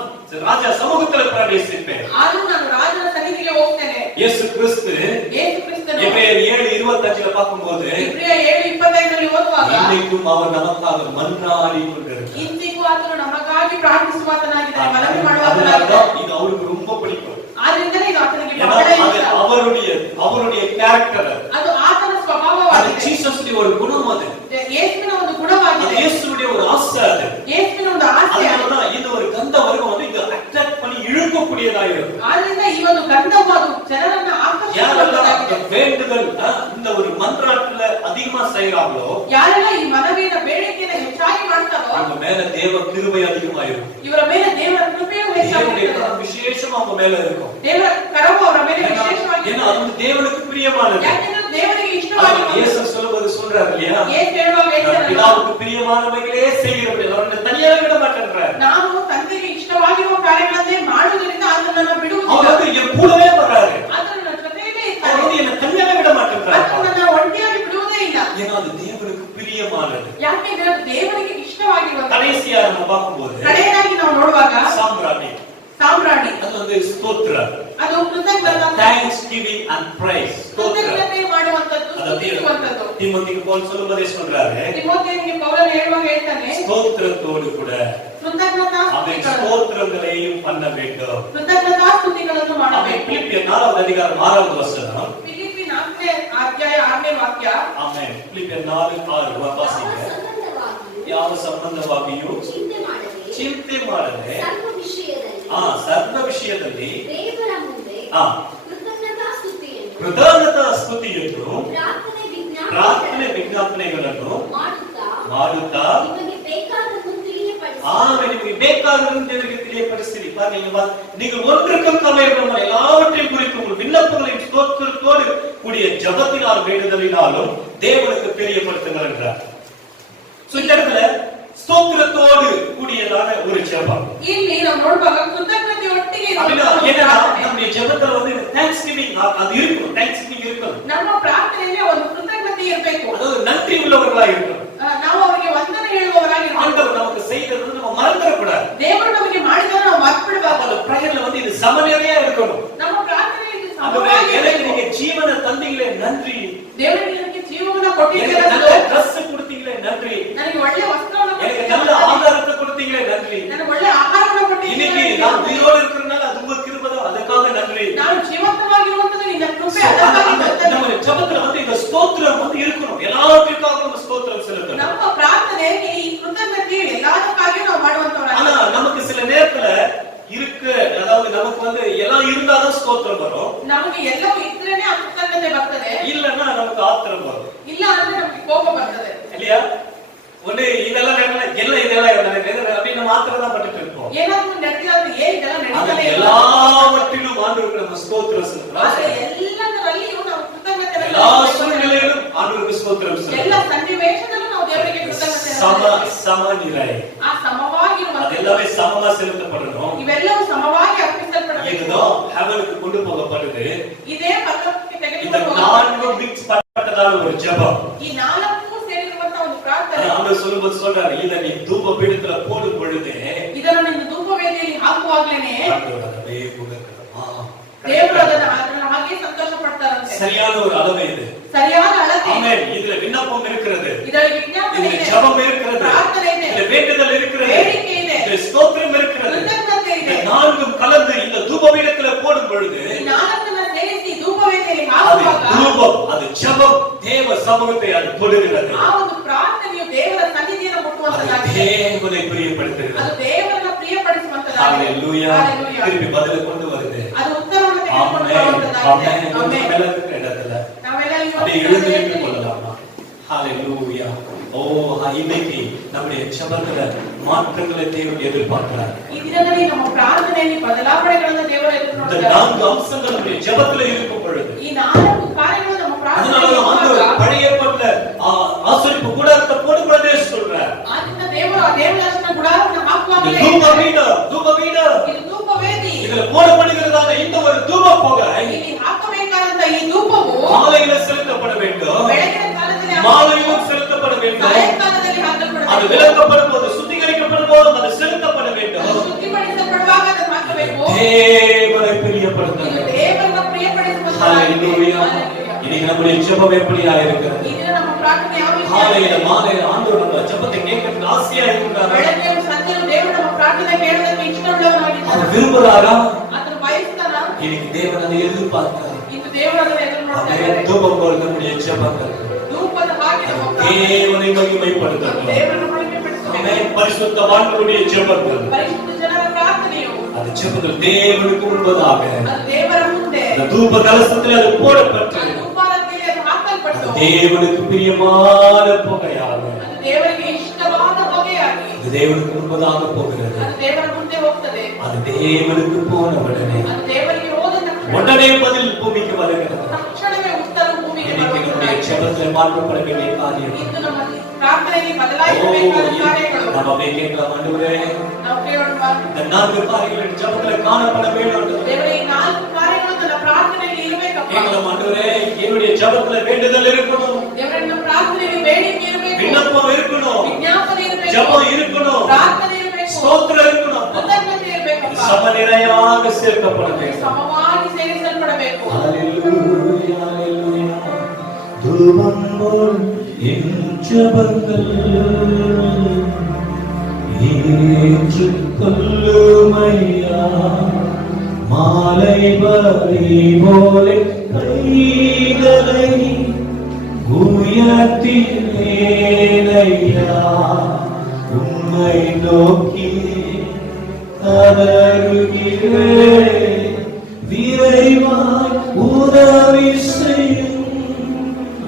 ராஜா சமூகத்தில் பிரவேசிப்பேன். ಆದರೂ ನಾನು ರಾಜನ ಸನ್ನಿಧಿಗೆ ಹೋಗ್ತೇನೆ. இயேசு கிறிஸ்து ಯೇಸು ಕ್ರಿಸ್ತನು எபிரேயர் 7:25 பார்க்கும்போது ಇಬ್ರಿಯ 7:25 ಓದುವಾಗ, இன்னைக்கும் அவர் நமக்காக மன்றாடி கொண்டிருக்கிறார். ಇಂದಿಗೂ ಆತನು ನಮಗಾಗಿ ಪ್ರಾರ್ಥಿಸುವಾತನಾಗಿದ್ದಾನೆ, ಮನವಿ அதனால ಮಾಡುವಾತನಾಗಿದ್ದಾನೆ. இது அவருக்கு ரொம்ப பிடிக்கும். ಆದ್ರಿಂದಲೇ ಇದು ಆತನಿಗೆ ஏன்னா ಬಹಳ அது ಇಷ್ಟ. அவருடைய கேரக்டர். ಅದು ಆತನ அது ಸ್ವಭಾವವಾಗಿದೆ. ஜீசஸ்னுடைய ஒரு குணம். அது ಯೇಸುವಿನ ಒಂದು அது ಗುಣವಾಗಿದೆ. இயேசுவுடைய ஒரு ஆசை. அது ಯೇಸುವಿನ ಒಂದು ಆಸೆ. அதனாலதான் இது ஒரு கந்த வர்க்கம் வந்து இது அட்ராக்ட் பண்ணி இழுக்கக்கூடியதாக இருக்கும். ಆದ್ರಿಂದ ಈ ಒಂದು ಗಂಧವು ಅದು ಜನರನ್ನ யாரெல்லாம் ಆಕರ್ಷಿಸುವಂತಾಗಿದೆ. இந்த வேண்டுதல் இந்த ஒரு மன்றாட்டுல அதிகமா செய்யறாங்களோ, ಯಾರೆಲ್ಲ ಈ ಮನವಿಯ ಬೇಡಿಕೆಯನ್ನು ಹೆಚ್ಚಾಗಿ ಮಾಡ್ತಾರೋ அவங்க மேல தேவ கிருபை அதிகமா இருக்கும். ಇವರ ಮೇಲೆ ದೇವರ ಕೃಪೆಯು தேவனுடைய ಹೆಚ್ಚಾಗಿರುತ್ತದೆ. கரம் விசேஷமா அவங்க மேல இருக்கும். ದೇವರ ಕರವು ಅವರ ಮೇಲೆ ஏன்னா ವಿಶೇಷವಾಗಿರುತ್ತದೆ. அது வந்து தேவனுக்கு பிரியமானது. ಯಾಕೆಂದ್ರೆ ದೇವರಿಗೆ அது ಇಷ್ಟವಾಗಿರುತ್ತದೆ. இயேசு சொல்லும்போது சொல்றாரு இல்லையா, ಯೇಸು ಹೇಳುವಾಗ நான் ಹೇಳ್ತಾರಲ್ಲ, பிதாவுக்கு பிரியமானவைகளே செய்கிறபடி அவரை தனியாக விட மாட்டேன்றார். ನಾನು ತಂದೆಗೆ ಇಷ್ಟವಾಗಿರುವ ಕಾರ್ಯಗಳನ್ನೇ ಮಾಡುವುದರಿಂದ ಆತನನ್ನು அவர் ಬಿಡುವುದಿಲ್ಲ. வந்து என் கூடவே வர்றாரு. ಆತನು ನನ್ನ ಜೊತೆಯಲ್ಲೇ அவர் ಇರ್ತಾನೆ. வந்து என்னை தனியாக விட மாட்டேன்றார். ಆತನನ್ನು ಒಂಟಿಯಾಗಿ ಬಿಡುವುದೇ ಇಲ್ಲ. ஏன்னா அது தேவனுக்கு பிரியமானது. ಯಾಕೆಂದ್ರೆ ಅದು ದೇವರಿಗೆ ಇಷ್ಟವಾಗಿರುತ್ತದೆ. கடைசியா நம்ம பார்க்கும்போது ಕಡೆಯದಾಗಿ ನಾವು ನೋಡುವಾಗ சாம்பிராணி, ಸಾಮ್ರಾಣಿ, அது வந்து ஸ்தோத்திரம், ಅದು ಕೃತಜ್ಞತಾ, thanks giving and praise. ஸ்தோத்திரம். ಕೃತಜ್ಞತೆ ಮಾಡುವಂತದ್ದು, ಸ್ತುತಿಸುವಂತದ್ದು. தீமோத்தேயுக்கு பவுல் சொல்லும்போதே சொல்றாரு, ತಿಮೋಥೆಯನಿಗೆ ಪೌಲನು ಹೇಳುವಾಗ ಹೇಳ್ತಾನೆ, ஸ்தோத்திரத்தோடு கூட ಕೃತಜ್ಞತಾ அவன் ಸ್ತುತಿಗಳು, ஸ்தோத்திரங்களையும் பண்ண வேண்டும். ಕೃತಜ್ಞತಾ ಸ್ತುತಿಗಳನ್ನು அவன் ಮಾಡಬೇಕು. பிலிப்பியர் 4வது அதிகாரம் 6வது வசனம். ಫಿಲಿಪ್ಪಿ 4ನೇ ಅಧ್ಯಾಯ 6ನೇ ವಾಕ್ಯ. ஆமென். பிலிப்பியர் 4:6 வாசிங்க. ಯಾವ ಸಂಬಂಧವಾಗಿಯೂ ಚಿಂತೆ ಮಾಡದೆ ಸರ್ವ ವಿಷಯದಲ್ಲಿ ಕೃತಜ್ಞತಾ ಸ್ತುತಿಯನ್ನು ಪ್ರಾರ್ಥನೆ ವಿಜ್ಞಾಪನೆಗಳನ್ನು ಮಾಡುತ್ತಾ ನಿಮಗೆ ಬೇಕಾದದನ್ನು ದೇವರಿಗೆ ತಿಳಿಯಪಡಿಸಿರಿ. நீங்கள் ஒன்றுக்கும் கவலைப்படாமல் எல்லாவற்றையும் குறித்து உங்கள் விண்ணப்பங்களையும் ஸ்தோத்திரத்தோடு கூடிய ஜெபத்தினால் வேண்டுதலினாலும் தேவனுக்கு தெரியப்படுத்துங்கள் என்றார். இந்த இடத்துல ஸ்தோத்திரத்தோடு கூடியதான ஒரு ஜெபம். ಇಲ್ಲಿ ನಾವು ನೋಡುವಾಗ ಕೃತಜ್ಞತೆ ಒಟ್ಟಿಗೆ அப்படினா என்னன்னா நம்ம ஜெபத்துல வந்து தேங்க்ஸ்கிவிங் அது இருக்கும். தேங்க்ஸ்கிவிங் இருக்கும். ನಮ್ಮ ಪ್ರಾರ್ಥನೆಯಲ್ಲಿ ಒಂದು ಕೃತಜ್ಞತೆ ಇರಬೇಕು. ಅದು நன்றி உள்ளவர்களாக இருக்கணும். ನಾವು ಅವರಿಗೆ ವಂದನೆ ಹೇಳುವವರಾಗಿರಬೇಕು. ஆண்டவர் நமக்கு செய்தது நம்ம மறந்துடக்கூடாது. ದೇವರು ನಮಗೆ ಮಾಡಿದನ್ನು ನಾವು ಮರೆತುಬಿಡಬಾರದು. அந்த பிரேயர்ல வந்து இது சமநிலையா இருக்கணும். ನಮ್ಮ ಪ್ರಾರ್ಥನೆಯಲ್ಲಿ ஆண்டவரே எனக்கு நீங்க ஜீவன தந்தீங்களே நன்றி. ದೇವರಿಗೆ ನನಗೆ ಜೀವವನ್ನು ಕೊಟ್ಟಿದ್ದೀರಾ, நல்ல ட்ரெஸ் கொடுத்தீங்களே நன்றி. ನನಗೆ ಒಳ್ಳೆ ವಸ್ತ್ರವನ್ನು எனக்கு ಕೊಟ್ಟಿದ್ದೀರಾ, நல்ல ஆகாரத்தை கொடுத்தீங்களே நன்றி. ನನಗೆ ಒಳ್ಳೆ ಆಹಾರವನ್ನು இன்னைக்கு ಕೊಟ್ಟಿದ್ದೀರಾ, நான் உயிரோடு இருக்கிறனால அது உங்க கிருபை தான், அதுக்காக நன்றி. ನಾನು ಜೀವಂತವಾಗಿರುವಂತದ್ದು ನಿನ್ನ ಕೃಪೆ, ಅದಕ್ಕಾಗಿ ಸ್ತೋತ್ರ. நம்ம ஜெபத்துல வந்து இந்த ஸ்தோத்திரம் வந்து இருக்கணும். எல்லாவற்றுக்காக நம்ம ஸ்தோத்திரம் செலுத்தணும். ನಮ್ಮ ಪ್ರಾರ್ಥನೆ ಈ ಕೃತಜ್ಞತೆ ಎಲ್ಲದಕ್ಕಾಗಿ ನಾವು ஆனா ಮಾಡುವಂತವರಾಗಿದ್ದೀವಿ. நமக்கு சில நேரத்துல இருக்கு, அதாவது நமக்கு வந்து எல்லாம் இருந்தாதான் ஸ்தோத்திரம் வரும். ನಮಗೆ ಎಲ್ಲವೂ ಇದ್ರೇನೆ ಆ ಕೃತಜ್ಞತೆ ಬರ್ತದೆ, இல்லன்னா நமக்கு ஆத்திரம் வரும். ಇಲ್ಲ ಅಂದ್ರೆ ನಮಗೆ ಕೋಪ ಬರ್ತದೆ. இல்லையா? ஒண்ணு இதெல்லாம் இதெல்லாம் அப்படின்னு நம்ம ஆத்திரம் தான் பட்டுட்டு இருப்போம். ಏನಾದ್ರೂ ನಡೆದಿದ್ರೆ ಇದೆಲ್ಲ ನಡೀತಾನೆ ಇಲ್ಲ. எல்லாவற்றிலும் ஆண்டவருக்கு நம்ம ஸ்தோத்திரம் செலுத்தணும். ಆದ್ರೆ ಎಲ್ಲದರಲ್ಲಿಯೂ ನಾವು ಕೃತಜ್ಞತೆ எல்லா சூழ்நிலையிலும் ஆண்டவருக்கு ஸ்தோத்திரம் ಎಲ್ಲ செலுத்தணும். ಸನ್ನಿವೇಶದಲ್ಲೂ ನಾವು ದೇವರಿಗೆ ಕೃತಜ್ಞತೆ சமநிலை ಆ ಸಮವಾಗಿರುವಂತ அது எல்லாமே சமமா செலுத்தப்படணும். ಇವೆಲ್ಲವೂ ಸಮವಾಗಿ ಅರ್ಪಿಸಲ್ಪಡಬೇಕು. இதுதான் ஹெவனுக்கு கொண்டு போகப்படுது. ಇದೇ ಪರಲೋಕಕ್ಕೆ இந்த ತೆಗೆದುಕೊಂಡು நான்கு மிக்ஸ் பண்ணப்பட்டதான ஒரு ஜெபம். ಈ ನಾಲ್ಕು ಸೇರಿರುವಂತ ಒಂದು ಪ್ರಾರ್ಥನೆ. ஆண்டவர் சொல்லும்போது சொல்றாரு, இத நீ தூப பீடத்துல போடும் பொழுதே ಇದನ್ನು ನೀನು ಧೂಪ ವೇದಿಯಲ್ಲಿ ಹಾಕುವಾಗ್ಲೇನೆ ஆண்டவர் அதே கொடுக்கணும். ದೇವರು ಅದನ್ನ ಹಾಗೆ ಸಂತೋಷ ಪಡ್ತಾರಂತೆ. சரியான ஒரு அளவு இது. சரியான அளவு. ஆமென். இதுல விண்ணப்பம் இருக்கிறது, இதல விண்ணப்பம் இதுல ஜெபம் இருக்கிறது, பிரார்த்தனை ಇದೆ, இதுல வேண்டுதல் இருக்கிறது, வேடிக்கை ಇದೆ, இதுல ஸ்தோத்திரம் இருக்கிறது. கிருத்தಜ್ಞತೆ ಇದೆ. நான்கும் கலந்து இந்த தூபபீடத்துல போடும் பொழுது நான்கನ್ನ ಸೇರಿಸಿ ಧೂಪವೇದಿಯಲ್ಲಿ ಹಾಕುವಾಗ தூபம், அது ஜெபம் தேவ சமூகத்தை அது தொடுகிறது. ಆ ಒಂದು ಪ್ರಾರ್ಥನೆಯು ದೇವರ ಸನ್ನಿಧಿಯನ್ನು ಮುಟ್ಟುವಂತದ್ದಾಗಿದೆ. தேவனை பிரியப்படுத்துகிறது. ಅದು ದೇವರನ್ನ ಪ್ರಿಯಪಡಿಸುವಂತದ್ದಾಗಿದೆ. ஹalleluya. Hallelujah. திருப்பி பதில் கொண்டு வருது. ಅದು ಉತ್ತರವನ್ನು ஆமென். ತೆಗೆದುಕೊಳ್ಳುವಂತದ್ದಾಗಿದೆ. ஆமென். ಆಮೆನ್. மேலத்துக்கு இடத்துல ನಾವೆಲ್ಲ அதை எழுதி வைத்துக் கொள்ளலாமா? ஹalleluya. ஓ, இன்னைக்கு நம்முடைய ஜெபத்துல மாற்றங்களை தேவன் எதிர்பார்க்கிறார். ಈ ದಿನದಲ್ಲಿ ನಮ್ಮ ಪ್ರಾರ್ಥನೆಯಲ್ಲಿ ಬದಲಾವಣೆಗಳನ್ನು ದೇವರು இந்த ಎದುರುನೋಡುತ್ತಾರೆ. 4 அம்சங்கள் நம்முடைய ஜெபத்துல இருக்கும் பொழுது ಈ 4 ಕಾರ್ಯಗಳು ನಮ್ಮ அதனால அந்த ಪ್ರಾರ್ಥನೆಯಲ್ಲಿ பழைய ஏற்பாட்டுல ஆசரிப்பு கூடாரத்தை போடும் பொழுதே சொல்றார். ಆದ್ದರಿಂದ ದೇವರು ಆ ದೇವದಾಸನ ಗುಡಾರವನ್ನು ಹಾಕುವಾಗಲೇ தூபபீடம் ಇದು ಧೂಪವೇದಿ. இதுல போடப்படுகிறதான இந்த ஒரு தூப புகை ಇಲ್ಲಿ ಹಾಕಬೇಕಾದಂತ ಈ ಧೂಪವು காலையில செலுத்தப்பட வேண்டும், ಬೆಳಗಿನ ಕಾಲದಲ್ಲಿ மாலையிலும் செலுத்தப்பட வேண்டும். ಸಾಯಂಕಾಲದಲ್ಲಿ ಹಾಕಲ್ಪಡಬೇಕು. அது விளக்கப்படும் போது, சுத்திகரிக்கப்படும் போது அது செலுத்தப்பட வேண்டும். ಅದು ಶುದ್ಧಿಪಡಿಸಲ್ಪಡುವಾಗ ಅದನ್ನು ಹಾಕಬೇಕು. தேவனை ಇದು பிரியப்படுத்துகிறது. ದೇವರನ್ನ ಪ್ರಿಯಪಡಿಸುವಂತದ್ದಾಗಿದೆ. ஹalleluya. Hallelujah. இன்னைக்கு நம்முடைய ஜெபம் எப்படியா இருக்கிறது? ಈ ದಿನ ನಮ್ಮ ಪ್ರಾರ್ಥನೆ ಯಾವ ರೀತಿ காலையில ಆಗಿದೆ? மாலையில ஆண்டவர் நம்ம ஜெபத்தை கேட்கறதுக்கு ஆசையா இருக்கிறார். ಬೆಳಗ್ಗೆಯೂ ಸಂಜೆಯೂ ದೇವರು ನಮ್ಮ ಪ್ರಾರ್ಥನೆ ಕೇಳೋದಕ್ಕೆ ಇಷ್ಟವುಳ್ಳವನಾಗಿದ್ದಾನೆ. அவர் விரும்புறாரா? ಅದನ್ನು ಬಯಸ್ತಾನ. இன்னைக்கு தேவன் அதை எதிர்பார்க்கிறார். ಇಂದು ದೇವರು ಅದನ್ನು ಎದುರು ನೋಡ್ತಾ அவரே ಇದ್ದಾರೆ. தூபம் போல் நம்முடைய ஜெபங்கள் ಧೂಪದ ಹಾಗೆ ನಮ್ಮ ಪ್ರಾರ್ಥನೆ தேவனை மகிமைப்படுத்தட்டும். ದೇವರನ್ನು ಮಹಿಮೆಪಡಿಸುವ ஆமென். பரிசுத்தவான்களுடைய ஜெபங்கள், ಪರಿಶುದ್ಧ ಜನರ ಪ್ರಾರ್ಥನೆಯು அந்த ஜெபங்கள் தேவனுக்கு முன்பதாக ಅದು ದೇವರ ಮುಂದೆ அந்த தூப கலசத்தில் அது போடப்பட்டு ಅದು ಧೂಪಾರತಿಯಲ್ಲಿ ಅದು ಹಾಕಲ್ಪಟ್ಟು தேவனுக்கு பிரியமான புகையாக ಅದು ದೇವರಿಗೆ ಇಷ್ಟವಾದ ಹೊಗೆಯಾಗಿ அது தேவனுக்கு முன்பதாக போகிறது. ಅದು ದೇವರ ಮುಂದೆ ಹೋಗ್ತದೆ. அது தேவனுக்கு போன உடனே ಅದು ದೇವರಿಗೆ ಹೋದ ತಕ್ಷಣ உடனே பதில் பூமிக்கு வருகிறது. ತಕ್ಷಣವೇ ಉತ್ತರ ಭೂಮಿಗೆ இன்னைக்கு நம்முடைய ಬರುತ್ತದೆ. ஜெபத்தில் மாற்றப்பட வேண்டிய காரியம் ಇಂದು ನಮ್ಮ ಪ್ರಾರ್ಥನೆಯಲ್ಲಿ ಬದಲಾಯಿಸಬೇಕಾದ ಕಾರ್ಯಗಳು நம்ம கேட்கலாம். ஆண்டவரே, ನಾವು ಕೇಳೋಣ. இந்த 4 காரியங்கள் ஜெபத்தில் காணப்பட வேண்டும். ದೇವರೇ, ಈ 4 ಕಾರ್ಯಗಳು ನನ್ನ ಪ್ರಾರ್ಥನೆಯಲ್ಲಿ ಇರಬೇಕಪ್ಪ. கேட்கலாம். ஆண்டவரே, என்னுடைய ஜெபத்துல வேண்டுதல் இருக்கணும், ದೇವರೇ, ನಮ್ಮ ಪ್ರಾರ್ಥನೆಯಲ್ಲಿ ಬೇಡಿಕೆ ಇರಬೇಕು, விண்ணப்பம் இருக்கணும், ವಿಜ್ಞಾಪನೆ ಇರಬೇಕು, ஜெபம் இருக்கணும், ಪ್ರಾರ್ಥನೆ ಇರಬೇಕು, ஸ்தோத்திரம் இருக்கணும். ಕೃತಜ್ಞತೆ ಇರಬೇಕಪ್ಪ. சமநிலையாக சேர்க்கப்பட வேண்டும். ಸಮವಾಗಿ ಸೇರಿಸಲ್ಪಡಬೇಕು. ஹalleluya, ஹalleluya. தூபம் போல் என் ஜெபங்கள் ஏற்றுக்கொள்ளுமையா, மாலை வரி போல கைகளை உயர்த்தினேனையா, உம்மை நோக்கி கதறுகிறேன், விரைவாய் உதவி செய்யும்.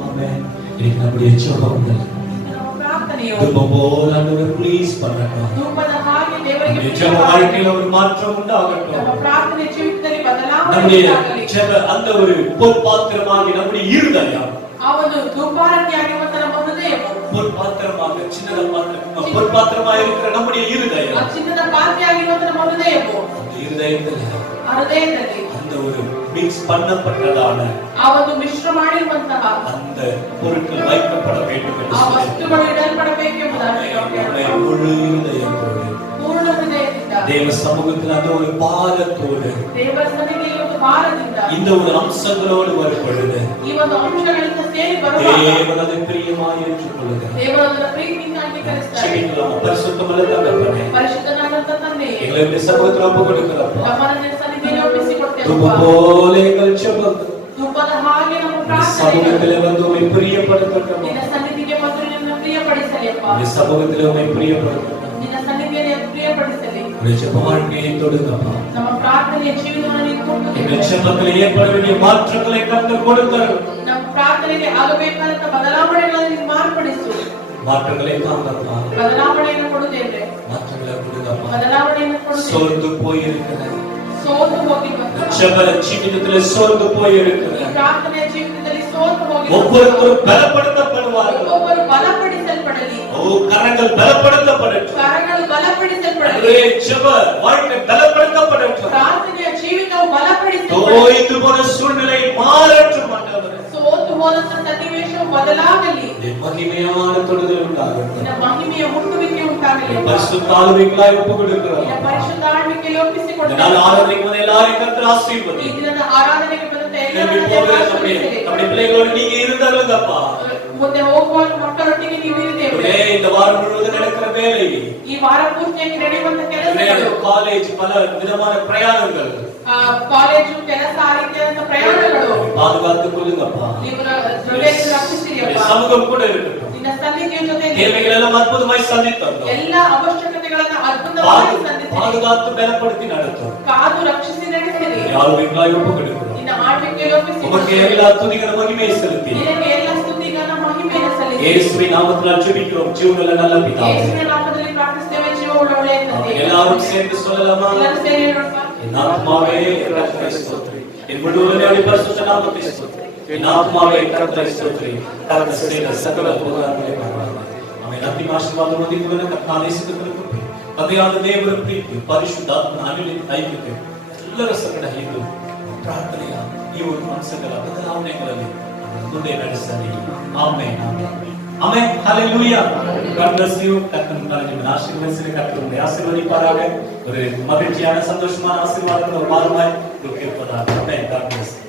ஆமென். இன்னைக்கு நம்முடைய ஜெபங்கள் ನಮ್ಮ ಪ್ರಾರ್ಥನೆಯು தூபம் போல் ஆண்டவர் ப்ளீஸ் பண்ணட்டும். ಧೂಪದ ಹಾಗೆ ದೇವರಿಗೆ நம்முடைய ஜெப வாழ்க்கையில ஒரு மாற்றம் ನಮ್ಮ உண்டாகட்டும். ಪ್ರಾರ್ಥನೆ ಜೀವಿತದಲ್ಲಿ ಬದಲಾವಣೆ நம்முடைய ಉಂಟಾಗಲಿ. ஜெப அந்த ஒரு பொற்பாத்திரமாகி நம்முடைய இருதயம் ಆ ಒಂದು ಧೂಪಾರತಿಯಾಗಿರುವಂತ ನಮ್ಮ ಹೃದಯವು, பொற்பாத்திரமாக சின்னத பாத்திரம் பொற்பாத்திரமாக இருக்கிற நம்முடைய ಆ இருதயம், ಚಿನ್ನದ ಪಾತ್ರೆಯಾಗಿರುವಂತ ನಮ್ಮ ಹೃದಯವು, அந்த இருதயத்துல ಆ ಹೃದಯದಲ್ಲಿ அந்த ஒரு மிக்ஸ் பண்ணப்பட்டதான ಆ ಒಂದು ಮಿಶ್ರ ಮಾಡಿರುವಂತಹ அந்த பொருட்கள் வைக்கப்பட வேண்டும் என்று ಆ சொல்லி ವಸ್ತುಗಳು ಇಡಲ್ಪಡಬೇಕೆಂಬುದಾಗಿ ನಾವು நம்முடைய ಕೇಳೋಣ. முழு இருதயத்தோடு ಪೂರ್ಣ ಹೃದಯದಿಂದ தேவ சமூகத்தில் அந்த ஒரு பாரத்தோடு ದೇವರ ಸನ್ನಿಧಿಯಲ್ಲಿ ಒಂದು ಭಾರದಿಂದ இந்த ஒரு அம்சங்களோடு வரும் பொழுது ಈ ಒಂದು ಅಂಶಗಳಿಂದ ಸೇರಿ ಬರುವಾಗ தேவன் அதை பிரியமாய் ஏற்றுக்கொள்ளுகிறார். ದೇವರು ಅದರ ಪ್ರೀತಿಯಿಂದ ಅಂಗೀಕರಿಸ್ತಾರೆ. ஜெபிக்கலாம். பரிசுத்தமுள்ள தகப்பனே, ಪರಿಶುದ್ಧನಾದಂತ ತಂದೆಯೇ, எங்களுடைய சமூகத்தில் ஒப்பு கொடுக்கிறப்பா, ನಮ್ಮನ್ನು ನಿನ್ನ ಸನ್ನಿಧಿಯಲ್ಲಿ ಒಪ್ಪಿಸಿಕೊಡ್ತೇವೆ. தூபம் போல எங்கள் ஜெபங்கள் ಧೂಪದ ಹಾಗೆ ನಮ್ಮ இந்த ಪ್ರಾರ್ಥನೆ சமூகத்திலே வந்து உம்மை பிரியப்படுத்தட்டும். ನಿನ್ನ ಸನ್ನಿಧಿಗೆ ಬಂದು ನಿನ್ನನ್ನು ಪ್ರಿಯಪಡಿಸಲಿ ಅಪ್ಪ. இந்த சமூகத்திலே உம்மை பிரியப்படுத்தட்டும். ನಿನ್ನ ಸನ್ನಿಧಿಯಲ್ಲಿ ಪ್ರಿಯಪಡಿಸಲಿ. உடைய ஜெப வாழ்க்கையை தொடுங்கப்பா. ನಮ್ಮ ಪ್ರಾರ್ಥನೆಯ ಜೀವನವನ್ನು ನೀನು ಕೊಟ್ಟು எங்கள் ஜெபத்தில் ஏற்பட வேண்டிய மாற்றங்களை கர்த்தர் கொடுத்தார். ನಮ್ಮ ಪ್ರಾರ್ಥನೆಗೆ ಆಗಬೇಕಾದಂತ ಬದಲಾವಣೆಗಳನ್ನು ನೀನು ಮಾರ್ಪಡಿಸು. மாற்றங்களை தாங்கப்பா. ಬದಲಾವಣೆಯನ್ನು ಕೊಡುತ್ತೇವೆ. மாற்றங்களை கொடுங்கப்பா. ಬದಲಾವಣೆಯನ್ನು ಕೊಡುತ್ತೇವೆ. சோர்ந்து போயிருக்கிற ಸೋತು ಹೋಗಿರುವಂತಹ ஜெப ஜீவிதத்திலே சோர்ந்து போயிருக்கிற ಈ ಪ್ರಾರ್ಥನೆಯ ಜೀವಿತದಲ್ಲಿ ಸೋತು ஒவ்வொருத்தரும் பலப்படுத்தப்படுவார்கள். ಒಬ್ಬರು ಬಲಪಡಿಸಲ್ಪಡಲಿ. ஓ, கரங்கள் பலப்படுத்தப்படட்டும். ಕರಗಳು ಬಲಪಡಿಸಲ್ಪಡಲಿ. அதுவே ஜெப வாழ்க்கை பலப்படுத்தப்படட்டும். ಪ್ರಾರ್ಥನೆಯ ಜೀವಿತವು ಬಲಪಡಿಸಲ್ಪಡಲಿ. தோய்ந்து போன சூழ்நிலை மாறட்டும் ஆண்டவரே. ಸೋತು ಹೋದಂತ ಸನ್ನಿವೇಶವು ಬದಲಾಗಲಿ. என் மகிமையான தொடுதல் உண்டாகட்டும். ನಿನ್ನ ಮಹಿಮೆಯ ಮುಟ್ಟುವಿಕೆ ಉಂಟಾಗಲಿ ಅಪ್ಪ. பரிசுத்த ஆளுகைகளாய் ஒப்பு கொடுக்கிறோம். ನಿನ್ನ ಪರಿಶುದ್ಧ ಆಳ್ವಿಕೆಯಲ್ಲಿ இந்த ಒಪ್ಪಿಸಿಕೊಡ್ತೇವೆ. நாள் ஆராதனைக்கு வந்த எல்லாரையும் கர்த்தர் ಈ ஆசீர்வதி. ದಿನದ ಆರಾಧನೆಗೆ ಬಂದಂತ ಜೊತೆ திரும்பி போகிற நம்முடைய பிள்ளைகளோடு நீங்க இருந்தாருங்கப்பா. ಮುಂದೆ ಹೋಗುವಾಗ ಮಕ್ಕಳೊಟ್ಟಿಗೆ ನೀವು ಇರುತ್ತೇವೆ. இந்த வாரம் முழுவதும் நடக்கிற வேலை, ಈ ವಾರ ಪೂರ್ತಿಯಾಗಿ ನಡೆಯುವಂತ ಕೆಲಸಗಳು, ಕಾಲೇಜ್, பல விதமான பிரயாணங்கள், ಕಾಲೇಜು, ಕೆಲಸ, ಆ ರೀತಿಯಾದಂತ ಪ್ರಯಾಣಗಳು பாதுகாத்துக் கொள்ளுங்கப்பா. ಇವರ ಜೊತೆಗೆ ರಕ್ಷಿಸಿರಿಯಪ್ಪ. சமூகம் கூட இருக்கட்டும். ನಿನ್ನ ಸನ್ನಿಧಿಯ ಜೊತೆ தேவைகளெல்லாம் அற்புதமாய் சந்தித்தோம். ಎಲ್ಲ ಅವಶ್ಯಕತೆಗಳನ್ನ ಅದ್ಭುತವಾಗಿ ಸಂಧಿಸಿರಿ. பாதுகாத்து பலப்படுத்தி நடத்தும். ಕಾದು ರಕ್ಷಿಸಿ ನಡೆಸಿರಿ. யாருக்காய் ஒப்புக்கொடுக்கிறோம். ನಿನ್ನ ಆಳ್ವಿಕೆಗೆ ಒಪ್ಪಿಸಿ உமக்கு எல்லா துதிகளை மகிமையை செலுத்தி ನಿನಗೆ ಎಲ್ಲ ಸ್ತುತಿಗಳನ್ನ ಮಹಿಮೆಯನ್ನು ಸಲ್ಲಿಸಿ இயேசுவின் நாமத்தில் ஜெபிக்கிறோம். ஜீவனுள்ள நல்ல பிதாவே. ಯೇಸುವಿನ ನಾಮದಲ್ಲಿ ಪ್ರಾರ್ಥಿಸುತ್ತೇವೆ. ಜೀವವುಳ್ಳ ಒಳ್ಳೆಯ ತಂದೆ. எல்லாரும் சேர்ந்து சொல்லலாமா? ಎಲ್ಲರೂ ಸೇರಿ ಹೇಳೋಣ. என் ஆத்மாவே கர்த்தரை ஸ்தோத்திரி. என் முழுவதும் பரிசுத்த நாமத்தை ஸ்தோத்திரி. என் ஆத்மாவே கர்த்தரை ஸ்தோத்திரி. கர்த்தர் செய்த சகல உபகாரங்களை மறவாதே. ஆமென். அத்திம ஆசீர்வாதம் மதிப்புள்ள கர்த்தரை சித்தத்திற்கு ಪದಯಾದ ದೇವರ ಪ್ರೀತಿ, ಪರಿಶುದ್ಧಾತ್ಮನ ಅನುಲಿತ ಐಕ್ಯತೆ ಎಲ್ಲರ ಸಂಗಡ ಇದ್ದು ಪ್ರಾರ್ಥನೆಯ ಈ ಒಂದು ಮನಸ್ಸುಗಳ ಬದಲಾವಣೆಗಳಲ್ಲಿ ಮುಂದೆ ನಡೆಸಲಿ. Amen. Amen. Hallelujah. God bless you. கர்த்தர் நிம்மதி ஆசீர்வதித்து கர்த்தர் ஆசீர்வதிப்பாராக. ஒரு மகிழ்ச்சியான சந்தோஷமான ஆசீர்வாதங்கள் ஒரு வாரமாய் இருப்பதாக. ஆமென். God bless you.